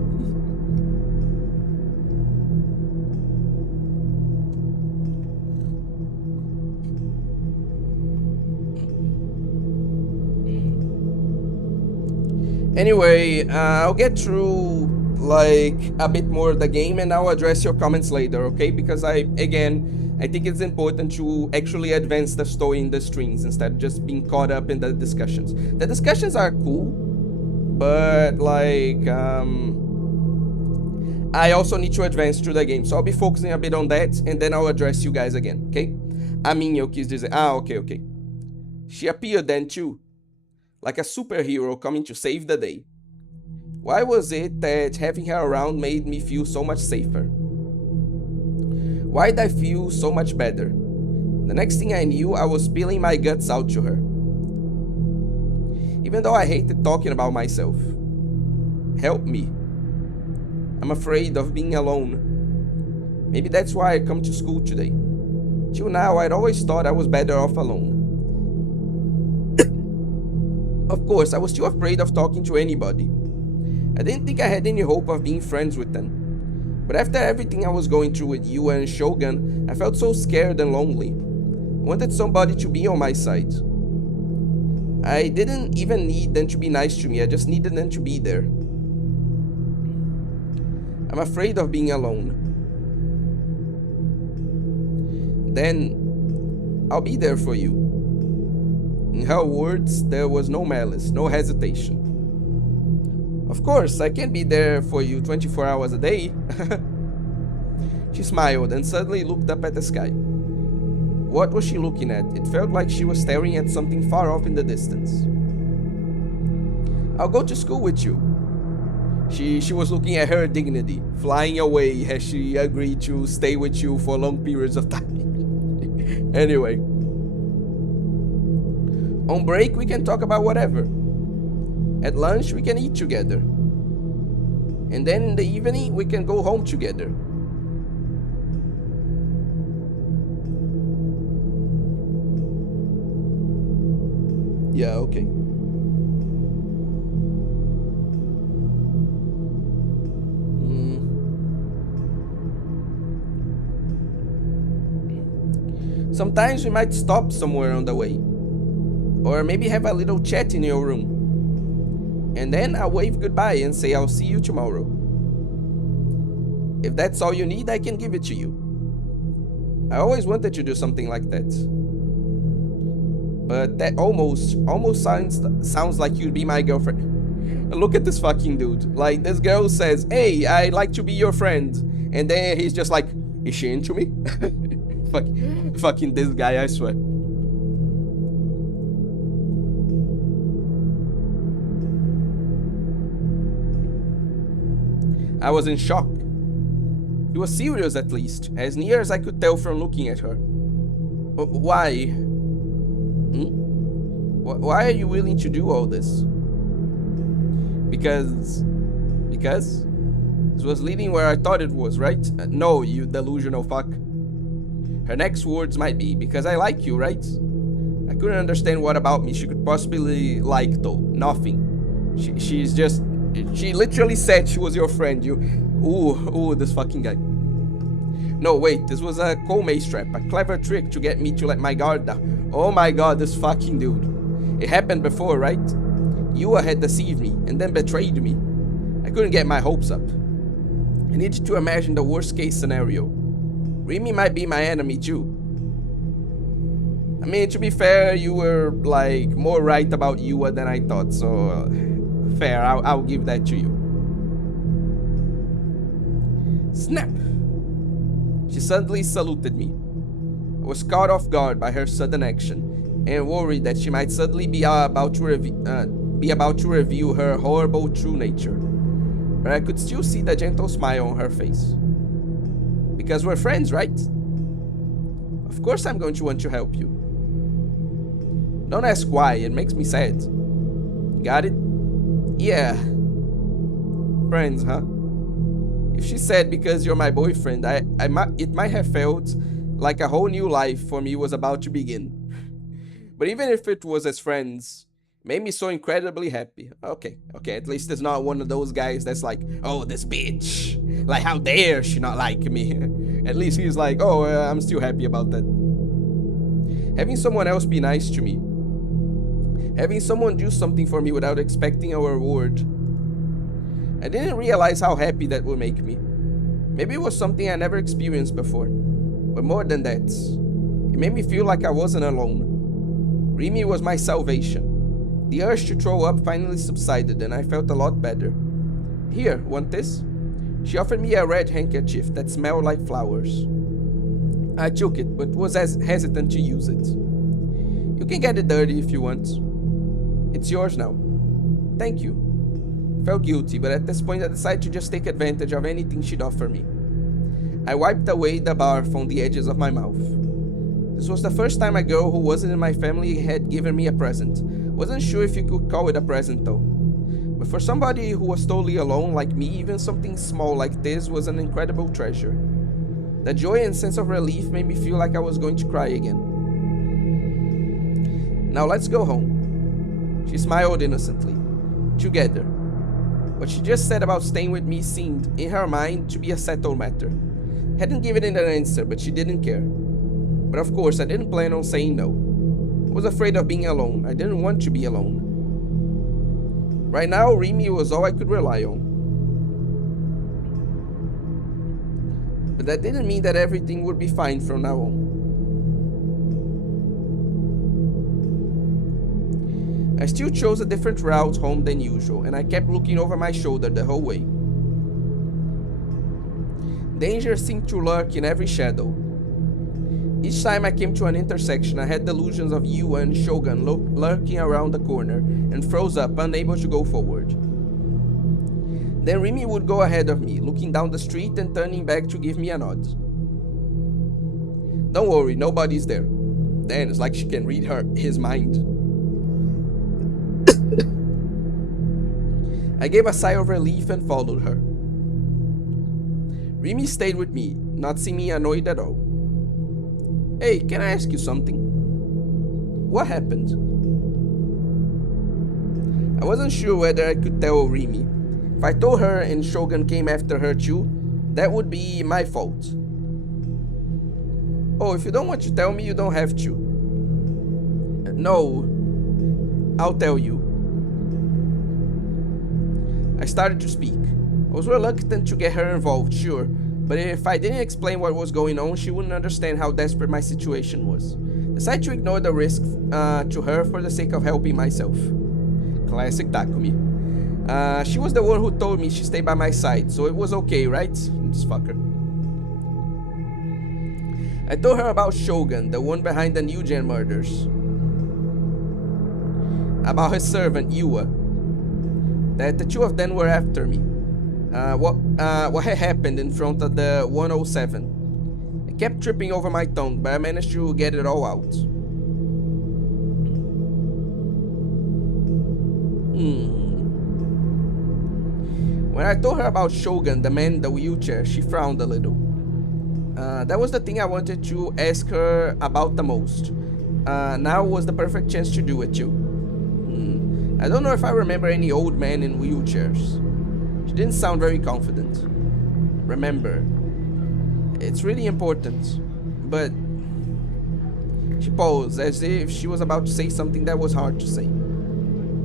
Anyway, I'll get through like a bit more of the game and I'll address your comments later, okay? Because I think it's important to actually advance the story in the streams instead of just being caught up in the discussions. The discussions are cool, but like, I also need to advance through the game. So I'll be focusing a bit on that and then I'll address you guys again, okay? A minha eu quis dizer. Ah, okay. She appeared then too, like a superhero coming to save the day. Why was it that having her around made me feel so much safer? Why'd I feel so much better? The next thing I knew, I was spilling my guts out to her. Even though I hated talking about myself. Help me. I'm afraid of being alone. Maybe that's why I come to school today. Till now, I'd always thought I was better off alone. Of course, I was too afraid of talking to anybody. I didn't think I had any hope of being friends with them. But after everything I was going through with you and Shogun, I felt so scared and lonely. I wanted somebody to be on my side. I didn't even need them to be nice to me, I just needed them to be there. I'm afraid of being alone. Then, I'll be there for you. In her words, there was no malice, no hesitation. Of course, I can't be there for you 24 hours a day. She smiled and suddenly looked up at the sky. What was she looking at? It felt like she was staring at something far off in the distance. I'll go to school with you. She was looking at her dignity, flying away as she agreed to stay with you for long periods of time. Anyway. On break, we can talk about whatever. At lunch, we can eat together. And then in the evening, we can go home together. Yeah, okay. Sometimes we might stop somewhere on the way. Or maybe have a little chat in your room. And then I'll wave goodbye and say I'll see you tomorrow. If that's all you need, I can give it to you. I always wanted to do something like that. But that almost sounds like you'd be my girlfriend. Look at this fucking dude. Like, this girl says, hey, I'd like to be your friend. And then he's just like, is she into me? Fucking this guy, I swear. I was in shock. He was serious, at least, as near as I could tell from looking at her. Why? Why are you willing to do all this? Because this was leading where I thought it was, right? No, you delusional fuck. Her next words might be, because I like you, right? I couldn't understand what about me she could possibly like, though. Nothing. She literally said she was your friend. Ooh, this fucking guy. No, wait, this was a Comey trap, a clever trick to get me to let my guard down. Oh my god, this fucking dude. It happened before, right? You had deceived me, and then betrayed me. I couldn't get my hopes up. I needed to imagine the worst case scenario. Remy might be my enemy too. I mean, to be fair, you were, like, more right about Yua than I thought, so... fair, I'll give that to you. Snap! She suddenly saluted me. I was caught off guard by her sudden action, and worried that she might suddenly be about to reveal her horrible true nature. But I could still see the gentle smile on her face. Because we're friends, right? Of course I'm going to want to help you. Don't ask why, it makes me sad. Got it? Yeah. Friends, huh? If she said because you're my boyfriend, it might have felt like a whole new life for me was about to begin. But even if it was as friends, it made me so incredibly happy. Okay, at least it's not one of those guys that's like, oh, this bitch. Like, how dare she not like me? At least he's like, oh, I'm still happy about that. Having someone else be nice to me. Having someone do something for me without expecting a reward. I didn't realize how happy that would make me. Maybe it was something I never experienced before. But more than that, it made me feel like I wasn't alone. Remy was my salvation. The urge to throw up finally subsided and I felt a lot better. Here, want this? She offered me a red handkerchief that smelled like flowers. I took it, but was as hesitant to use it. You can get it dirty if you want. It's yours now. Thank you. Felt guilty, but at this point I decided to just take advantage of anything she'd offer me. I wiped away the barf on the edges of my mouth. This was the first time a girl who wasn't in my family had given me a present. Wasn't sure if you could call it a present though. But for somebody who was totally alone like me, even something small like this was an incredible treasure. The joy and sense of relief made me feel like I was going to cry again. Now let's go home. She smiled innocently. Together. What she just said about staying with me seemed, in her mind, to be a settled matter. Hadn't given it an answer, but she didn't care. But of course, I didn't plan on saying no. I was afraid of being alone. I didn't want to be alone. Right now, Remy was all I could rely on. But that didn't mean that everything would be fine from now on. I still chose a different route home than usual, and I kept looking over my shoulder the whole way. Danger seemed to lurk in every shadow. Each time I came to an intersection, I had delusions of Yua and Shogun lurking around the corner, and froze up, unable to go forward. Then Remy would go ahead of me, looking down the street and turning back to give me a nod. Don't worry, nobody's there. Then it's like she can read his mind. I gave a sigh of relief and followed her. Remy stayed with me, not seeming annoyed at all. Hey, can I ask you something? What happened? I wasn't sure whether I could tell Remy. If I told her and Shogun came after her too, that would be my fault. Oh, if you don't want to tell me, you don't have to. No, I'll tell you. I started to speak. I was reluctant to get her involved, sure, but if I didn't explain what was going on, she wouldn't understand how desperate my situation was. I decided to ignore the risk to her for the sake of helping myself. Classic Takumi. She was the one who told me she stayed by my side, so it was okay, right? This fucker. I told her about Shogun, the one behind the New Gen murders. About his servant, Yua. That the two of them were after me. What had happened in front of the 107. I kept tripping over my tongue, but I managed to get it all out. When I told her about Shogun, the man in the wheelchair, she frowned a little. That was the thing I wanted to ask her about the most. Now was the perfect chance to do it too. I don't know if I remember any old men in wheelchairs. She didn't sound very confident. Remember, it's really important, but... She paused as if she was about to say something that was hard to say.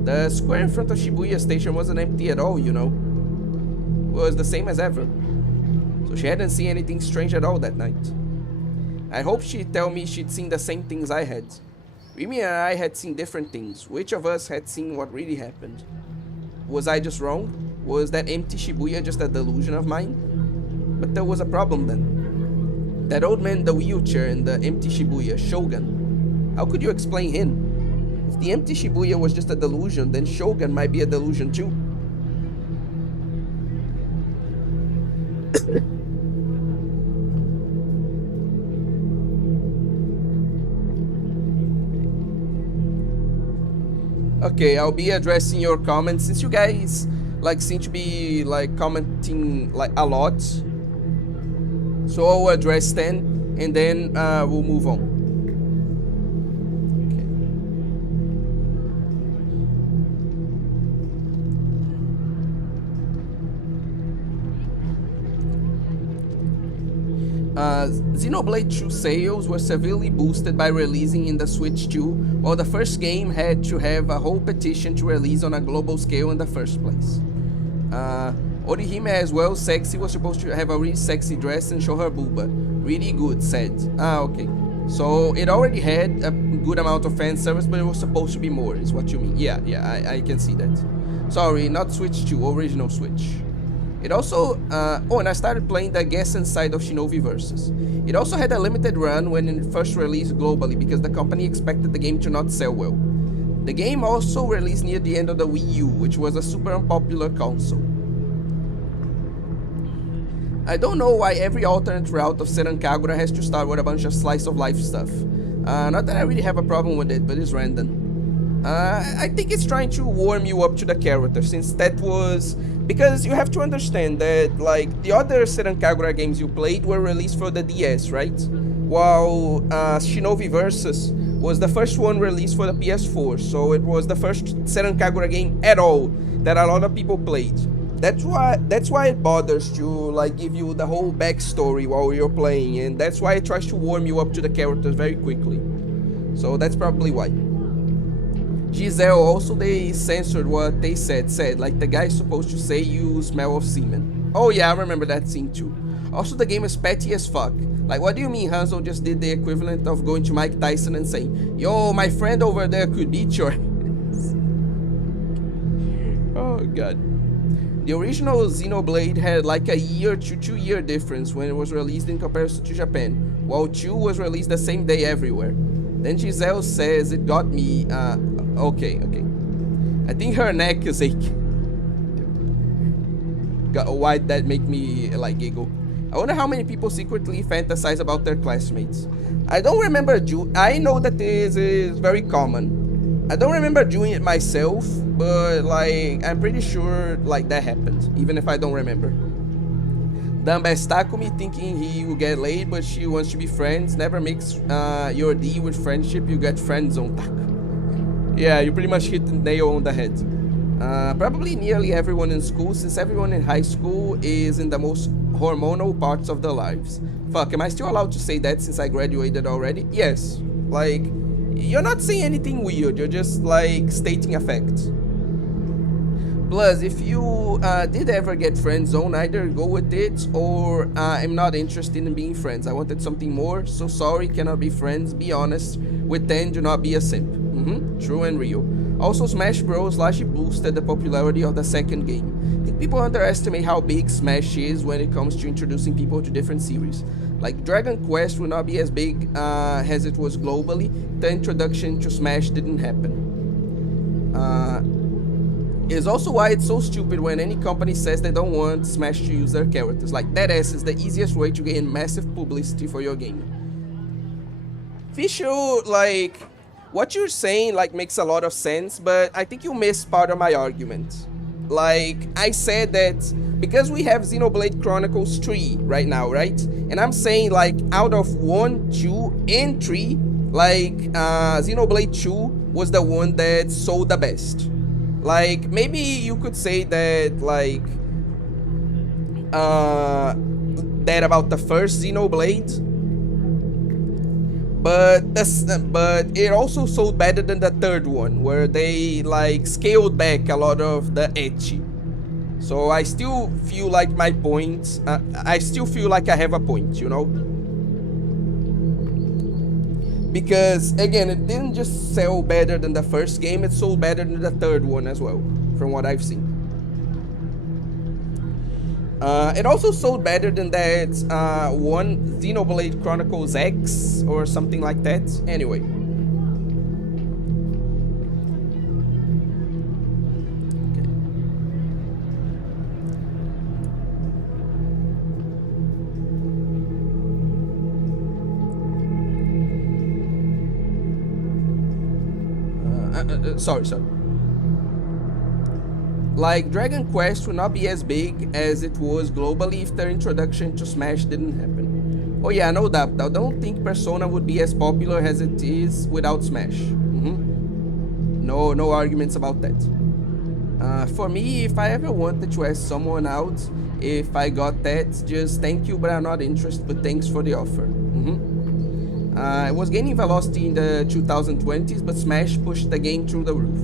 The square in front of Shibuya station wasn't empty at all, you know. It was the same as ever. So she hadn't seen anything strange at all that night. I hoped she'd tell me she'd seen the same things I had. Remy and I had seen different things. Which of us had seen what really happened? Was I just wrong? Was that empty Shibuya just a delusion of mine? But there was a problem then. That old man in the wheelchair in the empty Shibuya, Shogun. How could you explain him? If the empty Shibuya was just a delusion, then Shogun might be a delusion too. Okay, I'll be addressing your comments since you guys seem to be commenting a lot. So I'll address them and then we'll move on. Xenoblade 2 sales were severely boosted by releasing in the Switch 2, while the first game had to have a whole petition to release on a global scale in the first place. Orihime as well, Sexy was supposed to have a really sexy dress and show her booba. Really good, said. Okay. So it already had a good amount of fan service, but it was supposed to be more, is what you mean. Yeah, I can see that. Sorry, not Switch 2, original Switch. It also, and I started playing the Gessen side of Shinobi Versus. It also had a limited run when it first released globally because the company expected the game to not sell well. The game also released near the end of the Wii U, which was a super unpopular console. I don't know why every alternate route of Senran Kagura has to start with a bunch of slice of life stuff. Not that I really have a problem with it, but it's random. I think it's trying to warm you up to the character, since that was... Because you have to understand that, the other Senran Kagura games you played were released for the DS, right? While Shinobi Versus was the first one released for the PS4, so it was the first Senran Kagura game at all that a lot of people played. That's why it bothers to, give you the whole backstory while you're playing, and that's why it tries to warm you up to the characters very quickly. So that's probably why. Giselle, also they censored what they said, the guy's supposed to say you smell of semen. Oh yeah, I remember that scene too. Also the game is petty as fuck. What do you mean Hanzo just did the equivalent of going to Mike Tyson and saying, yo, my friend over there could beat your ass. Oh god. The original Xenoblade had a year to 2 year difference when it was released in comparison to Japan, while 2 was released the same day everywhere. Then Giselle says it got me, okay. I think her neck is aching. why that make me like giggle. I wonder how many people secretly fantasize about their classmates. I don't remember I know that this is very common. I don't remember doing it myself, but like I'm pretty sure like that happened, even if I don't remember. Dumb ass Takumi thinking he will get laid, but she wants to be friends. Never mix your D with friendship, you get friend zone. Yeah, you pretty much hit the nail on the head. Probably nearly everyone in school, since everyone in high school is in the most hormonal parts of their lives. Fuck, am I still allowed to say that since I graduated already? Yes. Like, you're not saying anything weird, you're just like stating a fact. Plus, if you did ever get friend zone, either go with it or I'm not interested in being friends. I wanted something more, so sorry, cannot be friends, be honest. With 10, do not be a simp. True and real. Also, Smash Bros. Largely boosted the popularity of the second game. I think people underestimate how big Smash is when it comes to introducing people to different series. Like, Dragon Quest will not be as big as it was globally. The introduction to Smash didn't happen. Is also why it's so stupid when any company says they don't want Smash to use their characters. Like, that ass is the easiest way to gain massive publicity for your game. Fisher, like, what you're saying, like, makes a lot of sense, but I think you missed part of my argument. Like, I said that because we have Xenoblade Chronicles 3 right now, right? And I'm saying, like, out of 1, 2, and 3, like, Xenoblade 2 was the one that sold the best. Like, maybe you could say that, like, that about the first Xenoblade, but it also sold better than the third one, where they, like, scaled back a lot of the ecchi. So I still feel like my point, I still feel like I have a point, you know? Because, again, it didn't just sell better than the first game, it sold better than the third one as well, from what I've seen. It also sold better than that one Xenoblade Chronicles X or something like that. Anyway. Sorry. Like, Dragon Quest would not be as big as it was globally if their introduction to Smash didn't happen. Oh yeah, no doubt. I don't think Persona would be as popular as it is without Smash. No arguments about that. For me, if I ever wanted to ask someone out, if I got that, just thank you, but I'm not interested, but thanks for the offer. It was gaining velocity in the 2020s, but Smash pushed the game through the roof.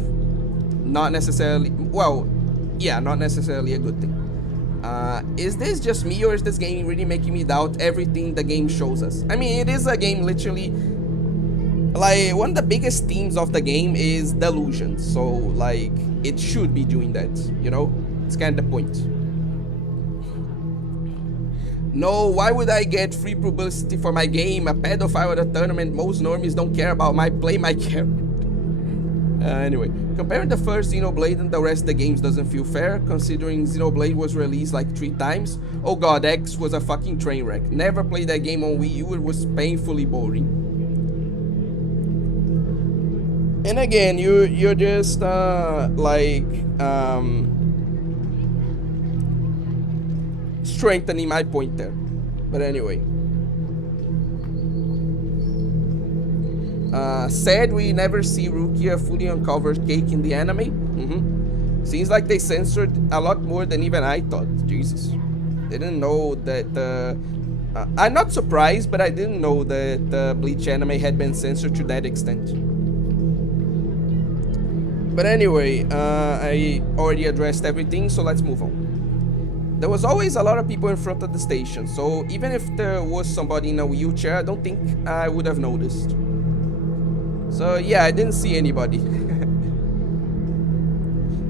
Not necessarily, well, yeah, not necessarily a good thing. Is this just me, or is this game really making me doubt everything the game shows us? I mean, it is a game literally, like, one of the biggest themes of the game is delusion, so, like, it should be doing that, you know? It's kind of the point. No, why would I get free publicity for my game? A pedophile at a tournament, most normies don't care about my character. Anyway, comparing the first Xenoblade and the rest of the games doesn't feel fair, considering Xenoblade was released like 3 times. Oh god, X was a fucking train wreck. Never played that game on Wii U, it was painfully boring. And again, you're just, strengthening my point there. But anyway. Sad we never see Rukia fully uncovered cake in the anime. Seems like they censored a lot more than even I thought. Jesus. Didn't know that I'm not surprised, but I didn't know that the Bleach anime had been censored to that extent. But anyway, I already addressed everything, so let's move on. There was always a lot of people in front of the station, so even if there was somebody in a wheelchair, I don't think I would have noticed. So yeah, I didn't see anybody.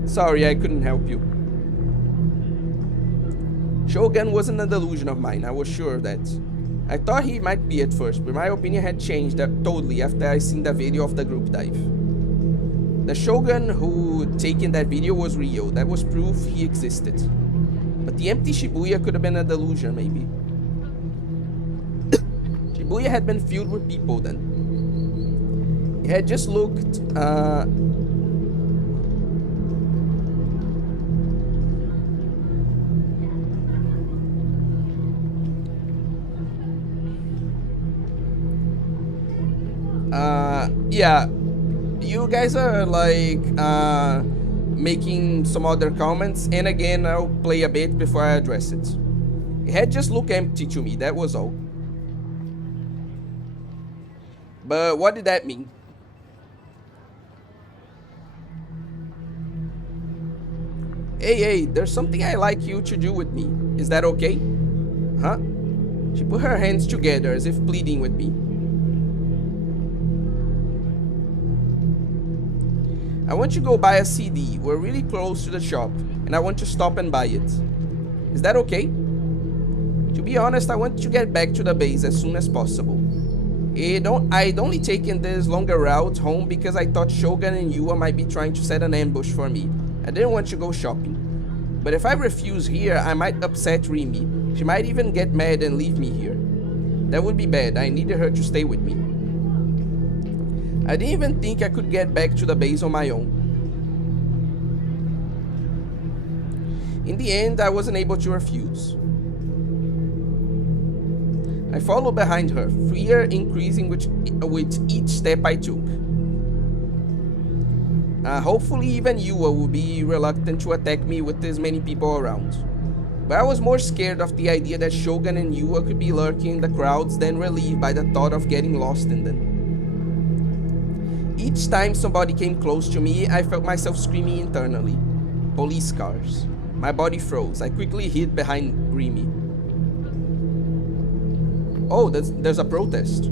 Sorry, I couldn't help you. Shogun wasn't a delusion of mine, I was sure of that. I thought he might be at first, but my opinion had changed totally after I seen the video of the group dive. The Shogun who taken that video was real, that was proof he existed. But the empty Shibuya could have been a delusion, maybe. Shibuya had been filled with people then. It had just looked, yeah, you guys are like making some other comments, and again, I'll play a bit before I address it. It had just looked empty to me, that was all. But what did that mean? Hey, there's something I'd like you to do with me. Is that okay? Huh? She put her hands together as if pleading with me. I want you to go buy a CD. We're really close to the shop, and I want to stop and buy it. Is that okay? To be honest, I want to get back to the base as soon as possible. I'd only taken this longer route home because I thought Shogun and Yua might be trying to set an ambush for me. I didn't want to go shopping. But if I refuse here, I might upset Rimi. She might even get mad and leave me here. That would be bad. I needed her to stay with me. I didn't even think I could get back to the base on my own. In the end, I wasn't able to refuse. I followed behind her, fear increasing with each step I took. Hopefully even Yua will be reluctant to attack me with this many people around. But I was more scared of the idea that Shogun and Yua could be lurking in the crowds than relieved by the thought of getting lost in them. Each time somebody came close to me, I felt myself screaming internally. Police cars. My body froze. I quickly hid behind Rimi. Oh, there's a protest.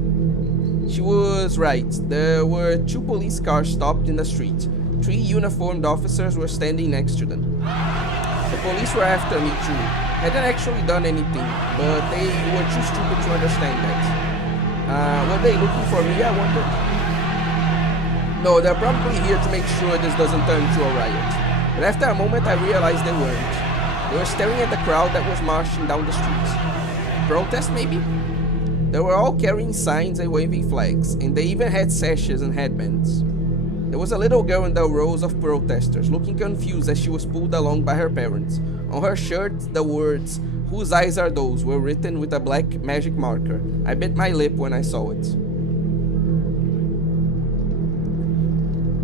She was right. There were 2 police cars stopped in the street. 3 uniformed officers were standing next to them. The police were after me too. Hadn't actually done anything, but they were too stupid to understand that. Were they looking for me, I wondered? No, they're probably here to make sure this doesn't turn into a riot. But after a moment, I realized they weren't. They were staring at the crowd that was marching down the streets. Protest, maybe? They were all carrying signs and waving flags, and they even had sashes and headbands. There was a little girl in the rows of protesters, looking confused as she was pulled along by her parents. On her shirt, the words, "Whose eyes are those?" were written with a black magic marker. I bit my lip when I saw it.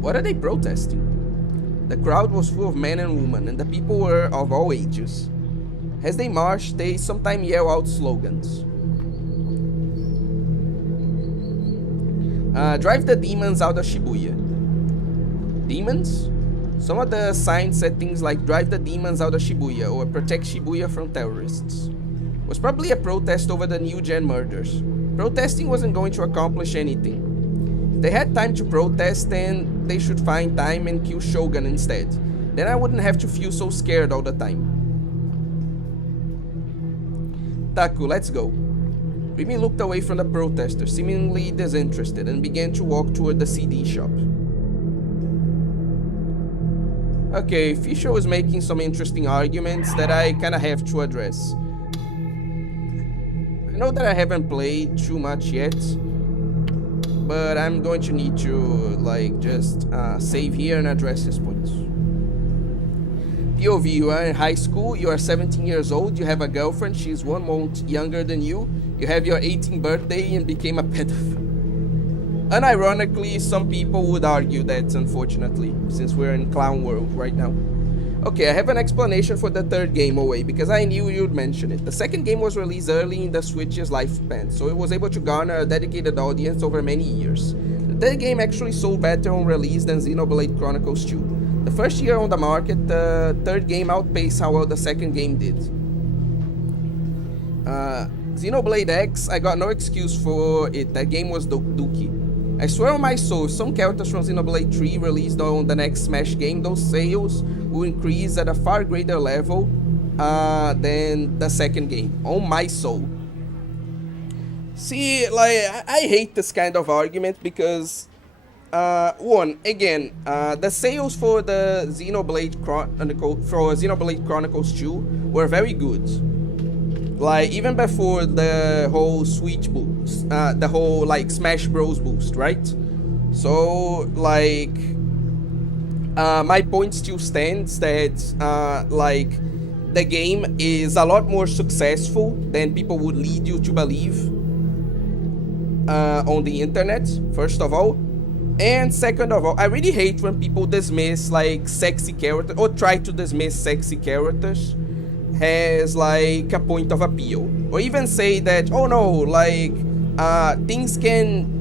What are they protesting? The crowd was full of men and women, and the people were of all ages. As they marched, they sometimes yell out slogans. Drive the demons out of Shibuya. Demons? Some of the signs said things like drive the demons out of Shibuya or protect Shibuya from terrorists. It was probably a protest over the New Gen murders. Protesting wasn't going to accomplish anything. If they had time to protest, then they should find time and kill Shogun instead. Then I wouldn't have to feel so scared all the time. Taku, let's go. Rimi looked away from the protesters, seemingly disinterested, and began to walk toward the CD shop. Okay, Fisher was making some interesting arguments that I kinda have to address. I know that I haven't played too much yet, but I'm going to need to, like, just save here and address his points. POV, you are in high school, you are 17 years old, you have a girlfriend, she's 1 month younger than you have your 18th birthday and became a pedophile. Unironically, some people would argue that, unfortunately, since we're in clown world right now. Okay, I have an explanation for the third game away, because I knew you'd mention it. The second game was released early in the Switch's lifespan, so it was able to garner a dedicated audience over many years. The third game actually sold better on release than Xenoblade Chronicles 2. The first year on the market, the third game outpaced how well the second game did. Xenoblade X, I got no excuse for it, that game was dookie. I swear on my soul, if some characters from Xenoblade 3 released on the next Smash game, those sales will increase at a far greater level than the second game. On my soul. See, like, I hate this kind of argument because One again, the sales for the Xenoblade Chronicles 2 were very good. Like even before the whole Switch boost, the whole like Smash Bros boost, right? So like, my point still stands that like the game is a lot more successful than people would lead you to believe on the internet. First of all, and second of all, I really hate when people dismiss like sexy characters or try to dismiss sexy characters as like a point of appeal, or even say that, oh no, like things can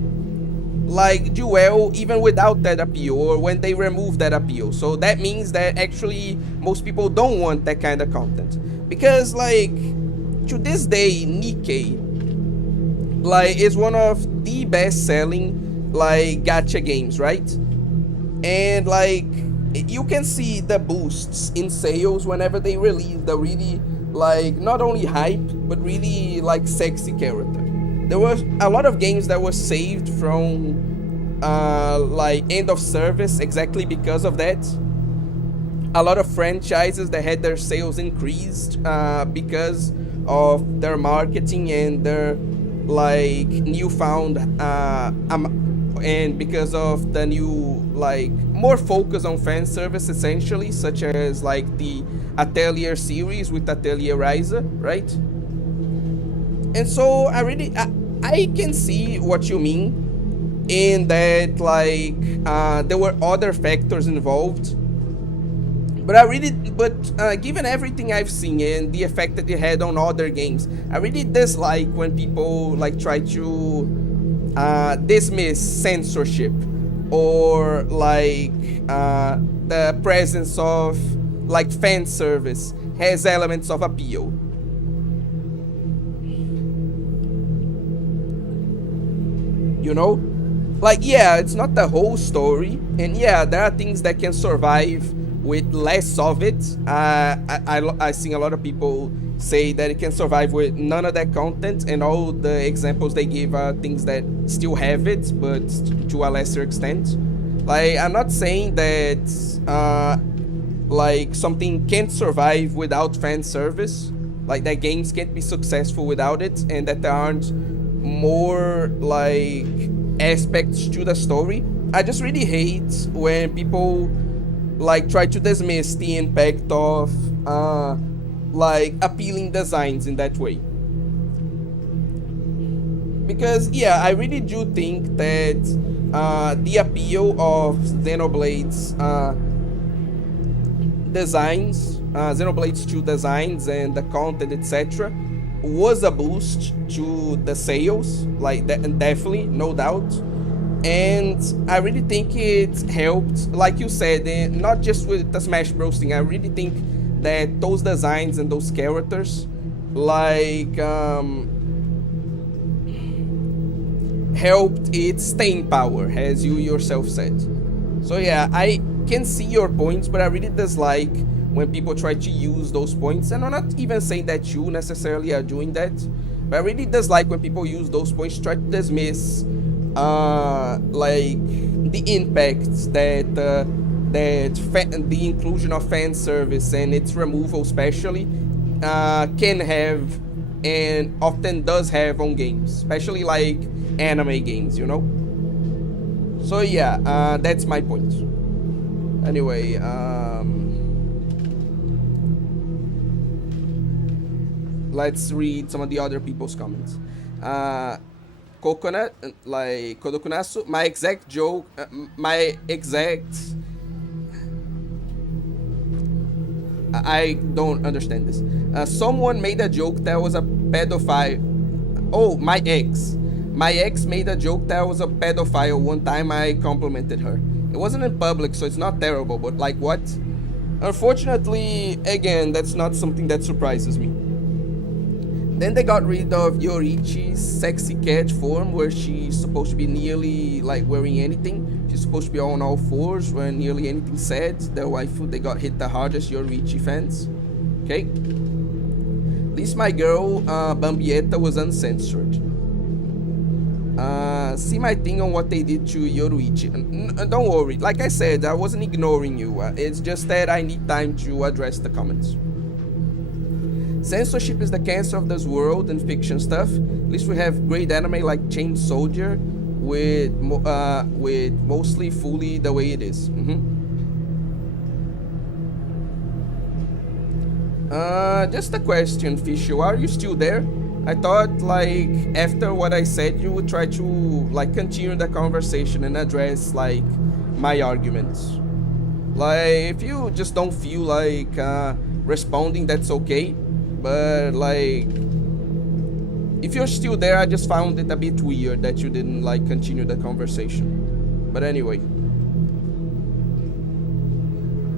like do well even without that appeal, or when they remove that appeal. So that means that actually most people don't want that kind of content, because like to this day Nikkei like is one of the best selling like gacha games, right? And like you can see the boosts in sales whenever they release the really like not only hype but really like sexy character. There was a lot of games that were saved from like end of service exactly because of that. A lot of franchises that had their sales increased because of their marketing and their like newfound and because of the new like more focus on fan service, essentially, such as like the Atelier series with Atelier Ryza, right? And so I can see what you mean in that like there were other factors involved, but given everything I've seen and the effect that it had on other games, I really dislike when people like try to dismiss censorship or like the presence of like fan service has elements of appeal. You know, like yeah, it's not the whole story, and yeah, there are things that can survive with less of it. I see a lot of people say that it can survive with none of that content, and all the examples they give are things that still have it, but to a lesser extent. Like I'm not saying that like something can't survive without fan service, like that games can't be successful without it, and that there aren't more like aspects to the story. I just really hate when people like try to dismiss the impact of like appealing designs in that way, because yeah, I really do think that the appeal of Xenoblade's designs, Xenoblade 2 designs and the content, etc., was a boost to the sales, like that, definitely, no doubt. And I really think it helped, like you said, not just with the Smash Bros thing. I really think that those designs and those characters, like, helped its staying power, as you yourself said. So yeah, I can see your points, but I really dislike when people try to use those points. And I'm not even saying that you necessarily are doing that, but I really dislike when people use those points to try to dismiss like the impact that the inclusion of fan service and its removal especially can have, and often does have, on games, especially like anime games, you know? So yeah, that's my point. Anyway, let's read some of the other people's comments. Coconut, like Kodokunasu, my exact joke, I don't understand this. Someone made a joke that was a pedophile. Oh, my ex. My ex made a joke that I was a pedophile one time. I complimented her. It wasn't in public, so it's not terrible, but like what? Unfortunately, again, that's not something that surprises me. Then they got rid of Yorichi's sexy cat form, where she's supposed to be nearly like wearing anything. She's supposed to be on all fours when nearly anything said. Their waifu, they got hit the hardest, Yorichi fans. Okay? At least my girl, Bambietta, was uncensored. see my thing on what they did to Yoruichi. Don't worry, like I said, I wasn't ignoring you. It's just that I need time to address the comments. Censorship is the cancer of this world and fiction stuff. At least we have great anime like Chain Soldier with mostly fully the way it is. Just a question, Fishu. Are you still there? I thought, like, after what I said, you would try to, like, continue the conversation and address, like, my arguments. Like, if you just don't feel like responding, that's okay. But, like, if you're still there, I just found it a bit weird that you didn't, like, continue the conversation. But anyway.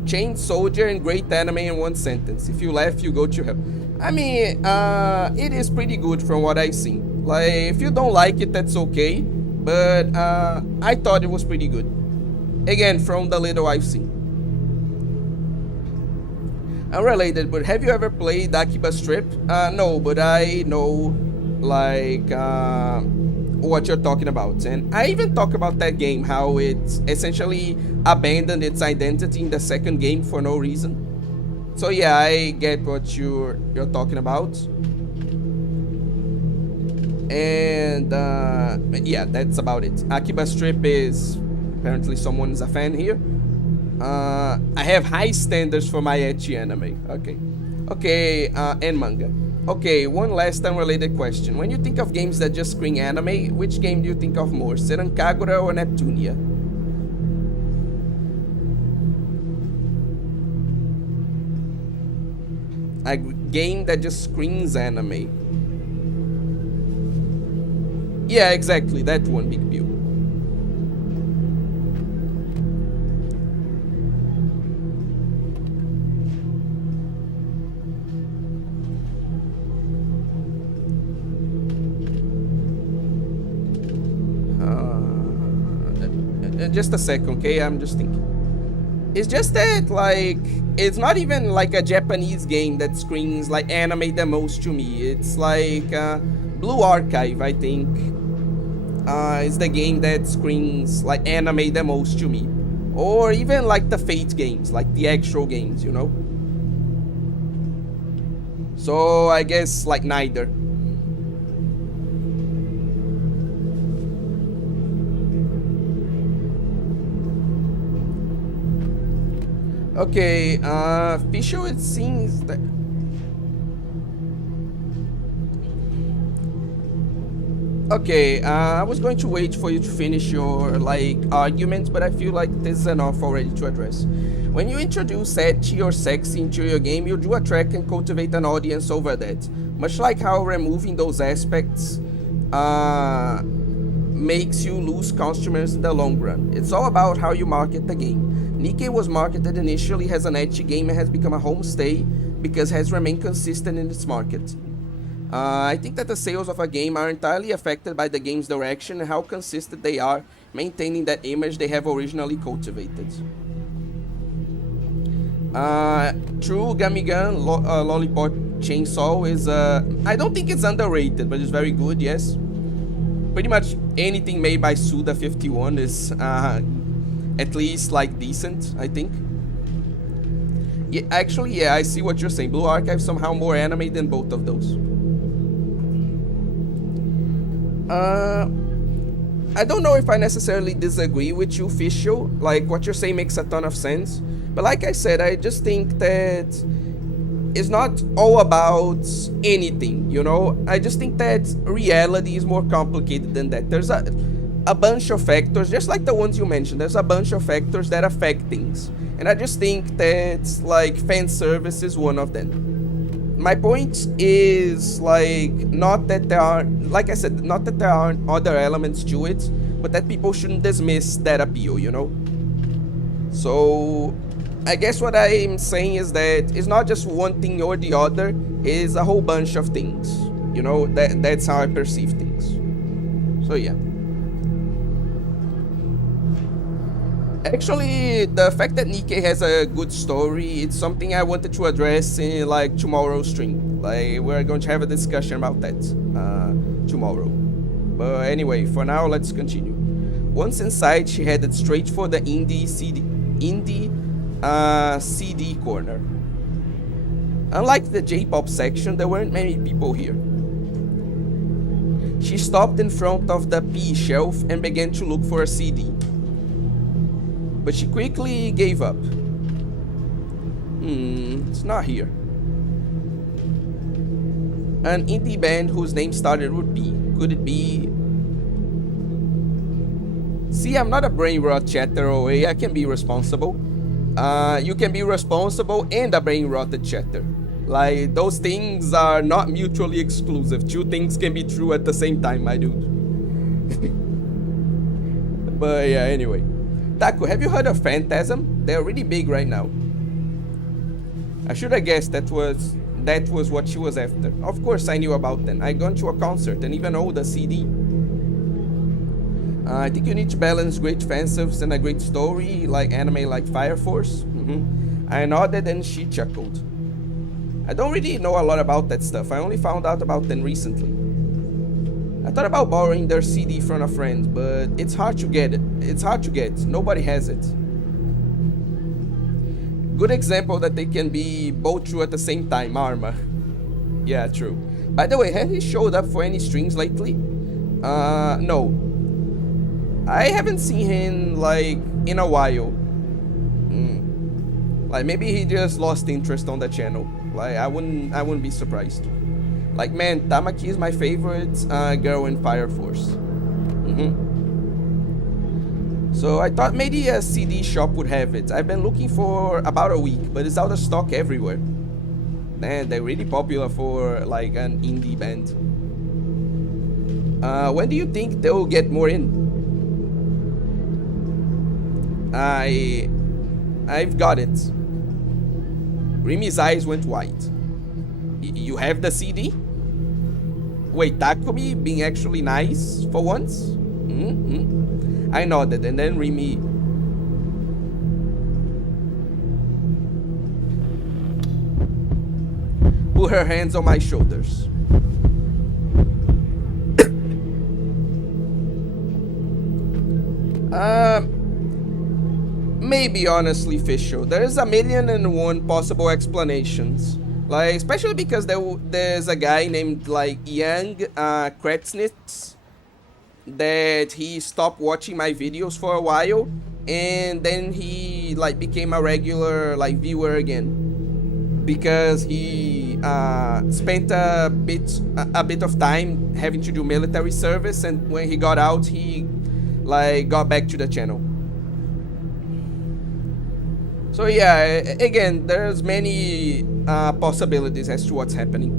Chain Soldier and great anime in one sentence. If you laugh, you go to hell. I mean, it is pretty good from what I've seen. Like, if you don't like it, that's okay. But I thought it was pretty good. Again, from the little I've seen. Unrelated, but have you ever played Akiba Strip? No, but I know, like, what you're talking about. And I even talk about that game, how it essentially abandoned its identity in the second game for no reason. So yeah, I get what you're talking about. And yeah, that's about it. Akiba Strip is apparently someone's a fan here. I have high standards for my ecchi anime. Okay, and manga. Okay, one last unrelated question. When you think of games that just screen anime, which game do you think of more, Seran Kagura or Neptunia? A game that just screens anime. Yeah, exactly, that one, Big Bill. Just a second, okay? I'm just thinking. It's just that, like, it's not even like a Japanese game that screens like anime the most to me. It's like Blue Archive, I think, is the game that screens like anime the most to me. Or even like the Fate games, like the actual games, you know? So I guess like neither. Okay, Fisher, it seems that... Okay, I was going to wait for you to finish your, like, arguments, but I feel like this is enough already to address. When you introduce ecchi or sexy into your game, you do attract and cultivate an audience over that. Much like how removing those aspects makes you lose customers in the long run. It's all about how you market the game. Nikkei was marketed initially as an ecchi game and has become a homestay because it has remained consistent in its market. I think that the sales of a game are entirely affected by the game's direction and how consistent they are maintaining that image they have originally cultivated. True, Gamigan Lollipop Chainsaw is I don't think it's underrated, but it's very good, yes. Pretty much anything made by Suda51 is at least like decent, I think. Yeah, actually, yeah, I see what you're saying. Blue Archive somehow more anime than both of those. I don't know if I necessarily disagree with you, Fischl. Like, what you're saying makes a ton of sense. But like I said, I just think that it's not all about anything, you know? I just think that reality is more complicated than that. There's a bunch of factors, just like the ones you mentioned. There's a bunch of factors that affect things. And I just think that, like, fan service is one of them. My point is, like, not that there are, like I said, not that there aren't other elements to it, but that people shouldn't dismiss that appeal, you know? So, I guess what I'm saying is that it's not just one thing or the other, it's a whole bunch of things, you know? That's how I perceive things. So, yeah. Actually, the fact that Nikkei has a good story, it's something I wanted to address in, like, tomorrow's stream. Like, we're going to have a discussion about that tomorrow. But anyway, for now, let's continue. Once inside, she headed straight for the indie CD corner. Unlike the J-pop section, there weren't many people here. She stopped in front of the PE shelf and began to look for a CD. But she quickly gave up. It's not here. An indie band whose name started with P. Could it be... See, I'm not a brain rot chatter away. I can be responsible. You can be responsible and a brain rotted chatter. Like, those things are not mutually exclusive. Two things can be true at the same time, my dude. But yeah, anyway. Taku, have you heard of Phantasm? They're really big right now. I should have guessed that was what she was after. Of course I knew about them. I gone to a concert and even owned a CD. I think you need to balance great fan service and a great story, like anime like Fire Force. I nodded and she chuckled. I don't really know a lot about that stuff. I only found out about them recently. I thought about borrowing their CD from a friend, but it's hard to get it. It's hard to get. Nobody has it. Good example that they can be both true at the same time, Arma. Yeah, true. By the way, has he showed up for any streams lately? No. I haven't seen him, like, in a while. Like, maybe he just lost interest on the channel. Like, I wouldn't be surprised. Like, man, Tamaki is my favorite girl in Fire Force. So I thought maybe a CD shop would have it. I've been looking for about a week, but it's out of stock everywhere. Man, they're really popular for like an indie band. When do you think they'll get more in? I've got it. Rimi's eyes went white. You have the CD? Wait, Takumi being actually nice for once? I nodded, and then Rimi... put her hands on my shoulders. Maybe honestly, Fisho. There's 1,000,001 possible explanations. Like, especially because there's a guy named, like, Young Kretznitz that he stopped watching my videos for a while, and then he, like, became a regular, like, viewer again. Because he spent a bit of time having to do military service, and when he got out, he, like, got back to the channel. So yeah, again, there's many possibilities as to what's happening.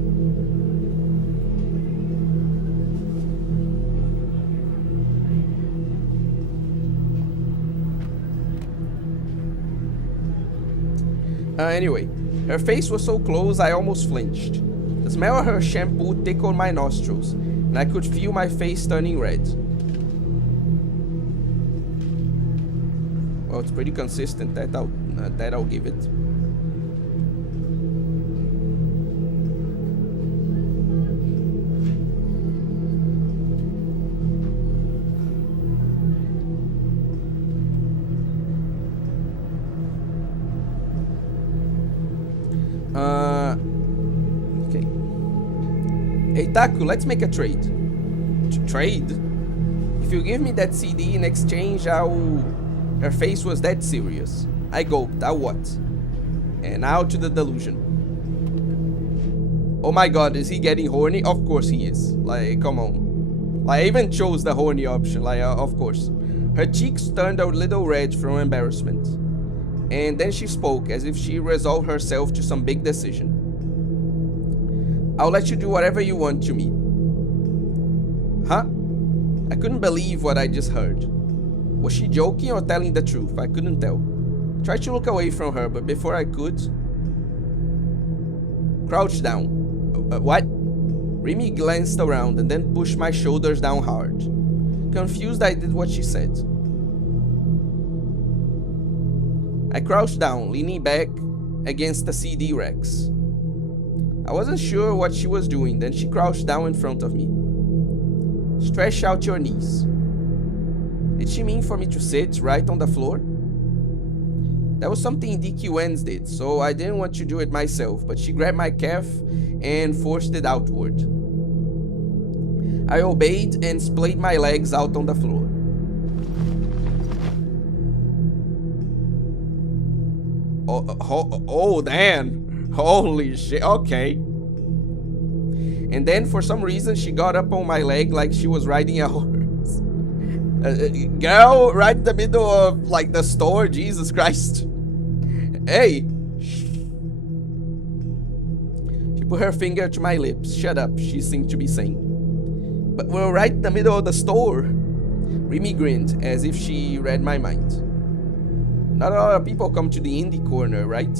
Anyway, her face was so close I almost flinched. The smell of her shampoo tickled my nostrils, and I could feel my face turning red. Well, it's pretty consistent, that I'll give it. Okay. Hey Taku, let's make a trade. Trade? If you give me that CD in exchange, I'll... Her face was that serious. I gulped. I what? And now to the delusion. Oh my god, is he getting horny? Of course he is. Like, come on. Like, I even chose the horny option. Like, of course. Her cheeks turned a little red from embarrassment. And then she spoke, as if she resolved herself to some big decision. I'll let you do whatever you want to me. Huh? I couldn't believe what I just heard. Was she joking or telling the truth? I couldn't tell. Tried to look away from her, but before I could... Crouched down. What? Rimi glanced around and then pushed my shoulders down hard. Confused, I did what she said. I crouched down, leaning back against the CD racks. I wasn't sure what she was doing, then she crouched down in front of me. Stretch out your knees. Did she mean for me to sit right on the floor? That was something DQNs did, so I didn't want to do it myself, but she grabbed my calf and forced it outward. I obeyed and splayed my legs out on the floor. Oh damn. Holy shit, okay. And then for some reason she got up on my leg like she was riding a horse. Girl, right in the middle of like the store, Jesus Christ. Hey. She put her finger to my lips. Shut up, she seemed to be saying. But we're right in the middle of the store. Remy grinned as if she read my mind. Not a lot of people come to the indie corner, right?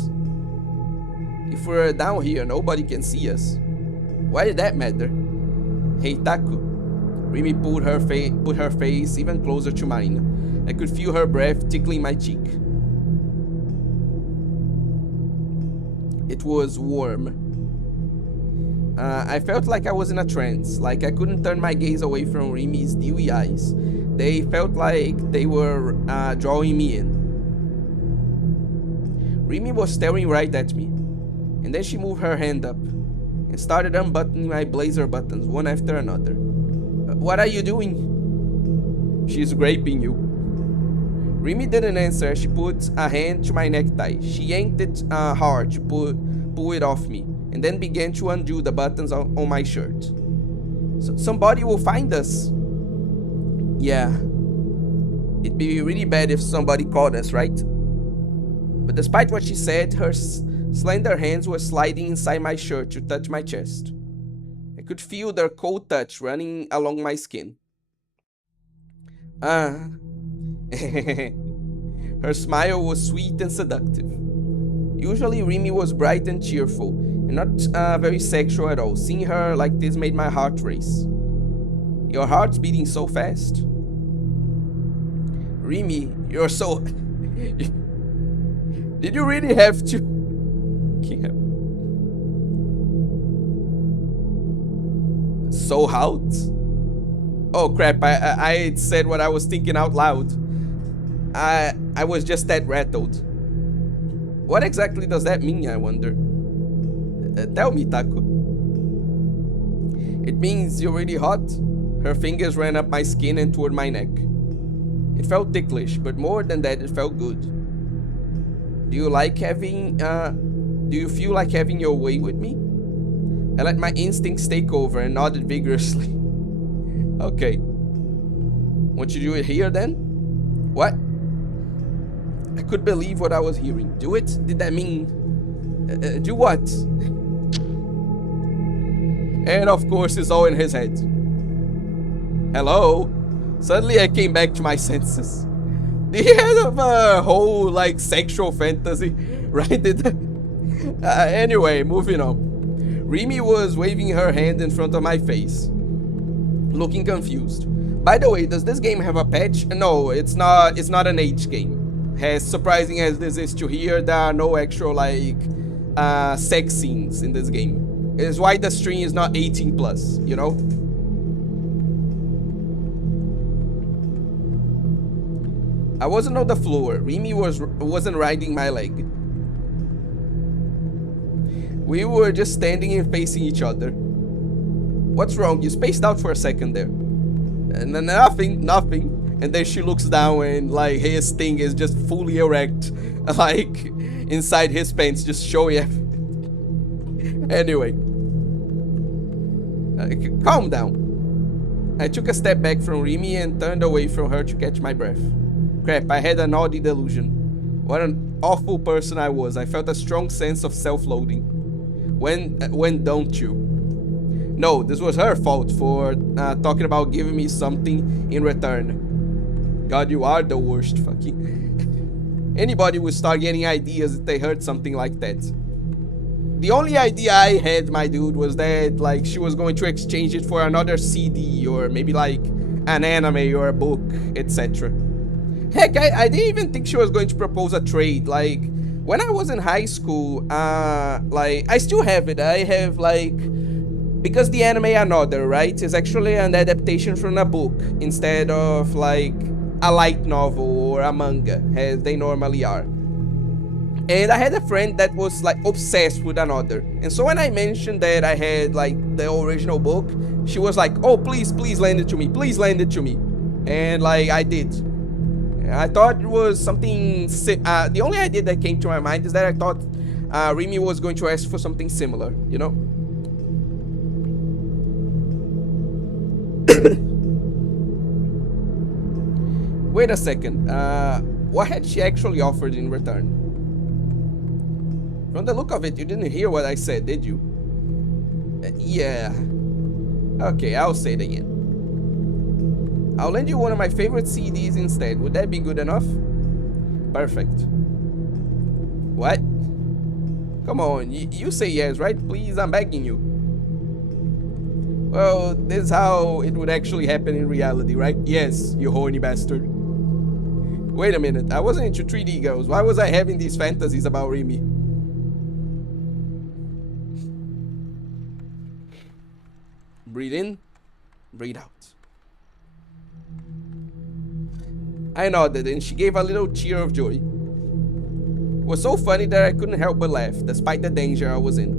If we're down here, nobody can see us. Why did that matter? Hey, Taku. Remy put her face even closer to mine. I could feel her breath tickling my cheek. It was warm. I felt like I was in a trance, like I couldn't turn my gaze away from Remy's dewy eyes. They felt like they were drawing me in. Remy was staring right at me, and then she moved her hand up and started unbuttoning my blazer buttons one after another. What are you doing? She's raping you. Remy didn't answer. She put a hand to my necktie. She yanked it hard to pull it off me, and then began to undo the buttons on my shirt. Somebody will find us. Yeah. It'd be really bad if somebody caught us, right? But despite what she said, her slender hands were sliding inside my shirt to touch my chest. I could feel their cold touch running along my skin. Her smile was sweet and seductive. Usually Remy was bright and cheerful, and not very sexual at all. Seeing her like this made my heart race. Your heart's beating so fast. Remy, you're so... Did you really have to... So hot? Oh crap, I said what I was thinking out loud. I was just that rattled. What exactly does that mean, I wonder? Tell me, Taku. It means you're really hot? Her fingers ran up my skin and toward my neck. It felt ticklish, but more than that, it felt good. Do you feel like having your way with me? I let my instincts take over and nodded vigorously. Okay. Want you to do it here then? What? I couldn't believe what I was hearing. Do it? Did that mean... do what? And of course it's all in his head. Hello? Suddenly I came back to my senses. Did he have a whole like sexual fantasy? Right? Anyway, moving on. Remy was waving her hand in front of my face, looking confused. By the way, does this game have a patch? No, it's not an age game. As surprising as this is to hear, there are no actual like sex scenes in this game. It's why the stream is not 18 plus, you know? I wasn't on the floor. Remy wasn't riding my leg. We were just standing and facing each other. What's wrong? You spaced out for a second there. And then nothing. And then she looks down and like his thing is just fully erect. Like inside his pants, just showing everything. Anyway. Calm down. I took a step back from Remy and turned away from her to catch my breath. Crap, I had an naughty delusion. What an awful person I was. I felt a strong sense of self-loathing. When don't you? No, this was her fault for talking about giving me something in return. God, you are the worst fucking... Anybody would start getting ideas if they heard something like that. The only idea I had, my dude, was that like she was going to exchange it for another CD or maybe like an anime or a book, etc. Heck, I didn't even think she was going to propose a trade. Like, when I was in high school, like, I still have it. I have, like, because the anime Another, right, is actually an adaptation from a book instead of like a light novel or a manga as they normally are. And I had a friend that was like obsessed with Another, and so when I mentioned that I had like the original book, she was like, oh, please lend it to me, please lend it to me. And like I did. I thought it was something the only idea that came to my mind is that I thought Remy was going to ask for something similar, you know. Wait a second, what had she actually offered in return? From the look of it, you didn't hear what I said, did you? Yeah. Okay, I'll say it again. I'll lend you one of my favorite CDs instead. Would that be good enough? Perfect. What? Come on, you say yes, right? Please, I'm begging you. Well, this is how it would actually happen in reality, right? Yes, you horny bastard. Wait a minute, I wasn't into 3D girls. Why was I having these fantasies about Remy? Breathe in, breathe out. I nodded, and she gave a little cheer of joy. It was so funny that I couldn't help but laugh, despite the danger I was in.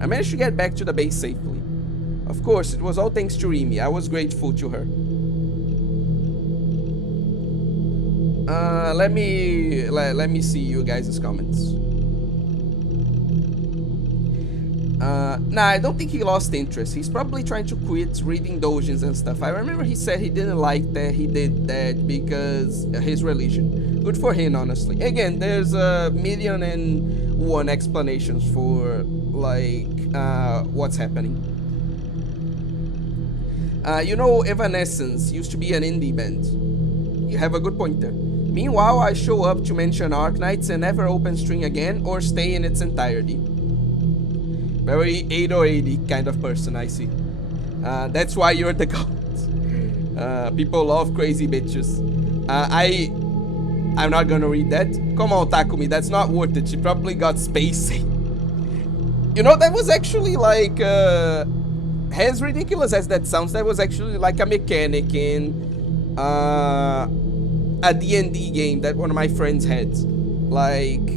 I managed to get back to the base safely. Of course, it was all thanks to Remy. I was grateful to her. Let me see you guys' comments. Nah, I don't think he lost interest. He's probably trying to quit reading doujins and stuff. I remember he said he didn't like that he did that because his religion. Good for him, honestly. Again, there's a million and one explanations for like what's happening. You know, Evanescence used to be an indie band. You have a good point there. Meanwhile, I show up to mention Arknights and never open string again or stay in its entirety. Very 880 kind of person, I see. That's why you're the god. People love crazy bitches. I'm not gonna read that. Come on, Takumi, that's not worth it. She probably got spacey. You know, that was actually like, as ridiculous as that sounds, that was actually like a mechanic in a D&D game that one of my friends had. Like,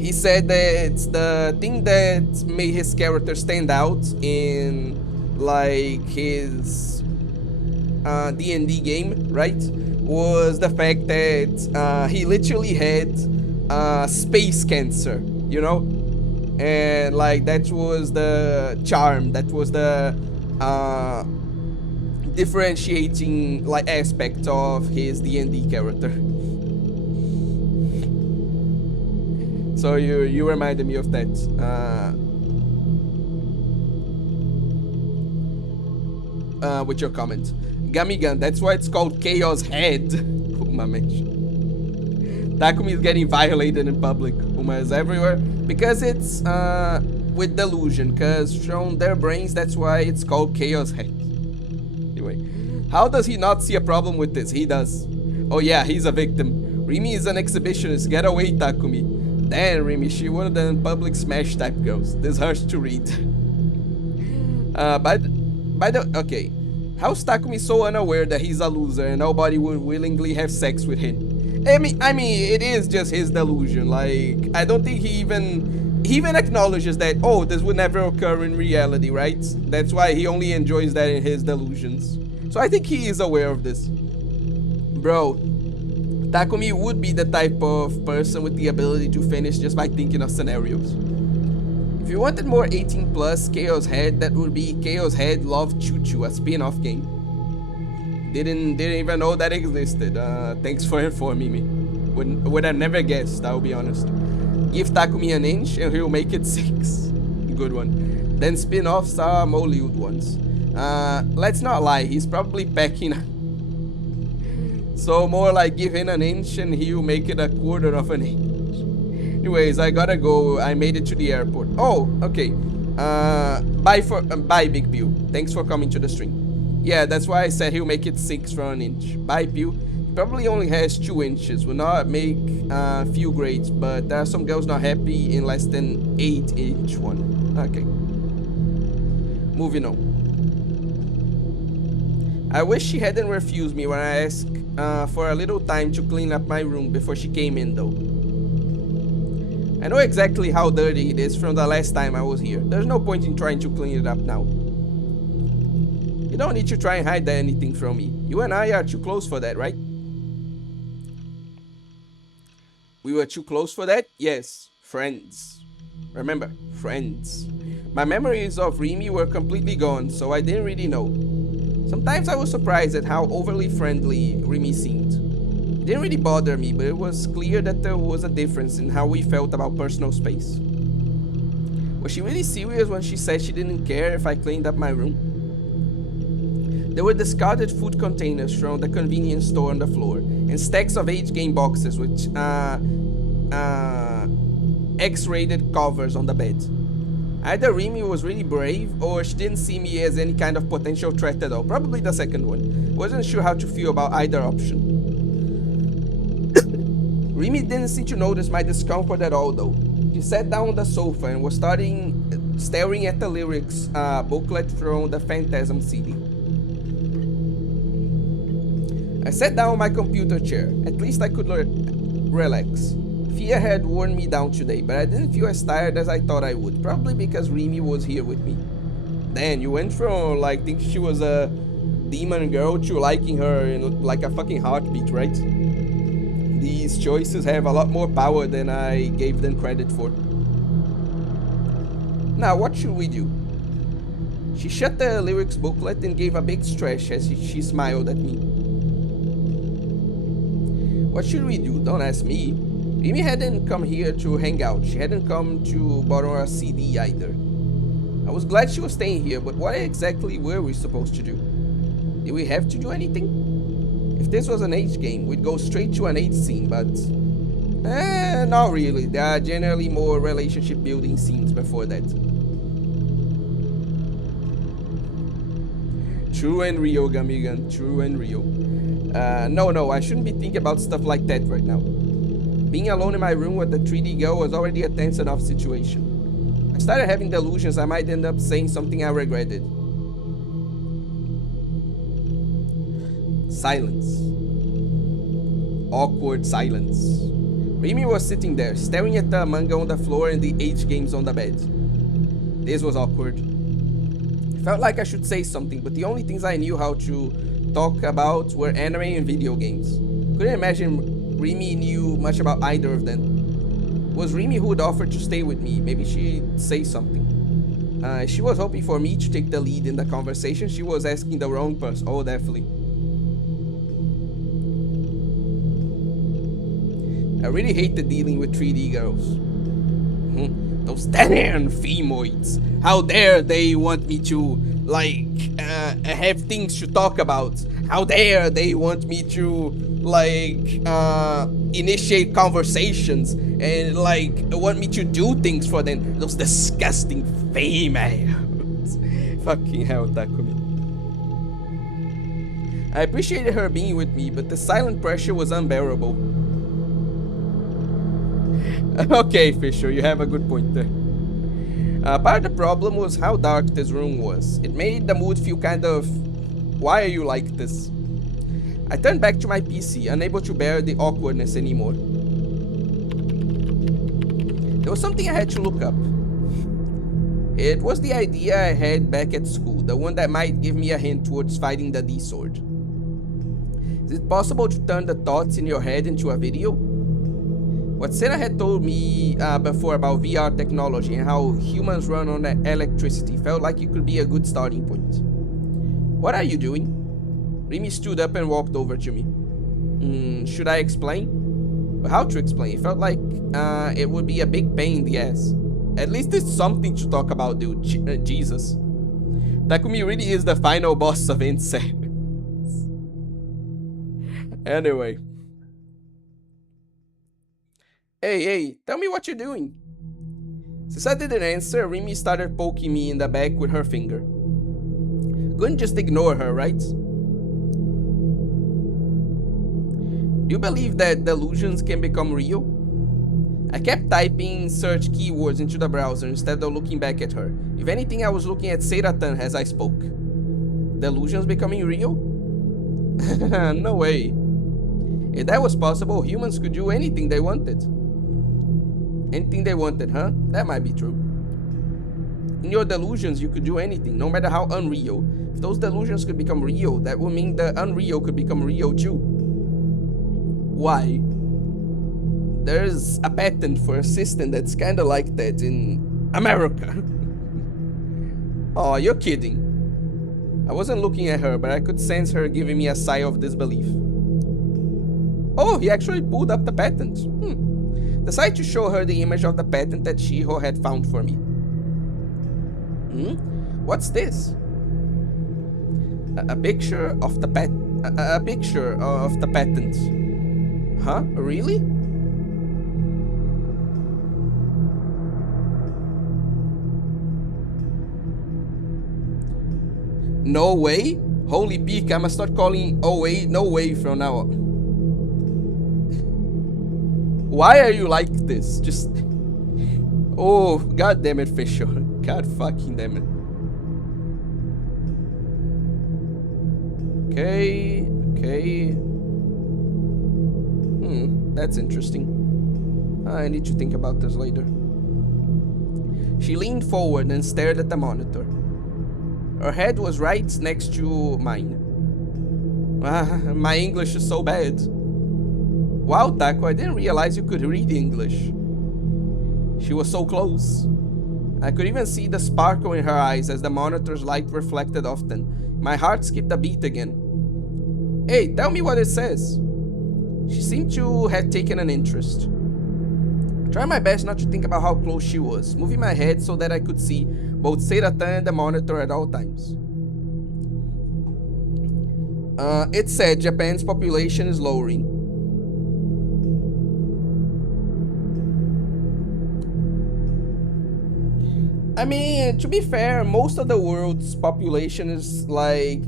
he said that the thing that made his character stand out in like his D&D game, right, was the fact that he literally had space cancer, you know, and like that was the charm, that was the differentiating like aspect of his D&D character. So you reminded me of that. With your comment. Gamigan, that's why it's called chaoshead. Uma mentioned. Takumi is getting violated in public. Uma is everywhere. Because it's with delusion. Because from their brains, that's why it's called chaoshead. Anyway. How does he not see a problem with this? He does. Oh yeah, he's a victim. Remy is an exhibitionist. Get away, Takumi. Damn, Remy, she one of the public smash type girls. This hurts to read. Okay. How's Takumi so unaware that he's a loser and nobody would willingly have sex with him? I mean, it is just his delusion. Like, I don't think he even acknowledges that, oh, this would never occur in reality, right? That's why he only enjoys that in his delusions. So I think he is aware of this. Bro, Takumi would be the type of person with the ability to finish just by thinking of scenarios. If you wanted more 18 plus Chaoshead, that would be Chaoshead Love Choo Choo, a spin-off game. Didn't even know that existed. Thanks for informing me. Would have never guessed, I'll be honest. Give Takumi an inch and he'll make it 6. Good one. Then spin-offs are Mollywood ones. Let's not lie, he's probably packing. So more like give him an inch and he'll make it a quarter of an inch. Anyways, I gotta go. I made it to the airport. Oh, okay. Bye, Big Pew. Thanks for coming to the stream. Yeah, that's why I said he'll make it 6 for an inch. Bye, Pew. Probably only has 2 inches. Will not make few grades, but there are some girls not happy in less than 8-inch one. Okay. Moving on. I wish she hadn't refused me when I asked for a little time to clean up my room before she came in though. I know exactly how dirty it is from the last time I was here. There's no point in trying to clean it up now. You don't need to try and hide anything from me. You and I are too close for that, right? We were too close for that? Yes, friends. Remember, friends. My memories of Remy were completely gone, so I didn't really know. Sometimes I was surprised at how overly friendly Remy seemed. It didn't really bother me, but it was clear that there was a difference in how we felt about personal space. Was she really serious when she said she didn't care if I cleaned up my room? There were discarded food containers from the convenience store on the floor, and stacks of age game boxes with X-rated covers on the bed. Either Remy was really brave, or she didn't see me as any kind of potential threat at all. Probably the second one. Wasn't sure how to feel about either option. Remy didn't seem to notice my discomfort at all though. She sat down on the sofa and was staring at the lyrics booklet from the Phantasm CD. I sat down on my computer chair. At least I could relax. Fear had worn me down today, but I didn't feel as tired as I thought I would, probably because Remy was here with me. Dan, you went from like thinking she was a demon girl to liking her in like a fucking heartbeat, right? These choices have a lot more power than I gave them credit for. Now, what should we do? She shut the lyrics booklet and gave a big stretch as she smiled at me. What should we do? Don't ask me. Remy hadn't come here to hang out. She hadn't come to borrow a CD either. I was glad she was staying here, but what exactly were we supposed to do? Did we have to do anything? If this was an age game, we'd go straight to an age scene, but... not really. There are generally more relationship building scenes before that. True and real, Gamigan. True and real. No, I shouldn't be thinking about stuff like that right now. Being alone in my room with the 3D girl was already a tense enough situation. I started having delusions I might end up saying something I regretted. Silence. Awkward silence. Remy was sitting there, staring at the manga on the floor and the H games on the bed. This was awkward. It felt like I should say something, but the only things I knew how to talk about were anime and video games. Couldn't imagine Remy knew much about either of them. It was Remy who would offer to stay with me. Maybe she'd say something. She was hoping for me to take the lead in the conversation. She was asking the wrong person. Oh, definitely. I really hated dealing with 3D girls. Those damn femoids. How dare they want me to, like, have things to talk about. How dare they want me to, like, initiate conversations and, like, want me to do things for them. Those disgusting females. Fucking hell, Takumi. I appreciated her being with me, but the silent pressure was unbearable. Okay, Fisher, you have a good point there. Part of the problem was how dark this room was. It made the mood feel kind of... Why are you like this? I turned back to my PC, unable to bear the awkwardness anymore. There was something I had to look up. It was the idea I had back at school, the one that might give me a hint towards fighting the D-sword. Is it possible to turn the thoughts in your head into a video? What Senna had told me before about VR technology and how humans run on electricity felt like it could be a good starting point. What are you doing? Remy stood up and walked over to me. Should I explain? How to explain? It felt like it would be a big pain in the ass. At least it's something to talk about, dude. Jesus. Takumi really is the final boss of incest. Anyway. Hey, tell me what you're doing. Since I didn't answer, Remy started poking me in the back with her finger. Couldn't just ignore her, right? Do you believe that delusions can become real? I kept typing search keywords into the browser instead of looking back at her. If anything, I was looking at Seiratan as I spoke. Delusions becoming real? No way. If that was possible, humans could do anything they wanted. Anything they wanted, huh? That might be true. In your delusions, you could do anything, no matter how unreal. If those delusions could become real, that would mean the unreal could become real too. Why? There's a patent for a system that's kinda like that in America. Oh, you're kidding. I wasn't looking at her, but I could sense her giving me a sigh of disbelief. Oh, he actually pulled up the patent. Decided to show her the image of the patent that Shiho had found for me. What's this? A picture of the picture of the patent. Huh? Really? No way? Holy peak, I'ma start calling oh wait, no way from now on. Why are you like this? Just... Oh, god damn it, Fisher. God fucking damn it. Okay. That's interesting. I need to think about this later. She leaned forward and stared at the monitor. Her head was right next to mine. My English is so bad. Wow, Taco, I didn't realize you could read English. She was so close. I could even see the sparkle in her eyes as the monitor's light reflected often. My heart skipped a beat again. Hey, tell me what it says. She seemed to have taken an interest. I tried my best not to think about how close she was, moving my head so that I could see both Seiratan and the monitor at all times. It said Japan's population is lowering. I mean, to be fair, most of the world's population is like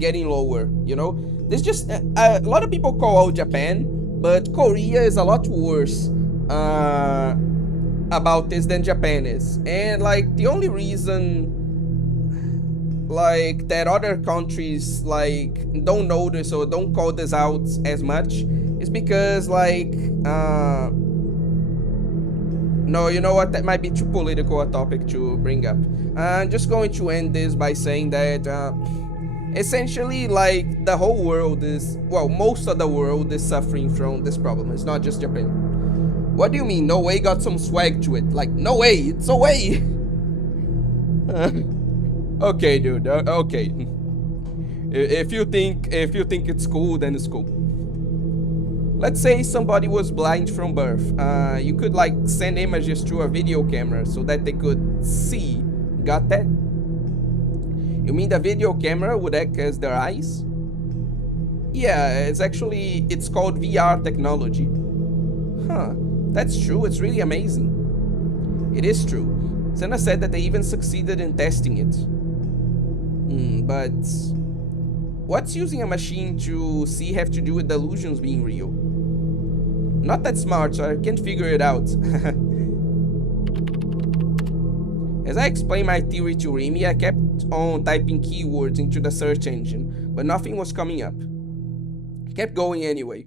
getting lower, you know? There's just a lot of people call out Japan, but Korea is a lot worse about this than Japan is. And like the only reason like that other countries like don't notice or don't call this out as much is because like no, you know what, that might be too political a topic to bring up. I'm just going to end this by saying that essentially like the whole world is, well, most of the world is suffering from this problem. It's not just Japan. What do you mean no way got some swag to it? Like no way, it's a way. Okay, dude, okay. If you think it's cool, then it's cool. Let's say somebody was blind from birth. You could like send images to a video camera so that they could see. Got that? You mean the video camera would act as their eyes? Yeah, it's called VR technology. Huh, that's true, it's really amazing. It is true. Senna said that they even succeeded in testing it. But what's using a machine to see have to do with delusions being real? Not that smart, so I can't figure it out. As I explained my theory to Remy, I kept on typing keywords into the search engine, but nothing was coming up. I kept going anyway.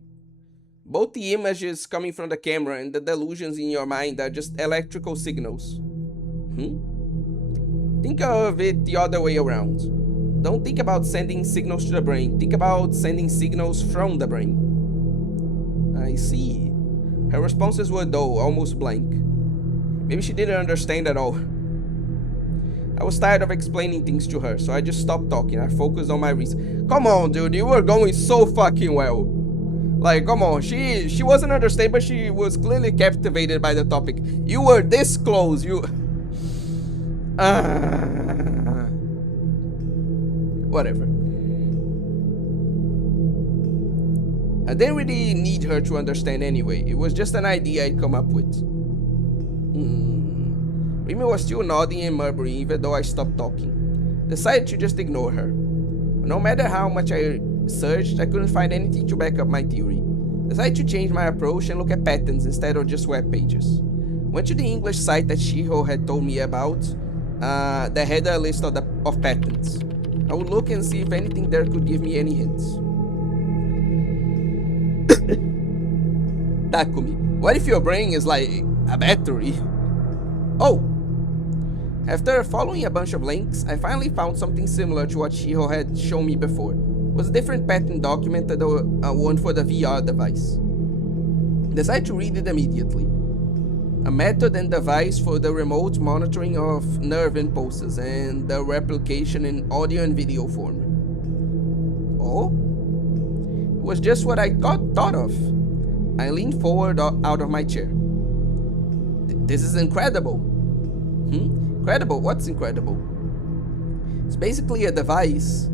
Both the images coming from the camera and the delusions in your mind are just electrical signals. Think of it the other way around. Don't think about sending signals to the brain, think about sending signals from the brain. I see. Her responses were dull, almost blank. Maybe she didn't understand at all. I was tired of explaining things to her, so I just stopped talking. I focused on my research. Come on, dude, you were going so fucking well. Like, come on, she wasn't understanding, but she was clearly captivated by the topic. You were this close, you... Whatever. I didn't really need her to understand anyway. It was just an idea I'd come up with. Remy was still nodding and murmuring even though I stopped talking. Decided to just ignore her. No matter how much I searched, I couldn't find anything to back up my theory. Decided to change my approach and look at patterns instead of just web pages. Went to the English site that Shiho had told me about that had a list of patterns. I would look and see if anything there could give me any hints. Takumi, what if your brain is like a battery? Oh! After following a bunch of links, I finally found something similar to what Shiho had shown me before. It was a different pattern document than the one for the VR device. Decided to read it immediately. A method and device for the remote monitoring of nerve impulses and the replication in audio and video form. Oh? It was just what I thought of. I leaned forward out of my chair. This is incredible. Incredible? What's incredible? It's basically a device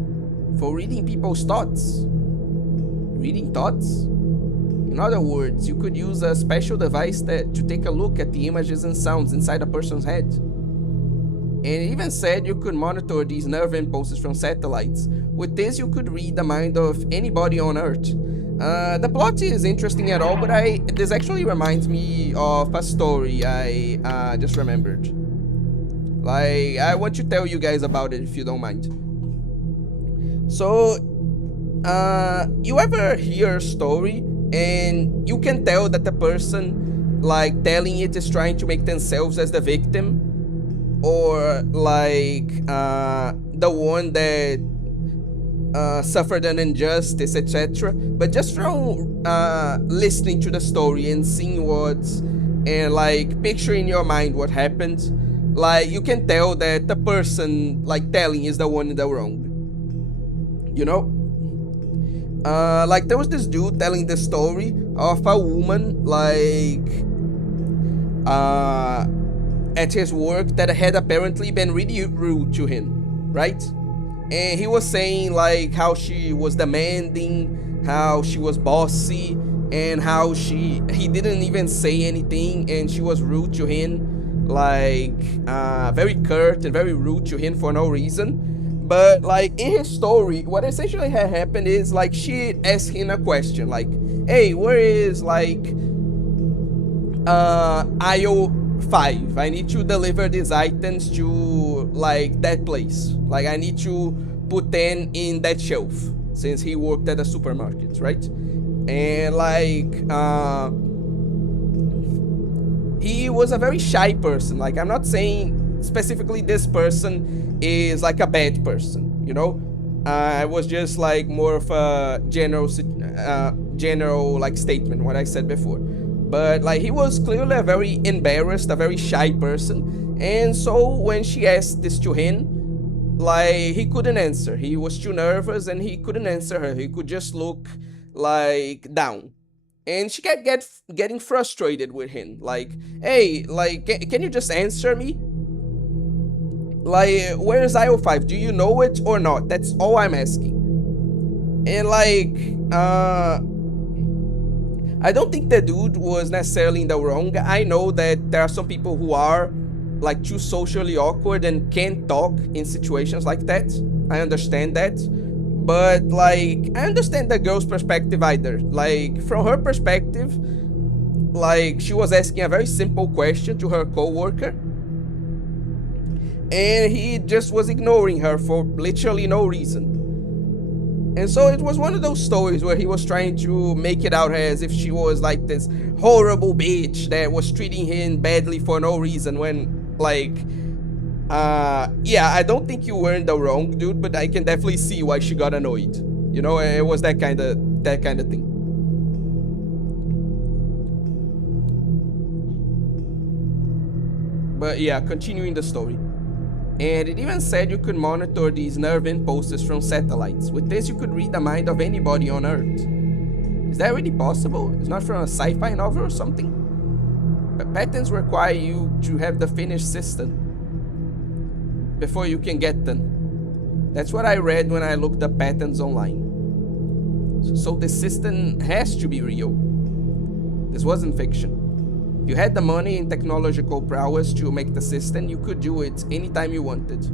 for reading people's thoughts. Reading thoughts? In other words, you could use a special device to take a look at the images and sounds inside a person's head. And it even said you could monitor these nerve impulses from satellites. With this, you could read the mind of anybody on Earth. The plot is interesting at all, but this actually reminds me of a story I just remembered. Like, I want to tell you guys about it if you don't mind. So, you ever hear a story and you can tell that the person like telling it is trying to make themselves as the victim, or like the one that suffered an injustice, etc. But just from listening to the story and seeing and like picture in your mind what happened, like you can tell that the person like telling is the one in the wrong. You know? Like there was this dude telling the story of a woman like at his work that had apparently been really rude to him, right? And he was saying like how she was demanding, how she was bossy, and how he didn't even say anything and she was rude to him, like very curt and very rude to him for no reason. But like in his story, what essentially had happened is like she asked him a question like, hey, where is like aisle 5? I need to deliver these items to like that place. Like I need to put them in that shelf, since he worked at a supermarket, right? And like he was a very shy person. Like I'm not saying specifically this person is like a bad person, you know? It was just like more of a general like statement, what I said before. But like he was clearly a very embarrassed, a very shy person. And so when she asked this to him, like he couldn't answer. He was too nervous and he couldn't answer her. He could just look like down. And she kept getting frustrated with him. Like, hey, like, can you just answer me? Like, where's aisle 5? Do you know it or not? That's all I'm asking. And like, I don't think the dude was necessarily in the wrong. I know that there are some people who are like too socially awkward and can't talk in situations like that. I understand that. But like, I understand the girl's perspective either. Like, from her perspective, like she was asking a very simple question to her co-worker, and he just was ignoring her for literally no reason. And so it was one of those stories where he was trying to make it out as if she was like this horrible bitch that was treating him badly for no reason, when like yeah, I don't think you were in the wrong, dude, but I can definitely see why she got annoyed. You know, it was that kind of thing. But yeah, continuing the story. And it even said you could monitor these nerve impulses from satellites. With this, you could read the mind of anybody on Earth. Is that really possible? It's not from a sci-fi novel or something? But patents require you to have the finished system before you can get them. That's what I read when I looked up patents online. So the system has to be real. This wasn't fiction. If you had the money and technological prowess to make the system, you could do it anytime you wanted.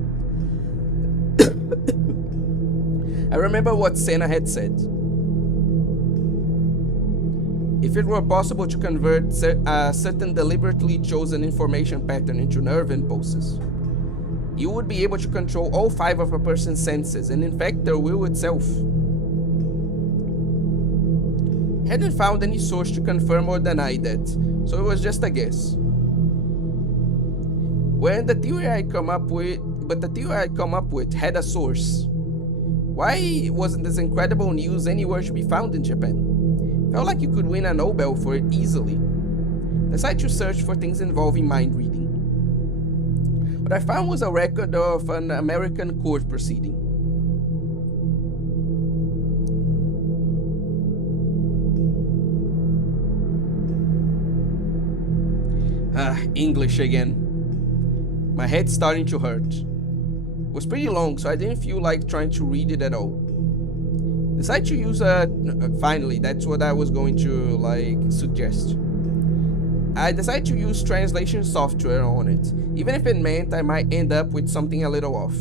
I remember what Senna had said. If it were possible to convert a certain deliberately chosen information pattern into nerve impulses, you would be able to control all five of a person's senses and in fact their will itself. Hadn't found any source to confirm or deny that, so it was just a guess. When the theory I come up with had a source. Why wasn't this incredible news anywhere to be found in Japan? Felt like you could win a Nobel for it easily. Decided to search for things involving mind reading. What I found was a record of an American court proceeding. English again. My head's starting to hurt. It was pretty long, so I didn't feel like trying to read it at all. Decided to use finally, that's what I was going to suggest. I decided to use translation software on it, even if it meant I might end up with something a little off.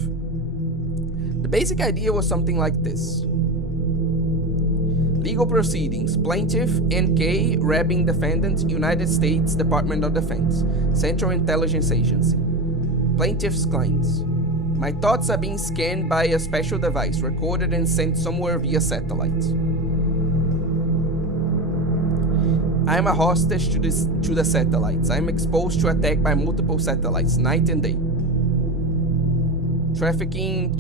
The basic idea was something like this. Legal proceedings. Plaintiff NK robbing defendant United States Department of Defense, Central Intelligence Agency. Plaintiff's clients. My thoughts are being scanned by a special device, recorded and sent somewhere via satellite. I am a hostage to the satellites. I am exposed to attack by multiple satellites, night and day. Trafficking,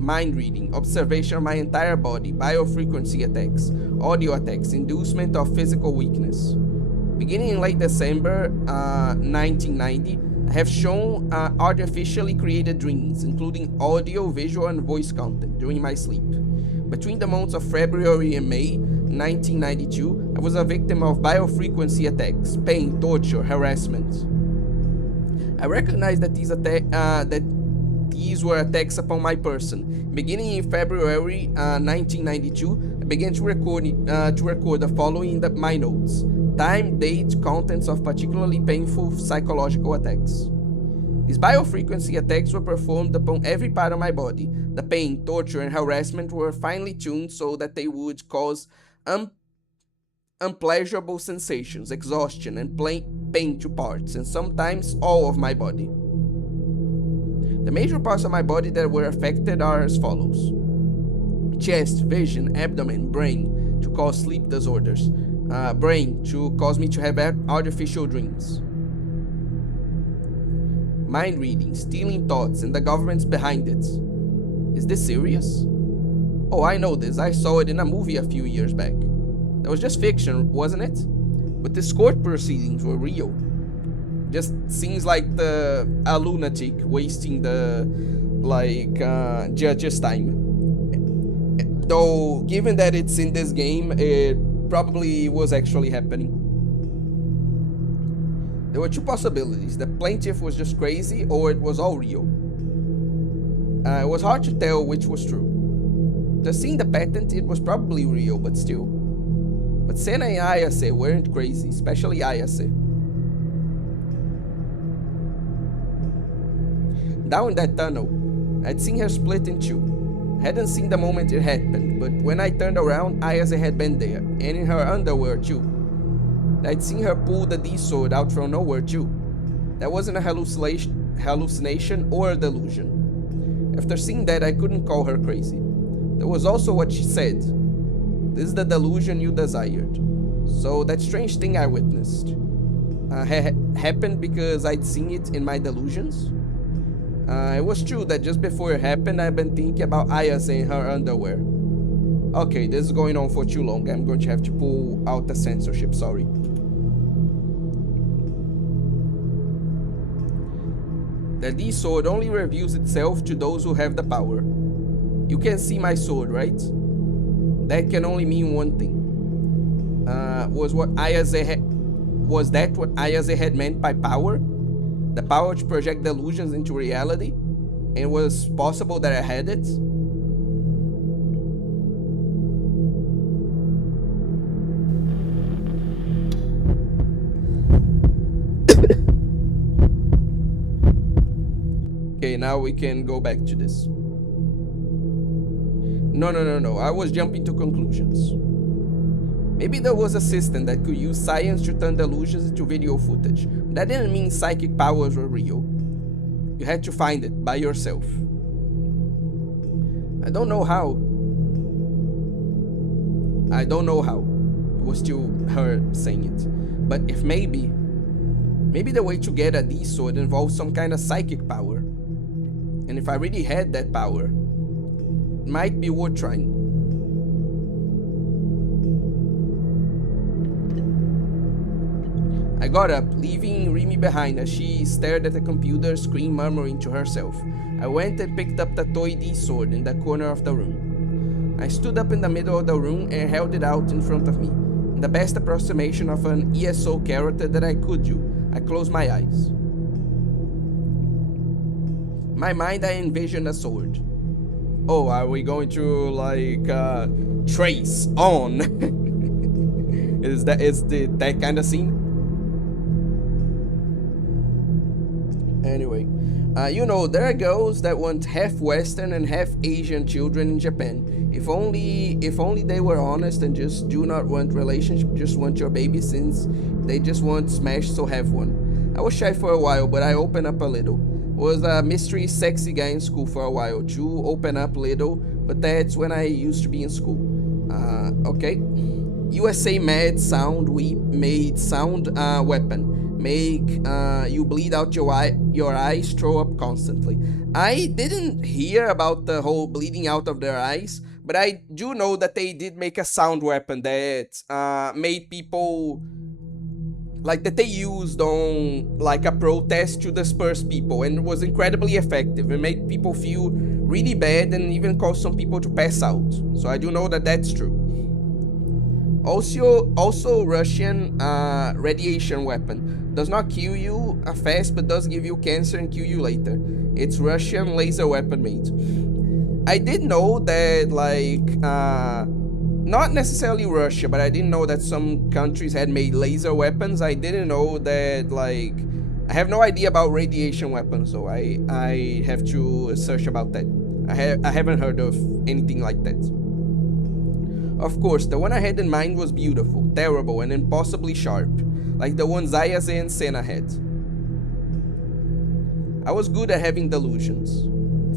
mind reading, observation of my entire body, biofrequency attacks, audio attacks, inducement of physical weakness. Beginning in late December 1990, I have shown artificially created dreams, including audio, visual, and voice content during my sleep. Between the months of February and May 1992, I was a victim of biofrequency attacks, pain, torture, harassment. I recognized that these were attacks upon my person. Beginning in February 1992, I began to record the following in my notes: time, date, contents of particularly painful psychological attacks. These biofrequency attacks were performed upon every part of my body. The pain, torture, and harassment were finely tuned so that they would cause unpleasurable sensations, exhaustion, and pain to parts, and sometimes all of my body. The major parts of my body that were affected are as follows: chest, vision, abdomen, brain, to cause sleep disorders, brain, to cause me to have artificial dreams, mind reading, stealing thoughts, and the government's behind it. Is this serious? Oh, I know this. I saw it in a movie a few years back. That was just fiction, wasn't it? But these court proceedings were real. Just seems like a lunatic wasting the judge's time. Though, given that it's in this game, it probably was actually happening. There were two possibilities: the plaintiff was just crazy, or it was all real. It was hard to tell which was true. Just seeing the patent, it was probably real, but still. But Senna and Ayase weren't crazy, especially Ayase. Down in that tunnel, I'd seen her split in two. Hadn't seen the moment it happened, but when I turned around, Ayase had been there, and in her underwear too. I'd seen her pull the D-sword out from nowhere too. That wasn't a hallucination or a delusion. After seeing that, I couldn't call her crazy. There was also what she said: "This is the delusion you desired." So that strange thing I witnessed happened because I'd seen it in my delusions. It was true that just before it happened, I'd been thinking about Ayase in her underwear. Okay, this is going on for too long. I'm going to have to pull out the censorship, sorry. The D-sword only reveals itself to those who have the power. You can see my sword, right? That can only mean one thing. Was that what Ayase had meant by power? The power to project delusions into reality? And it was possible that I had it? Okay, now we can go back to this. No. I was jumping to conclusions. Maybe there was a system that could use science to turn delusions into video footage. That didn't mean psychic powers were real. You had to find it by yourself. I don't know how. It was still her saying it. But if maybe the way to get a D sword involves some kind of psychic power. And if I really had that power, it might be worth trying. I got up, leaving Remy behind as she stared at the computer screen, murmuring to herself. I went and picked up the toy D sword in the corner of the room. I stood up in the middle of the room and held it out in front of me, in the best approximation of an ESO character that I could do. I closed my eyes. In my mind, I envisioned a sword. Oh, are we going to like trace on? Is that kind of scene? Anyway, you know, there are girls that want half Western and half Asian children in Japan. If only they were honest and just do not want relationship, just want your baby, since they just want smash, so have one. I was shy for a while, but I opened up a little. Was a mystery sexy guy in school for a while. To open up little, but that's when I used to be in school. Okay. USA made sound weapon. Make you bleed out your eyes, throw up constantly. I didn't hear about the whole bleeding out of their eyes, but I do know that they did make a sound weapon that made people, like, that they used on like a protest to disperse people, and it was incredibly effective. It made people feel really bad and even caused some people to pass out. So I do know that that's true. Also Russian radiation weapon. Does not kill you fast, but does give you cancer and kill you later. It's Russian laser weapon made. I did know that, like, not necessarily Russia, but I didn't know that some countries had made laser weapons. I didn't know that, like, I have no idea about radiation weapons, so I have to search about that. I haven't heard of anything like that. Of course, the one I had in mind was beautiful, terrible, and impossibly sharp, like the ones Ayase and Senna had. I was good at having delusions.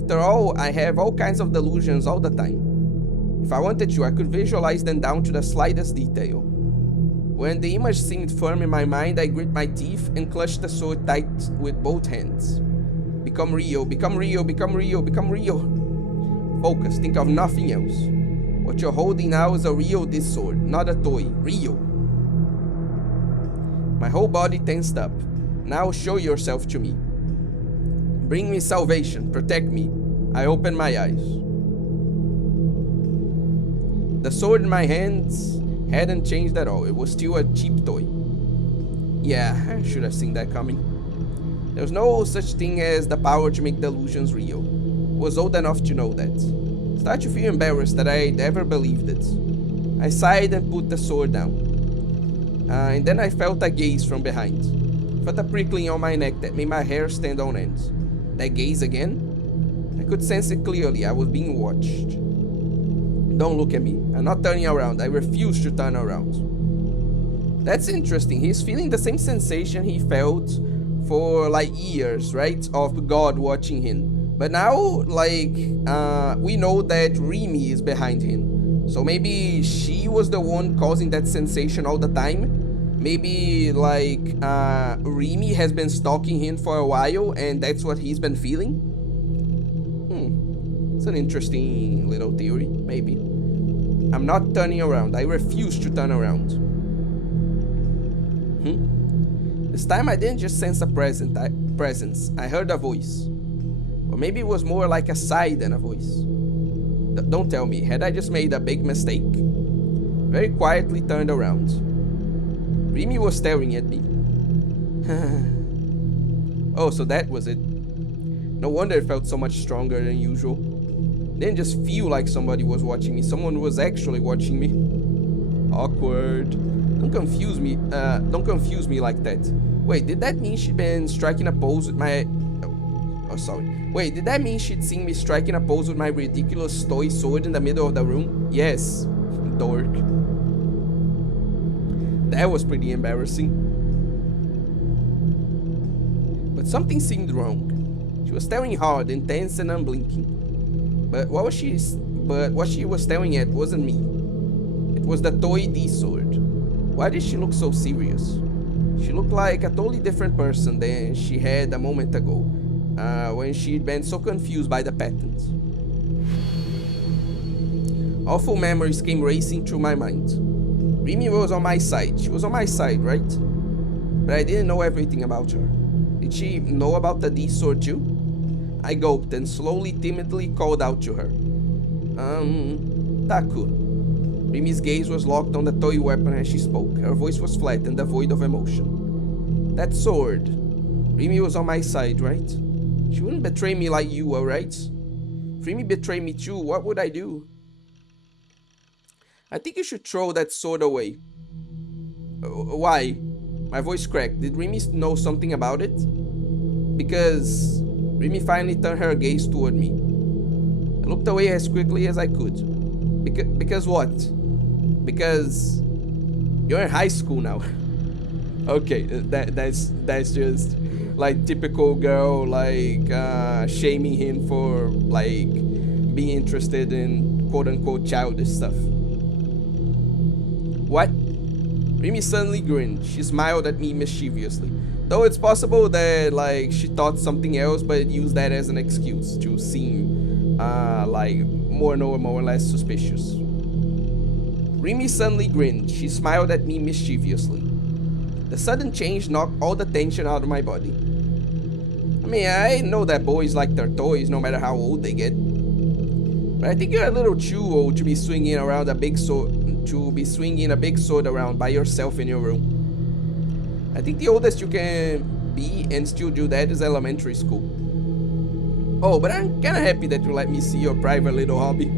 After all, I have all kinds of delusions all the time. If I wanted to, I could visualize them down to the slightest detail. When the image seemed firm in my mind, I grit my teeth and clutched the sword tight with both hands. Become real, become real, become real, become real. Focus, think of nothing else. What you're holding now is a real this sword, not a toy, real. My whole body tensed up. Now show yourself to me. Bring me salvation, protect me. I opened my eyes. The sword in my hands hadn't changed at all. It was still a cheap toy. Yeah, I should have seen that coming. There was no such thing as the power to make delusions real. I was old enough to know that. Start to feel embarrassed that I'd ever believed it. I sighed and put the sword down. And then I felt a gaze from behind. Felt a prickling on my neck that made my hair stand on end. That gaze again? I could sense it clearly. I was being watched. Don't look at me. I'm not turning around. I refuse to turn around. That's interesting. He's feeling the same sensation he felt for like years, right? Of God watching him. But now, like, we know that Remy is behind him. So maybe she was the one causing that sensation all the time. Maybe, like, Remy has been stalking him for a while and that's what he's been feeling. It's an interesting little theory, maybe. I'm not turning around. I refuse to turn around. This time I didn't just sense a presence. I heard a voice. Or maybe it was more like a sigh than a voice. Don't tell me, had I just made a big mistake? Very quietly turned around. Remy was staring at me. Oh, so that was it. No wonder it felt so much stronger than usual. Didn't just feel like somebody was watching me. Someone was actually watching me. Awkward. Don't confuse me like that. Wait, did that mean she'd been striking a pose with my... Oh, sorry. Wait, did that mean she'd seen me striking a pose with my ridiculous toy sword in the middle of the room? Yes. Dork. That was pretty embarrassing. But something seemed wrong. She was staring hard, intense, and unblinking. But what she was staring at wasn't me. It was the toy D-sword. Why did she look so serious? She looked like a totally different person than she had a moment ago, when she'd been so confused by the patterns. Awful memories came racing through my mind. Remy was on my side. She was on my side, right? But I didn't know everything about her. Did she know about the D-sword too? I gulped and slowly, timidly called out to her. Taku. Remy's gaze was locked on the toy weapon as she spoke. Her voice was flat and devoid of emotion. That sword. Remy was on my side, right? She wouldn't betray me like you were, right? If Remy betrayed me too, what would I do? I think you should throw that sword away. Why? My voice cracked. Did Remy know something about it? Because Remy finally turned her gaze toward me. I looked away as quickly as I could. Because what? Because you're in high school now. Okay, that's just like typical girl, like shaming him for like being interested in quote unquote childish stuff. What? Remy suddenly grinned. She smiled at me mischievously. Though it's possible that like she thought something else but used that as an excuse to seem like more normal or less suspicious. Remy suddenly grinned. She smiled at me mischievously. The sudden change knocked all the tension out of my body. I mean, I know that boys like their toys no matter how old they get. But I think you're a little too old to be swinging around a big sword around by yourself in your room. I think the oldest you can be and still do that is elementary school. Oh, but I'm kinda happy that you let me see your private little hobby.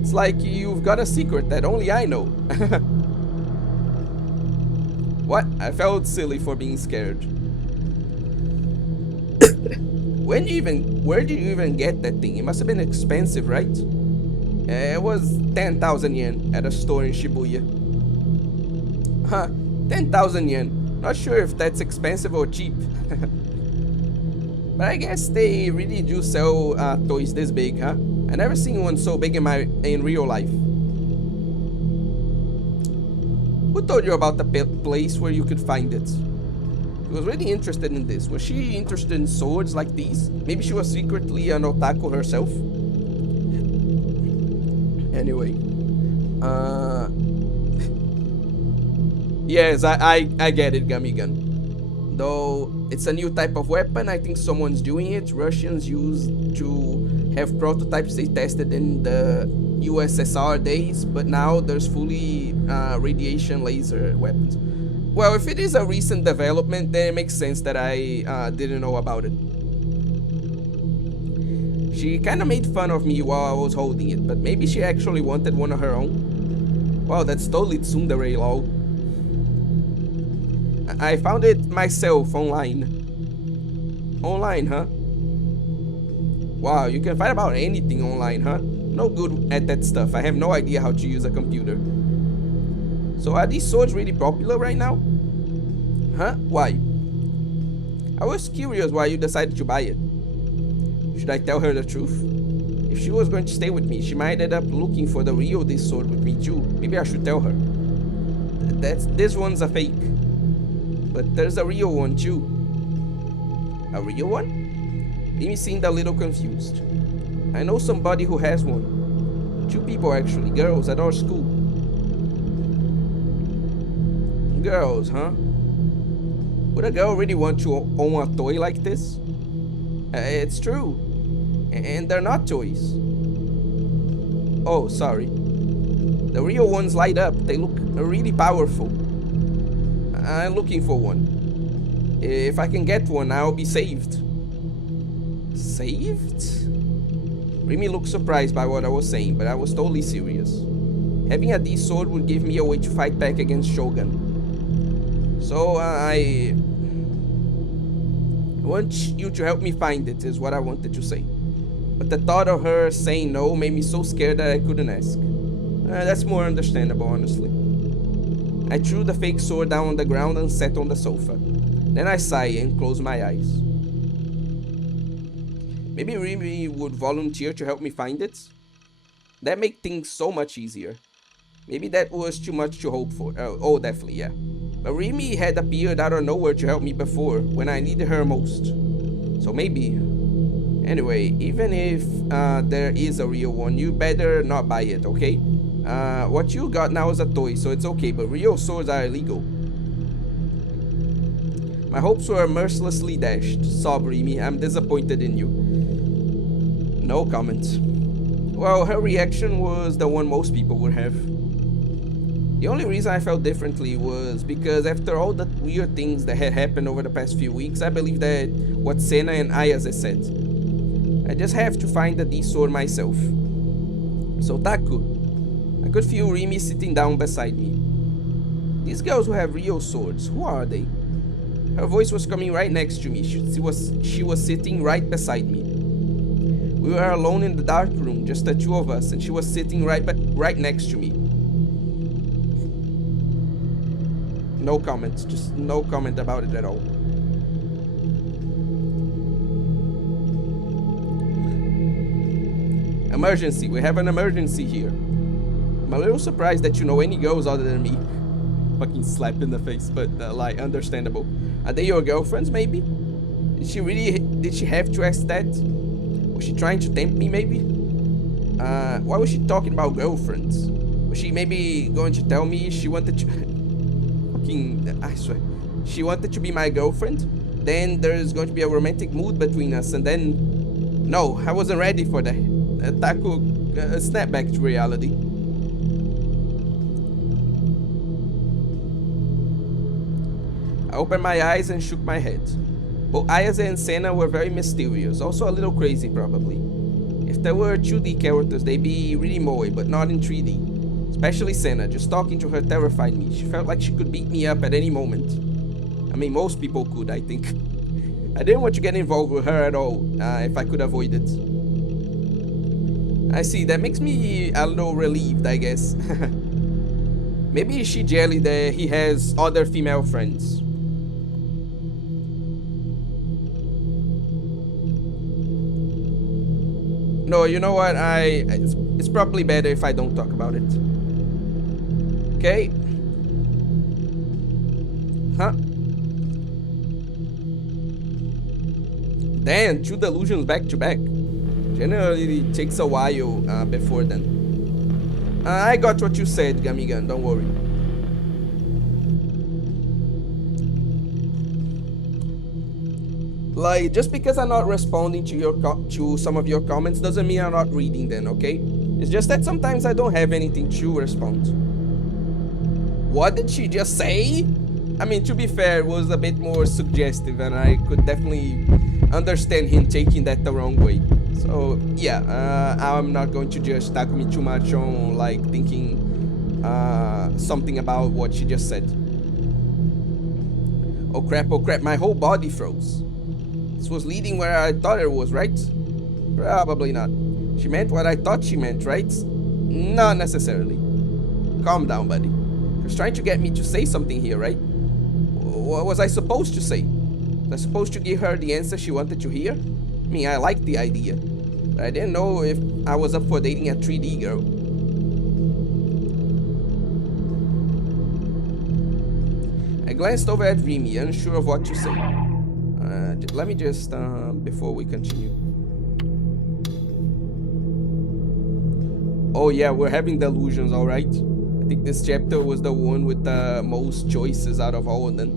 It's like you've got a secret that only I know. What? I felt silly for being scared. Where did you even get that thing? It must have been expensive, right? It was 10,000 yen at a store in Shibuya. Huh, 10,000 yen. Not sure if that's expensive or cheap. But I guess they really do sell toys this big, huh? I never seen one so big in real life. Who told you about the place where you could find it? She was really interested in this. Was she interested in swords like these? Maybe she was secretly an otaku herself? Anyway. Yes, I get it, Gummy Gun. Though it's a new type of weapon, I think someone's doing it. Russians used to have prototypes they tested in the USSR days, but now there's fully radiation laser weapons. Well, if it is a recent development, then it makes sense that I didn't know about it. She kinda made fun of me while I was holding it, but maybe she actually wanted one of her own. Wow, that's totally tsundere, lol. I found it myself online. Online, huh? Wow, you can find about anything online, huh? No good at that stuff. I have no idea how to use a computer. So are these swords really popular right now? Huh? Why? I was curious why you decided to buy it. Should I tell her the truth? If she was going to stay with me, she might end up looking for the real this sword with me too. Maybe I should tell her. This one's a fake. But there's a real one too. A real one? Mimi seemed a little confused. I know somebody who has one. 2 people actually, girls at our school. Girls, huh? Would a girl really want to own a toy like this? It's true. And they're not toys. Oh, sorry. The real ones light up. They look really powerful. I'm looking for one. If I can get one, I'll be saved. Saved? Remy looked surprised by what I was saying, but I was totally serious. Having a D-sword would give me a way to fight back against Shogun. So I want you to help me find it, is what I wanted to say. But the thought of her saying no made me so scared that I couldn't ask. That's more understandable, honestly. I threw the fake sword down on the ground and sat on the sofa. Then I sighed and closed my eyes. Maybe Remy would volunteer to help me find it? That make things so much easier. Maybe that was too much to hope for. Oh, definitely, yeah. But Remy had appeared out of nowhere to help me before, when I needed her most. So maybe... Anyway, even if there is a real one, you better not buy it, okay? What you got now is a toy, so it's okay, but real swords are illegal. My hopes were mercilessly dashed. Sob, Remy, I'm disappointed in you. No comment. Well, her reaction was the one most people would have. The only reason I felt differently was because after all the weird things that had happened over the past few weeks, I believe that what Senna and Ayase said. I just have to find the D sword myself. So Taku, I could feel Remy sitting down beside me. These girls who have real swords, who are they? Her voice was coming right next to me. She was sitting right beside me. We were alone in the dark room, just the two of us, and she was sitting right next to me. No comments, just no comment about it at all. Emergency, we have an emergency here. I'm a little surprised that you know any girls other than me. Fucking slap in the face, but like, understandable. Are they your girlfriends, maybe? Did she have to ask that? Was she trying to tempt me, maybe? Why was she talking about girlfriends? Was she maybe going to tell me she wanted to... Fucking... I swear. She wanted to be my girlfriend? Then there's going to be a romantic mood between us, and then... No, I wasn't ready for that. Taku, snap back to reality. I opened my eyes and shook my head. Both Ayase and Senna were very mysterious, also a little crazy probably. If there were 2D characters, they'd be really moe, but not in 3D. Especially Senna, just talking to her terrified me. She felt like she could beat me up at any moment. I mean, most people could, I think. I didn't want to get involved with her at all, if I could avoid it. I see, that makes me a little relieved, I guess. Maybe she's jelly that he has other female friends. No, you know what? It's probably better if I don't talk about it. Okay? Huh? Damn, 2 delusions back to back. Generally, it takes a while before then. I got what you said, Gamigan, don't worry. Like, just because I'm not responding to some of your comments doesn't mean I'm not reading them, okay? It's just that sometimes I don't have anything to respond. What did she just say? I mean, to be fair, it was a bit more suggestive, and I could definitely understand him taking that the wrong way. So, yeah, I'm not going to judge Takumi too much on, like, thinking something about what she just said. Oh crap, my whole body froze. This was leading where I thought it was, right? Probably not. She meant what I thought she meant, right? Not necessarily. Calm down, buddy. She was trying to get me to say something here, right? What was I supposed to say? Was I supposed to give her the answer she wanted to hear? I mean, I liked the idea, but I didn't know if I was up for dating a 3D girl. I glanced over at Remy, unsure of what to say. Let me just, before we continue. Oh yeah, we're having delusions, alright? I think this chapter was the one with the most choices out of all of them.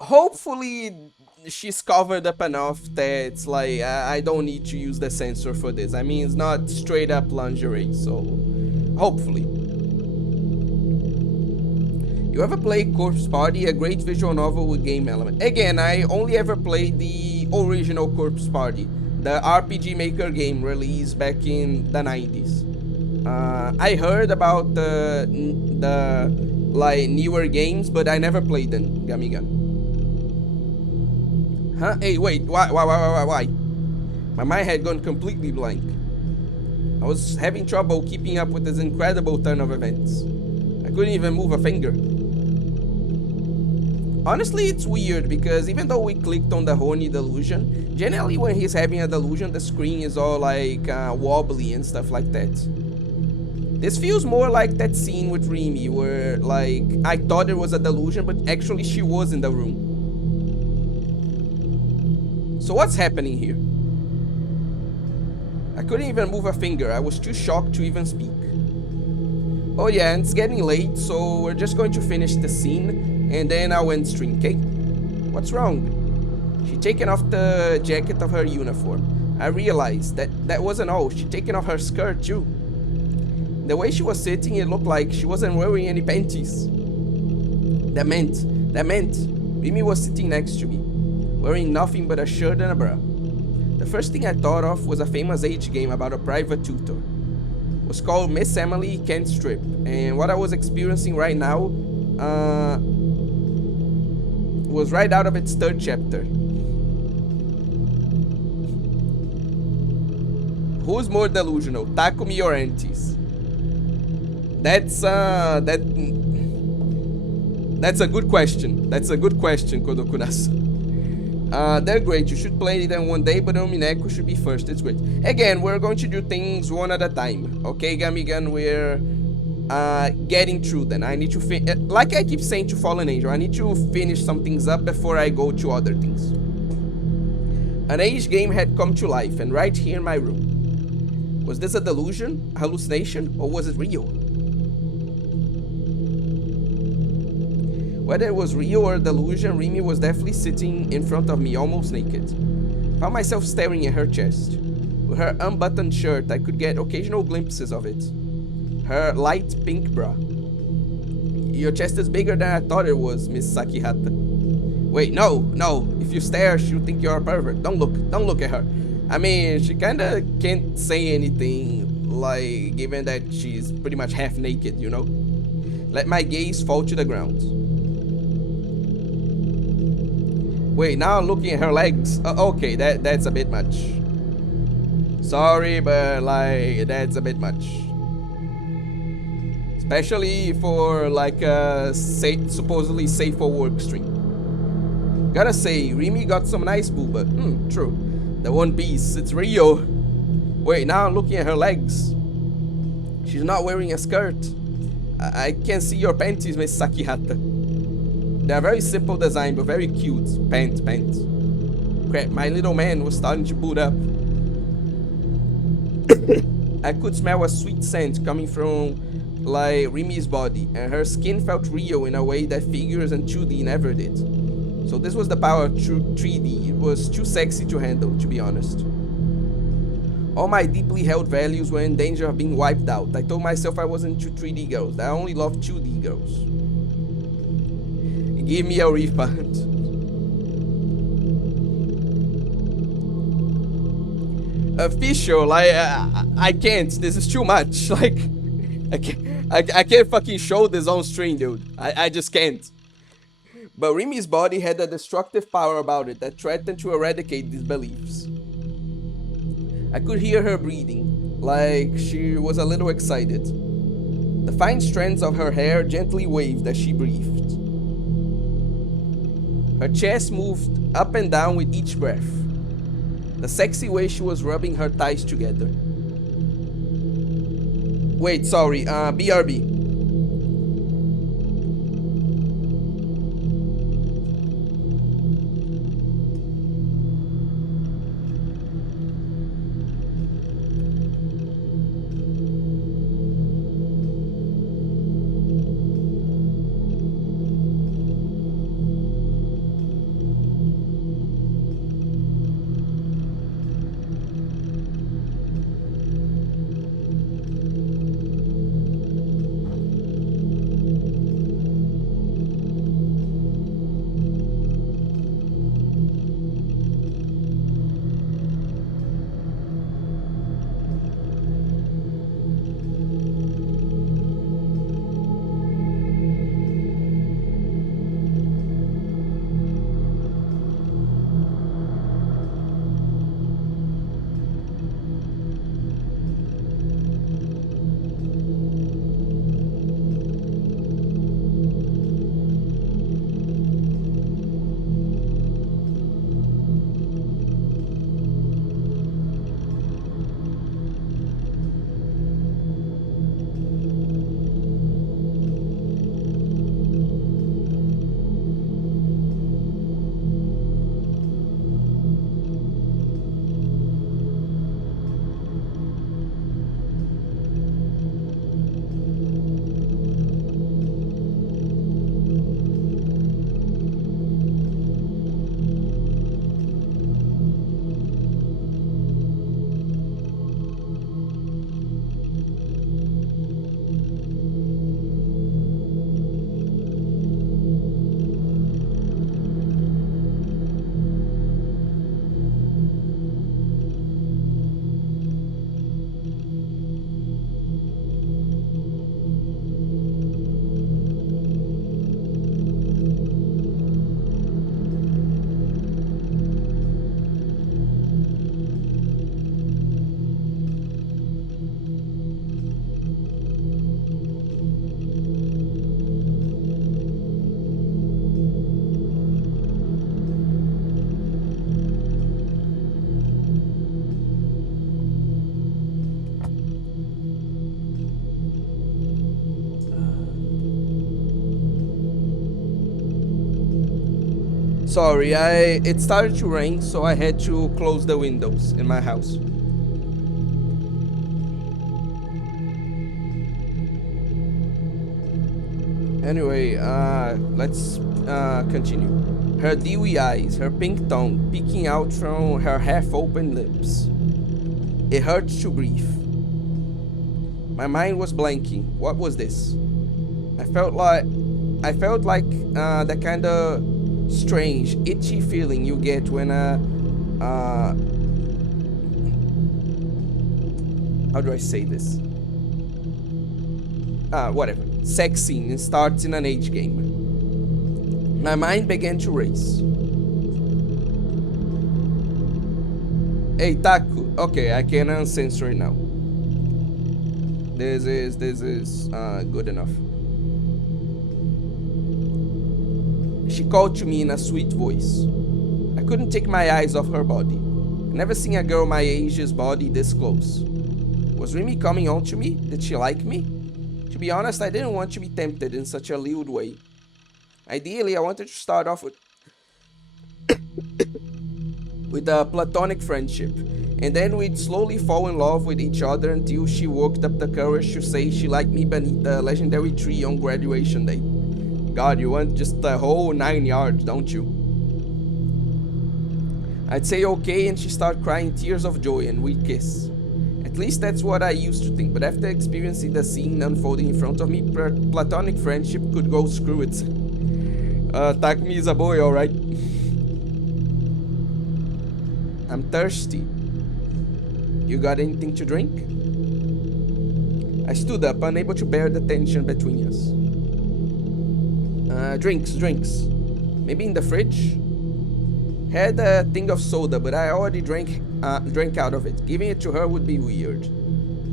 Hopefully she's covered up enough that it's like I don't need to use the sensor for this. I mean, it's not straight up lingerie, so hopefully. You ever played Corpse Party, a great visual novel with game element? Again, I only ever played the original Corpse Party, the RPG Maker game released back in the 90s. I heard about the like newer games, but I never played them, Gamigan. Huh? Hey, wait, why? My mind had gone completely blank. I was having trouble keeping up with this incredible turn of events. I couldn't even move a finger. Honestly, it's weird because even though we clicked on the horny delusion, generally when he's having a delusion, the screen is all like wobbly and stuff like that. This feels more like that scene with Remy where like I thought it was a delusion, but actually she was in the room. So what's happening here? I couldn't even move a finger. I was too shocked to even speak. Oh yeah, and it's getting late, so we're just going to finish the scene and then I'll end stream, okay? What's wrong? She'd taken off the jacket of her uniform. I realized that wasn't all. She'd taken off her skirt too. The way she was sitting, it looked like she wasn't wearing any panties. That meant Remy was sitting next to me, wearing nothing but a shirt and a bra. The first thing I thought of was a famous age game about a private tutor. It was called Miss Emily Can't Strip, and what I was experiencing right now was right out of its third chapter. Who's more delusional, Takumi or aunties? That's a good question. That's a good question, Kodokurasu. They're great. You should play them one day, but Omineko should be first. It's great. Again, we're going to do things one at a time. Okay, Gamigan, we're getting through them. I need to like I keep saying to Fallen Angel, I need to finish some things up before I go to other things. An age game had come to life, and right here in my room. Was this a delusion, a hallucination, or was it real? Whether it was real or a delusion, Remy was definitely sitting in front of me, almost naked. Found myself staring at her chest. With her unbuttoned shirt, I could get occasional glimpses of it. Her light pink bra. Your chest is bigger than I thought it was, Miss Sakihata. Wait, no. If you stare, she'll think you're a pervert. Don't look at her. I mean, she kinda can't say anything, like, given that she's pretty much half naked, you know? Let my gaze fall to the ground. Wait, now I'm looking at her legs. Okay, that's a bit much. Sorry, but like, that's a bit much. Especially for like a supposedly safe for work stream. Gotta say, Remy got some nice booba. True. The One Piece, it's real. Wait, now I'm looking at her legs. She's not wearing a skirt. I can see your panties, Miss Sakihata. They're very simple design, but very cute. Pants. Crap, my little man was starting to boot up. I could smell a sweet scent coming from, like, Remy's body, and her skin felt real in a way that figures and 2D never did. So this was the power of 3D. It was too sexy to handle, to be honest. All my deeply held values were in danger of being wiped out. I told myself I wasn't into 3D girls, that I only loved 2D girls. Give me a refund. Official, I can't. This is too much. Like, I can't fucking show this on stream, dude. I just can't. But Remy's body had a destructive power about it that threatened to eradicate these beliefs. I could hear her breathing, like she was a little excited. The fine strands of her hair gently waved as she breathed. Her chest moved up and down with each breath. The sexy way she was rubbing her thighs together. Wait, sorry, BRB. Sorry, it started to rain, so I had to close the windows in my house. Anyway, let's continue. Her dewy eyes, her pink tongue peeking out from her half-open lips. It hurt to breathe. My mind was blanking. What was this? I felt like that kind of strange, itchy feeling you get when how do I say this? Whatever. Sex scene starts in an age game. My mind began to race. Hey, Taku. Okay, I can uncensor it now. This is good enough. She called to me in a sweet voice. I couldn't take my eyes off her body. I'd never seen a girl my age's body this close. Was Remy coming on to me? Did she like me? To be honest, I didn't want to be tempted in such a lewd way. Ideally, I wanted to start off with a platonic friendship, and then we'd slowly fall in love with each other until she worked up the courage to say she liked me beneath the legendary tree on graduation day. God, you want just the whole 9 yards, don't you? I'd say okay, and she'd start crying tears of joy, and we'd kiss. At least that's what I used to think, but after experiencing the scene unfolding in front of me, platonic friendship could go screw it. Takumi is a boy, alright. I'm thirsty. You got anything to drink? I stood up, unable to bear the tension between us. Drinks. Maybe in the fridge? Had a thing of soda, but I already drank out of it. Giving it to her would be weird.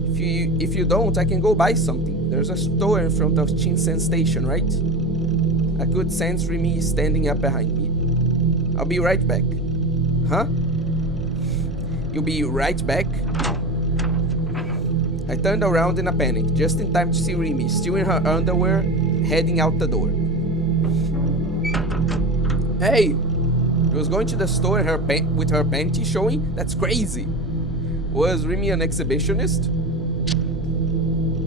If you don't, I can go buy something. There's a store in front of Shinsen Station, right? I could sense Remy standing up behind me. I'll be right back. Huh? You'll be right back? I turned around in a panic, just in time to see Remy, still in her underwear, heading out the door. Hey! She was going to the store in with her panties showing? That's crazy. Was Remy an exhibitionist?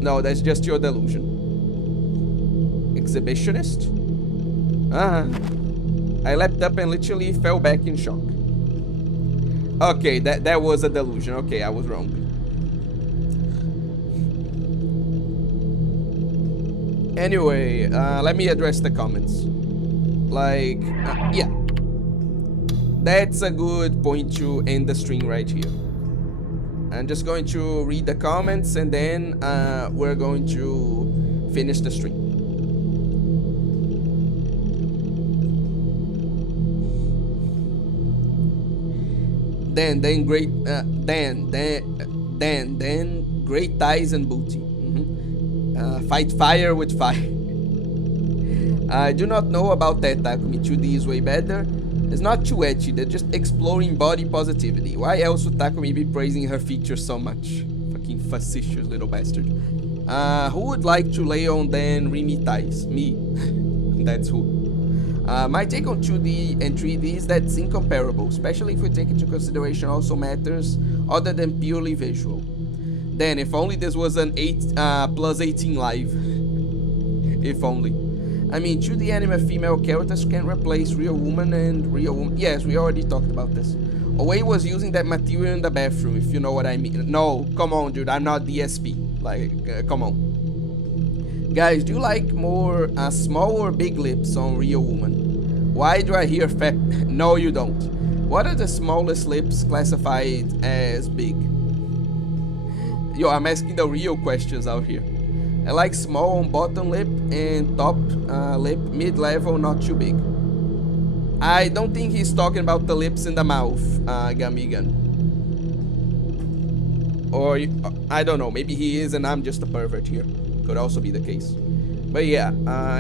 No, that's just your delusion. Exhibitionist? I leapt up and literally fell back in shock. Okay, that was a delusion. Okay, I was wrong. Anyway, let me address the comments. Yeah. That's a good point to end the stream right here. I'm just going to read the comments and then we're going to finish the stream. Then great thighs and booty. Fight fire with fire. I do not know about that, Takumi. 2D is way better. It's not too edgy, they're just exploring body positivity. Why else would Takumi be praising her features so much? Fucking facetious little bastard. Who would like to lay on then Remy thighs? Me. That's who. My take on 2D and 3D is that it's incomparable, especially if we take into consideration also matters other than purely visual. Then, if only this was an plus 18 live. If only. I mean, 2D anime female characters can replace real woman and real woman. Yes, we already talked about this. Away was using that material in the bathroom, if you know what I mean. No, come on, dude, I'm not DSP. Like, come on. Guys, do you like more small or big lips on real woman? Why do I hear fat? No, you don't. What are the smallest lips classified as big? Yo, I'm asking the real questions out here. I like small on bottom lip and top lip, mid-level, not too big. I don't think he's talking about the lips in the mouth, Gamigan. Or, I don't know, maybe he is and I'm just a pervert here. Could also be the case. But yeah,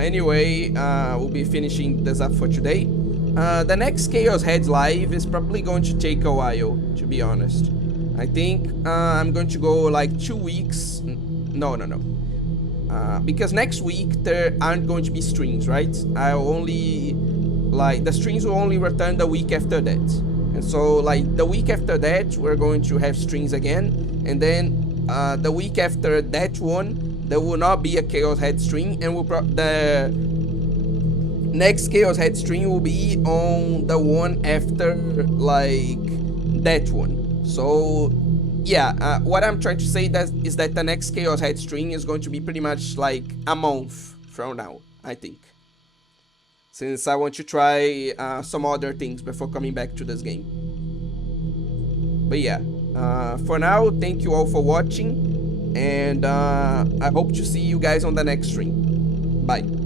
anyway, we'll be finishing this up for today. The next Chaoshead live is probably going to take a while, to be honest. I think I'm going to go like 2 weeks. No. Because next week there aren't going to be streams, right? I'll only like the streams will only return the week after that. And so like the week after that we're going to have streams again, and then the week after that one there will not be a Chaos Head stream, and the next Chaos Head stream will be on the one after like that one. So yeah, what I'm trying to say is that the next Chaos Head stream is going to be pretty much like a month from now, I think, since I want to try some other things before coming back to this game. But yeah, for now, thank you all for watching, and I hope to see you guys on the next stream. Bye.